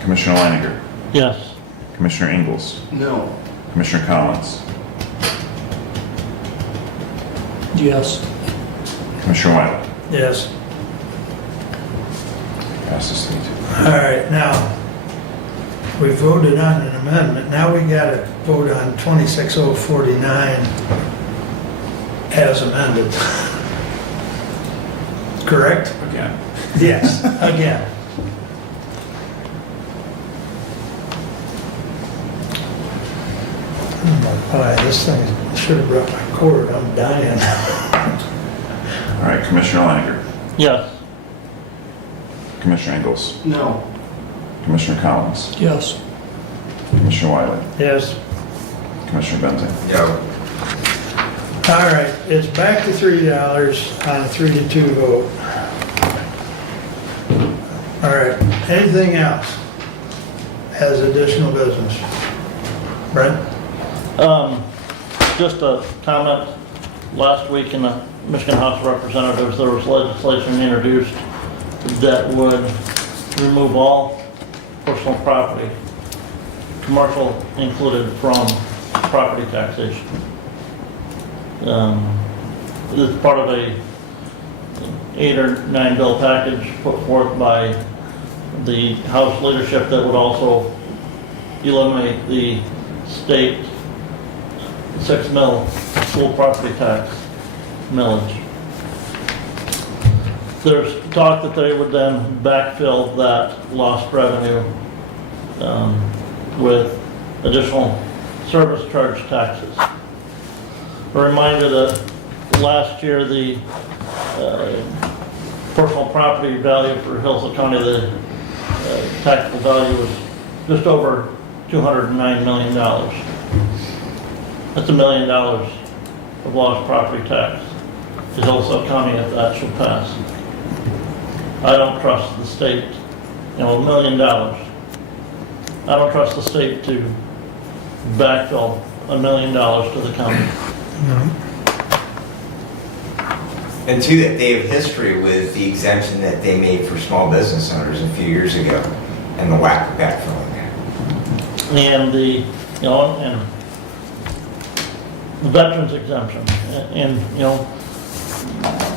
Commissioner Leininger, Yes. Commissioner Ingalls, No. Commissioner Collins, Yes. Commissioner Wiley. Yes. Passes 3-2. All right, now, we voted on an amendment, now we got to vote on 26049 as amended. Correct? Again. Yes, again. Oh, boy, this thing, should have brought my cord, I'm dying. All right, Commissioner Leininger, Yes. Commissioner Ingalls, No. Commissioner Collins, Yes. Commissioner Wiley, Yes. Commissioner Benzing. Yeah. All right, it's back to $3 on a 3-2 vote. All right, anything else as additional business? Brent? Just a comment, last week in the Michigan House of Representatives, there was legislation introduced that would remove all personal property, commercial included, from property taxation. It's part of a 8 or 9 bill package put forth by the House leadership that would also eliminate the state 6 mil school property tax millage. There's talk that they would then backfill that lost revenue with additional service charge taxes. A reminder that last year, the personal property value for Hillsdale County, the taxable value was just over $209 million. That's $1 million of lost property tax to Hillsdale County if that should pass. I don't trust the state, $1 million. I don't trust the state to backfill $1 million to the county. And two, that they have history with the exemption that they made for small business owners a few years ago and the lack of backfilling that. And the, and the veterans exemption. And,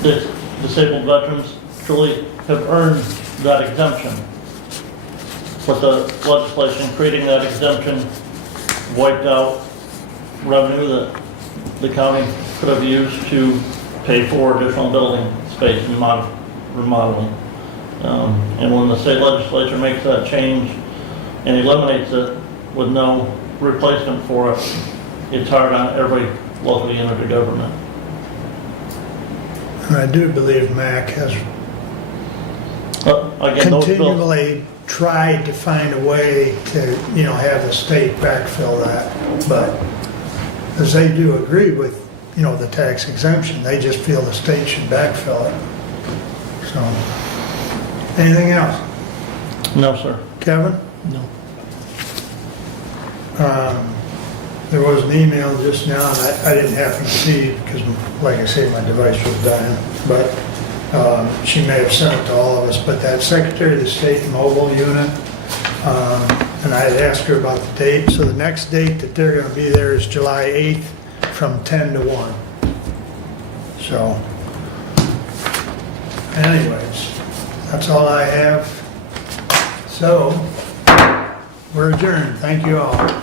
the disabled veterans truly have earned that exemption. But the legislation creating that exemption wiped out revenue that the county could have used to pay for additional building space and remodeling. And when the state legislature makes that change and eliminates it with no replacement for it, it's hard on every local unit of government. And I do believe MAC has Again, those bills, continually tried to find a way to, have the state backfill that, but as they do agree with, the tax exemption, they just feel the state should backfill it. So, anything else? no, sir. Kevin? No. There was an email just now, and I didn't happen to see, because like I say, my device was dying, but she may have sent it to all of us, but that Secretary of the State mobile unit, and I had asked her about the date, so the next date that they're gonna be there is July 8th from 10 to 1. So, anyways, that's all I have. So, we're adjourned. Thank you all.